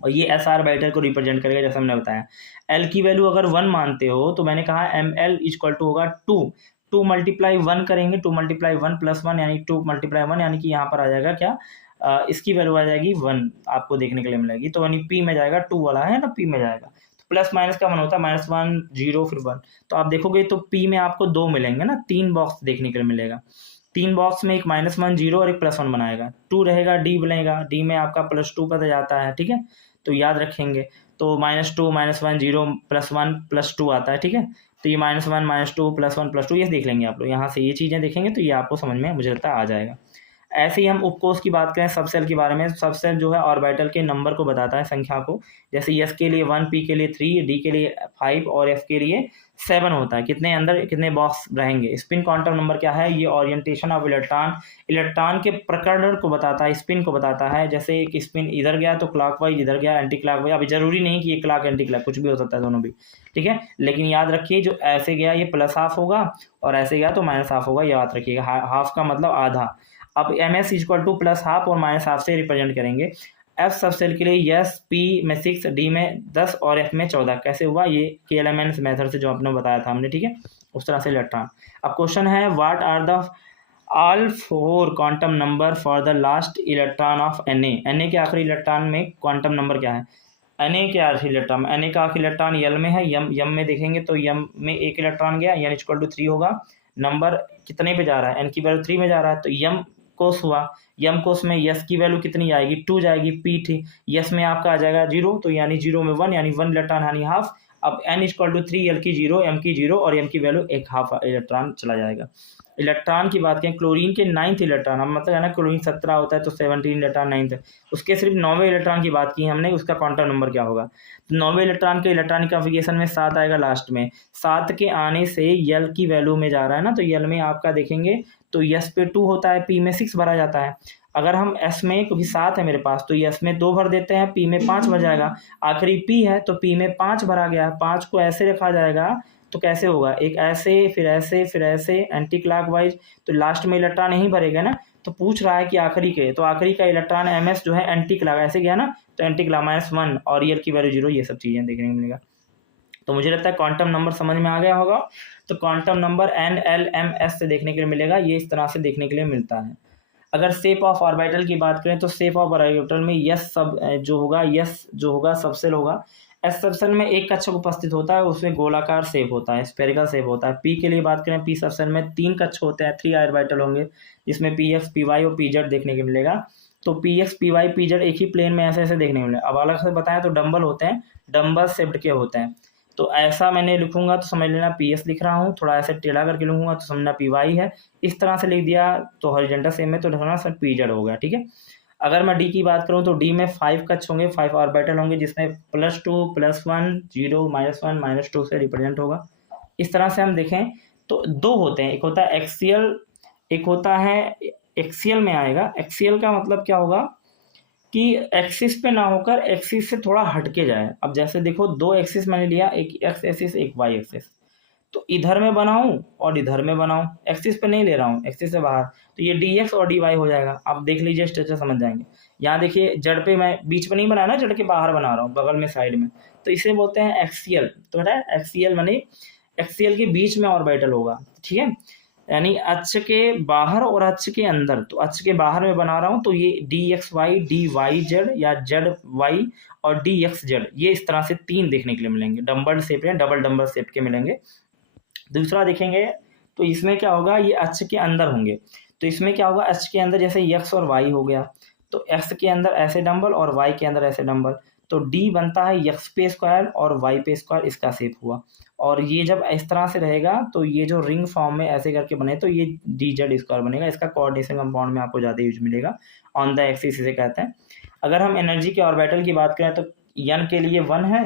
और ये एस ऑर्बिटल को रिप्रेजेंट करेगा जैसा हमने बताया। l की वैल्यू अगर 1 मानते हो तो मैंने कहा ml इक्वल टू होगा 2 मल्टीप्लाई 1 करेंगे, 2 मल्टीप्लाई 1 प्लस 1 यानी 2 मल्टीप्लाई 1, यानी कि यहाँ पर आ जाएगा क्या, इसकी वैल्यू आ जाएगी 1, आपको देखने के लिए मिलेगी, तो यानी p में जाएगा, 2 वाला है ना, p में जाएगा। तो प्लस माइनस का 1 होता है, -1 0 फिर 1, तो आप देखोगे तो p में आपको 2 मिलेंगे ना, 3 बॉक्स देखने के लिए मिलेगा। 3 बॉक्स में एक -1 0 और एक +1 बनाएगा, 2 रहेगा, d बनेगा, d में आपका +2 पता जाता है। ठीक है, तो याद रखेंगे, तो -2 -1 0 +1 +2 आता है। ठीक है, तो ये -1 -2 +1 +2 ये देख लेंगे आप लोग, यहाँ से ये चीज़ें देखेंगे तो ये आपको समझ में मुझे लगता है आ जाएगा। ऐसे ही हम उपकोष की बात करें, सबसेल के बारे में, सबसेल जो है ऑर्बिटल के नंबर को बताता है, संख्या को, जैसे एस के लिए 1, पी के लिए 3, डी के लिए 5 और एफ के लिए 7 होता है, कितने अंदर कितने बॉक्स रहेंगे। स्पिन क्वांटम नंबर क्या है, ये ओरिएंटेशन ऑफ इलेक्ट्रॉन के प्रकरण को बताता है, स्पिन को बताता है। जैसे एक स्पिन इधर गया तो क्लॉकवाइज, इधर गया एंटी क्लॉकवाइज, अभी जरूरी नहीं कि ये क्लॉक एंटी क्लॉक, कुछ भी हो सकता है, दोनों भी। ठीक है, लेकिन याद रखिए जो ऐसे गया ये प्लस हाफ होगा, और ऐसे गया तो माइनस हाफ होगा, याद रखिएगा, हाफ का मतलब आधा। अब ms equal two plus half और माइनस हाफ से रिप्रेजेंट करेंगे। f सबसेल के लिए यस, p में 6, d में 10 और f में 14। कैसे हुआ, ये KLMN मेथड से जो आपने बताया था हमने। ठीक है, उस तरह से इलेक्ट्रॉन। अब क्वेश्चन है, what are the all 4 quantum number for the last electron of Na के आखिरी इलेक्ट्रॉन में क्वांटम नंबर क्या है। Na के आखिरी इलेक्ट्रॉन, Na का आखिरी इलेक्ट्रॉन यल में है, यम में देखेंगे तो यम में एक इलेक्ट्रॉन गया, n इक्वल टू 3 होगा। नंबर कितने पे जा रहा है, n की वैल्यू 3 में जा रहा है, तो यम कोस हुआ, यम कोस में यस की वैल्यू कितनी आएगी, 2 जाएगी, पी थी, यस में आपका आ जाएगा 0, तो यानी 0 में 1, यानी 1 इलेक्ट्रॉन यानी हाफ, अब n इक्वल टू 3, L की 0, M की 0 और M की वैल्यू 1/2 इलेक्ट्रॉन चला जाएगा। इलेक्ट्रॉन की बात करें, क्लोरीन के 9th इलेक्ट्रॉन, अब मतलब है ना क्लोरीन 17 होता है तो 17 इलेक्ट्रॉन 9th, उसके सिर्फ 9वें इलेक्ट्रॉन की बात की हमने, उसका क्वांटम नंबर क्या होगा। 9वें इलेक्ट्रॉन के इलेक्ट्रॉनिक कॉन्फ़िगरेशन में 7 आएगा लास्ट में, 7 के आने से यल की वैल्यू में जा रहा है ना, तो यल में आपका देखेंगे तो यस पे 2 होता है, पी में 6 भरा जाता है। अगर हम एस में, क्योंकि 7 है मेरे पास, तो एस में 2 भर देते हैं, पी में 5 भर जाएगा। आखिरी पी है तो पी में 5 भरा गया, 5 को ऐसे रखा जाएगा तो कैसे होगा, एक ऐसे फिर ऐसे फिर ऐसे एंटी क्लॉकवाइज, तो लास्ट में इलेक्ट्रॉन यहीं भरेगा ना। तो पूछ रहा है कि आखिरी के, तो आखिरी का इलेक्ट्रॉन एम एस जो है एंटी क्लॉक ऐसे गया ना, तो एंटी क्लॉक -1 और यल की वैल्यू 0, ये सब चीज़ें देखने को मिलेगा। तो मुझे लगता है क्वांटम नंबर समझ में आ गया होगा। तो क्वांटम नंबर NLMS से देखने के लिए मिलेगा, ये इस तरह से देखने के लिए मिलता है। अगर शेप ऑफ ऑर्बिटल की बात करें तो शेप ऑफ ऑर्बिटल में यस सब जो होगा, यस जो होगा सबसेल होगा। एस सबसेल में एक कक्षक उपस्थित होता है, उसमें गोलाकार शेप होता है, स्फेरिकल शेप होता है। पी के लिए बात करें, पी सबसेल में 3 कक्ष होते हैं, 3 ऑर्बिटल होंगे, जिसमें PX PY और PZ देखने को मिलेगा। तो PX PY PZ एक ही प्लेन में ऐसे ऐसे देखने को मिलेगा। अब अलग से बताया तो डंबल होते हैं, डंबल शेप्ड के होते हैं। तो ऐसा मैंने लिखूंगा तो समझ लेना PS लिख रहा हूँ, थोड़ा ऐसे टेढ़ा करके लिखूंगा तो समझना PY है। इस तरह से लिख दिया तो हॉरिजॉन्टल शेप में, तो लिखना सर PZ हो गया, ठीक है। अगर मैं डी की बात करूं तो डी में 5 कक्ष होंगे, 5 ऑर्बिटल होंगे, जिसमें +2 +1 0 -1 -2 से रिप्रेजेंट होगा। इस तरह से हम देखें तो 2 होते हैं, एक होता है एक्सियल, एक होता है एक्सियल में आएगा। एक्सियल का मतलब क्या होगा कि एक्सिस पे ना होकर एक्सिस से थोड़ा हटके जाए। अब जैसे देखो 2 एक्सिस मैंने लिया, एक एक्स एक्सिस एक वाई एक्सिस, तो इधर में बनाऊं और इधर में बनाऊं, एक्सिस पे नहीं ले रहा हूं, एक्सिस से बाहर, तो ये dx और dy हो जाएगा। आप देख लीजिए, स्ट्रक्चर समझ जाएंगे। यहाँ देखिए जड़ पे मैं बीच में नहीं बनाया ना, जड़ के बाहर बना रहा हूँ, बगल में साइड में, तो इसे बोलते हैं एक्सियल। तो बेटा एक्सियल माने एक्सियल के बीच में ऑर्बिटल होगा, ठीक है, यानी अक्ष के बाहर और अक्ष के अंदर। तो अक्ष के बाहर में बना रहा हूँ तो ये dxy dyz या zy और dxz, ये इस तरह से 3 देखने के लिए मिलेंगे, डम्बल शेप या डबल डम्बल शेप के मिलेंगे। दूसरा देखेंगे तो इसमें क्या होगा, ये अक्ष के अंदर होंगे। तो इसमें क्या होगा, अक्ष के अंदर जैसे x और y हो गया, तो x के अंदर ऐसे डंबल और y के अंदर ऐसे डंबल, तो d बनता है x पे स्क्वायर और y पे स्क्वायर, इसका शेप हुआ। और ये जब इस तरह से रहेगा तो ये जो रिंग फॉर्म में ऐसे करके बने तो ये dz स्क्वायर बनेगा। इसका कोऑर्डिनेशन कंपाउंड में आपको ज़्यादा यूज मिलेगा, ऑन द एक्सिस इसे कहते हैं। अगर हम एनर्जी के ऑर्बिटल की बात करें तो n के लिए 1 है,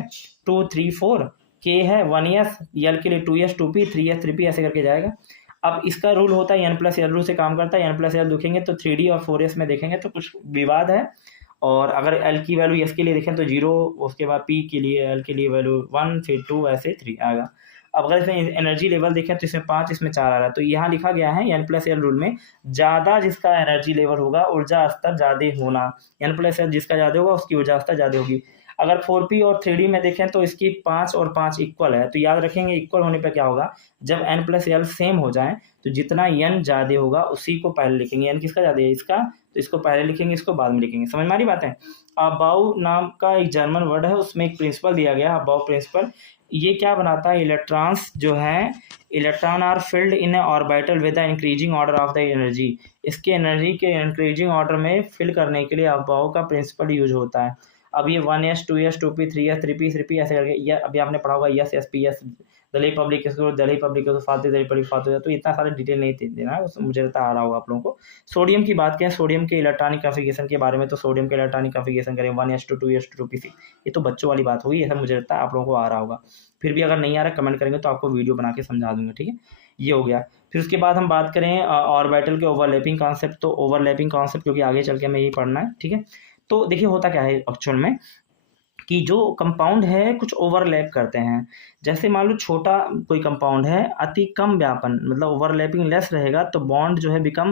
2 3 4, k है 1s, यल के लिए 2s 2p 3s 3p, ऐसे करके जाएगा। अब इसका रूल होता है n+l रूल से काम करता है। n+l देखेंगे तो 3d और 4s में देखेंगे तो कुछ विवाद है, और अगर l की वैल्यू s के लिए देखें तो 0, उसके बाद p के लिए l के लिए वैल्यू 1, फिर 2, ऐसे 3 आएगा। अब अगर इसमें एनर्जी लेवल देखें तो इसमें 5, इसमें 4 आ रहा है, तो यहाँ लिखा गया है n+l रूल में ज़्यादा जिसका एनर्जी लेवल होगा, ऊर्जा स्तर ज़्यादा होना, n+l जिसका ज़्यादा होगा उसकी ऊर्जा स्तर ज़्यादा होगी। अगर 4p और 3d में देखें तो इसकी 5 और 5 इक्वल है, तो याद रखेंगे इक्वल होने पर क्या होगा, जब n+l सेम हो जाए तो जितना n ज़्यादा होगा उसी को पहले लिखेंगे। n किसका ज़्यादा है, इसका, तो इसको पहले लिखेंगे, इसको बाद में लिखेंगे। समझ में आ रही बात है। अबाउ नाम का एक जर्मन वर्ड है, उसमें एक प्रिंसिपल दिया गया है, अबाउ प्रिंसिपल। ये क्या बनाता है, इलेक्ट्रॉन्स जो है, electron are filled in a orbital with the increasing order of the energy. इसके एनर्जी के इंक्रीजिंग ऑर्डर में फिल करने के लिए अबाउ का प्रिंसिपल यूज होता है। अब ये 1s 2s 2p 3s 3p 3p ऐसे करके, ये अभी आपने पढ़ा होगा यस एस पी एस, दली पब्लिक स्कूल, दली पब्लिक स्कूल, फालतू दली पब्लिक फालतू, तो इतना सारे डिटेल नहीं देना है, मुझे लगता आ रहा होगा आप लोगों को। सोडियम की बात करें, सोडियम के इलेक्ट्रॉनिक कॉन्फ़िगरेशन के बारे में, तो सोडियम के इलेक्ट्रॉनिक कॉन्फ़िगरेशन करें 1s2 2s2 2p6, ये तो बच्चों वाली बात होगी, ये सब मुझे लगता है आप लोगों को आ रहा होगा। फिर भी अगर नहीं आ रहा कमेंट करेंगे तो आपको वीडियो बना के समझा दूंगा, ठीक है। ये हो गया। फिर उसके बाद हम बात करें ऑर्बिटल के ओवरलैपिंग कॉन्सेप्ट, तो ओवरलैपिंग कॉन्सेप्ट क्योंकि आगे चल के हमें यही पढ़ना है, ठीक है। तो देखिए होता क्या है एक्चुअल में कि जो कंपाउंड है कुछ ओवरलैप करते हैं। जैसे मान लो छोटा कोई कंपाउंड है, अति कम व्यापन, मतलब ओवरलैपिंग लेस रहेगा तो बॉन्ड जो है बिकम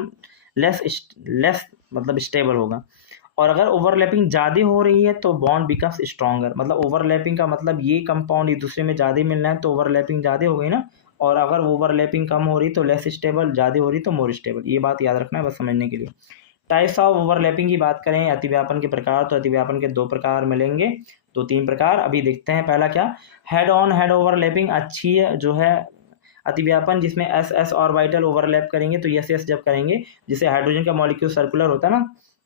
लेस मतलब स्टेबल होगा। और अगर ओवरलैपिंग ज़्यादा हो रही है तो बॉन्ड बिकम्स स्ट्रॉन्गर। मतलब ओवरलैपिंग का मतलब ये कंपाउंड एक दूसरे में ज़्यादा मिलना है तो ओवरलैपिंग ज़्यादा हो गई ना, और अगर ओवरलैपिंग कम हो रही तो लेस स्टेबल, ज़्यादा हो रही तो मोर स्टेबल। ये बात याद रखना है बस समझने के लिए। टाइप्स ऑफ ओवरलैपिंग की बात करें, अतिव्यापन के प्रकार, तो अतिव्यापन के 2 प्रकार मिलेंगे, 2-3 प्रकार। अभी देखते हैं पहला क्या, हेड ऑन हेड ओवरलैपिंग अच्छी जो है अतिव्यापन, जिसमें एस ऑर्बिटल ओवरलैप करेंगे, तो एस जब करेंगे, जिसे हाइड्रोजन का मॉलिक्यूल सर्कुलर होता है ना,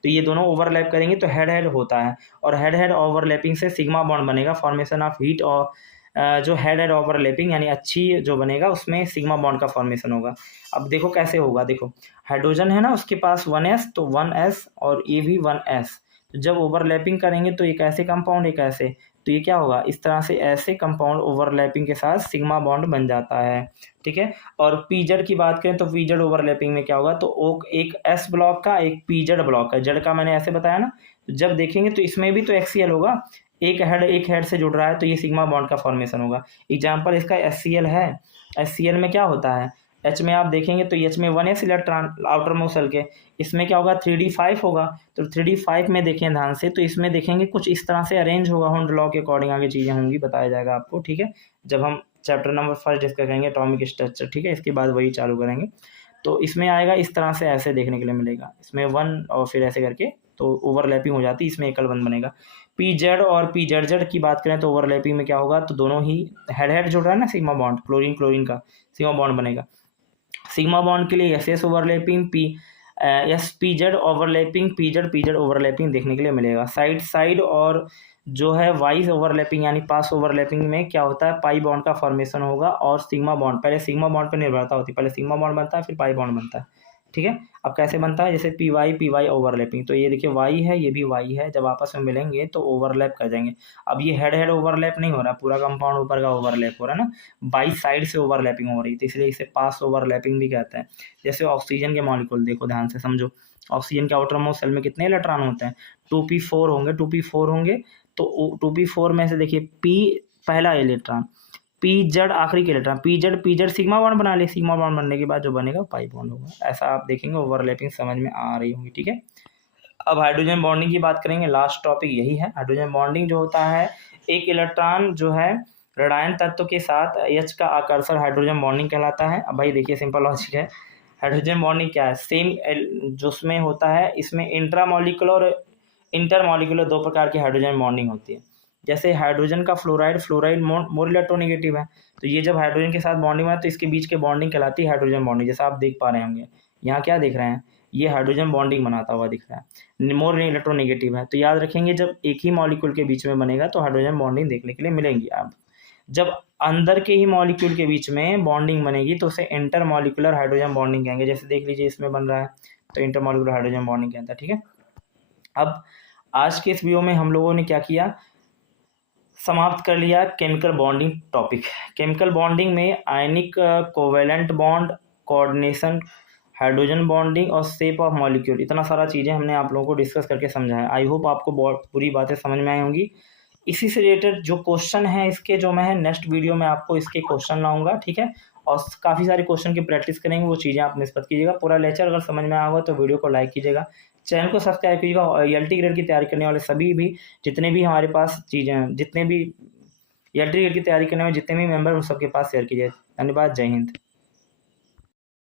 तो ये दोनों ओवरलैप करेंगे तो हेड हेड होता है। और हेड हेड ओवरलैपिंग से सिग्मा बॉन्ड बनेगा, फॉर्मेशन ऑफ हीट और जो हेड हेड ओवरलैपिंग यानी अच्छी जो बनेगा उसमें सिग्मा बॉन्ड का फॉर्मेशन होगा। अब देखो कैसे होगा, देखो हाइड्रोजन है ना उसके पास 1s, तो 1s और ये भी 1s, तो जब ओवरलैपिंग करेंगे तो एक ऐसे कंपाउंड एक ऐसे, तो ये क्या होगा, इस तरह से ऐसे कंपाउंड ओवरलैपिंग के साथ सिग्मा बॉन्ड बन जाता है। ठीक है। और पीजेड की बात करें तो पीजेड ओवरलैपिंग में क्या होगा, तो एक एस ब्लॉक का एक पीजेड ब्लॉक का, जेड का मैंने ऐसे बताया ना, जब देखेंगे तो इसमें भी तो एक्सीएल होगा, एक हेड से जुड़ रहा है तो ये सिग्मा बॉन्ड का फॉर्मेशन होगा। एग्जाम्पल इसका एचसीएल है। एचसीएल में क्या होता है, एच में आप देखेंगे तो एच में 1s electron outer most shell के, इसमें क्या होगा 3d5 होगा, तो 3d5 में देखें ध्यान से, तो इसमें देखेंगे कुछ इस तरह से अरेंज होगा, हुंड लॉ के अकॉर्डिंग आगे चीज़ें होंगी, बताया जाएगा आपको। ठीक है, जब हम चैप्टर नंबर 1 डिस्कस करेंगे एटॉमिक स्ट्रक्चर, ठीक है, इसके बाद वही चालू करेंगे। तो इसमें आएगा इस तरह से, ऐसे देखने के लिए मिलेगा, इसमें 1 और फिर ऐसे करके तो ओवरलैपिंग हो जाती है, इसमें एकल बंद बनेगा। पी जेड और पी जेड जेड की बात करें तो ओवरलैपिंग में क्या होगा, तो दोनों ही हेड हेड जुड़ रहा है ना, सिग्मा बॉन्ड क्लोरीन क्लोरीन का सिग्मा बॉन्ड बनेगा। सिग्मा बॉन्ड के लिए S S overlapping, S P Z overlapping, P Z overlapping देखने के लिए मिलेगा। साइड साइड और जो है वाइज ओवरलैपिंग यानी पास ओवरलैपिंग में क्या होता है, पाई बॉन्ड का फॉर्मेशन होगा और सिग्मा बॉन्ड, पहले सिग्मा बॉन्ड पर निर्भरता होती है, पहले सिग्मा बॉन्ड बनता है फिर पाई बॉन्ड बनता है। ठीक है, अब कैसे बनता है, जैसे पी वाई ओवरलैपिंग, तो ये देखिए वाई है ये भी वाई है, जब आपस में मिलेंगे तो ओवरलैप कर जाएंगे। अब ये हेड हेड ओवरलैप नहीं हो रहा, पूरा कंपाउंड ऊपर का ओवरलैप हो रहा है ना, बाई साइड से ओवरलैपिंग हो रही है, तो इसलिए इसे पास ओवरलैपिंग भी कहते हैं। जैसे ऑक्सीजन के मॉलिक्यूल देखो ध्यान से समझो, ऑक्सीजन के आउटर मोस्ट शेल में कितने इलेक्ट्रॉन होते हैं, 2p4 होंगे, 2p4 होंगे, तो 2p4 में से देखिए p पहला इलेक्ट्रॉन, पी जेड आखिरी के electron, P Z sigma bond बना ले, सिग्मा बॉन्ड बनने के बाद जो बनेगा पाई बॉन्ड होगा। ऐसा आप देखेंगे, ओवरलैपिंग समझ में आ रही होंगी। ठीक है, अब हाइड्रोजन बॉन्डिंग की बात करेंगे, लास्ट टॉपिक यही है। हाइड्रोजन बॉन्डिंग जो होता है, एक इलेक्ट्रॉन जो है ऋणायन तत्व के साथ H का आकर्षण हाइड्रोजन बॉन्डिंग कहलाता है। अब भाई देखिए सिंपल लॉजिक है, हाइड्रोजन बॉन्डिंग क्या है, सेम जो उसमें होता है, इसमें इंट्रामॉलिक्यूलर और इंटरमॉलिक्यूलर दो प्रकार की हाइड्रोजन बॉन्डिंग होती है। जैसे हाइड्रोजन का फ्लोराइड मोर इलेक्ट्रोनेगेटिव है, तो ये जब हाइड्रोजन के साथ बॉन्डिंग में है तो इसके बीच के बॉन्डिंग कहलाती है हाइड्रोजन बॉन्डिंग। जैसा आप देख पा रहे होंगे, यहाँ क्या देख रहे हैं, ये हाइड्रोजन बॉन्डिंग बनाता हुआ दिख रहा है, मोर इलेक्ट्रोनेगेटिव है। तो याद रखेंगे, जब एक ही मॉलिक्यूल के बीच में बनेगा तो हाइड्रोजन बॉन्डिंग देखने के लिए मिलेंगी। आप जब अंदर के ही मॉलिक्यूल के बीच में बॉन्डिंग बनेगी तो उसे इंटर मॉलिक्यूलर हाइड्रोजन बॉन्डिंग कहेंगे। जैसे देख लीजिए इसमें बन रहा है तो इंटर मॉलिक्यूलर हाइड्रोजन बॉन्डिंग कहता है। ठीक है, अब आज के इस वीडियो में हम लोगों ने क्या किया, समाप्त कर लिया chemical bonding topic. Chemical bonding में ionic covalent bond, coordination, hydrogen bonding और शेप ऑफ मॉलिक्यूल, इतना सारा चीज़ें हमने आप लोगों को डिस्कस करके समझाया। आई होप आपको बहुत पूरी बातें समझ में आई होंगी। इसी से रिलेटेड जो क्वेश्चन है इसके, जो मैं नेक्स्ट वीडियो में आपको इसके क्वेश्चन लाऊंगा। ठीक है, और काफ़ी सारे क्वेश्चन की प्रैक्टिस करेंगे, वो चीज़ें आप मिस मत कीजिएगा। पूरा लेक्चर अगर समझ में आया होगा तो वीडियो को लाइक कीजिएगा, चैनल को सब्सक्राइब कीजिएगा, और ELT ग्रेड की तैयारी करने वाले सभी भी जितने भी हमारे पास चीज़ें हैं, जितने भी ELT ग्रेड की तैयारी करने वाले जितने भी मेंबर, उन सबके पास शेयर कीजिए। धन्यवाद, जय हिंद।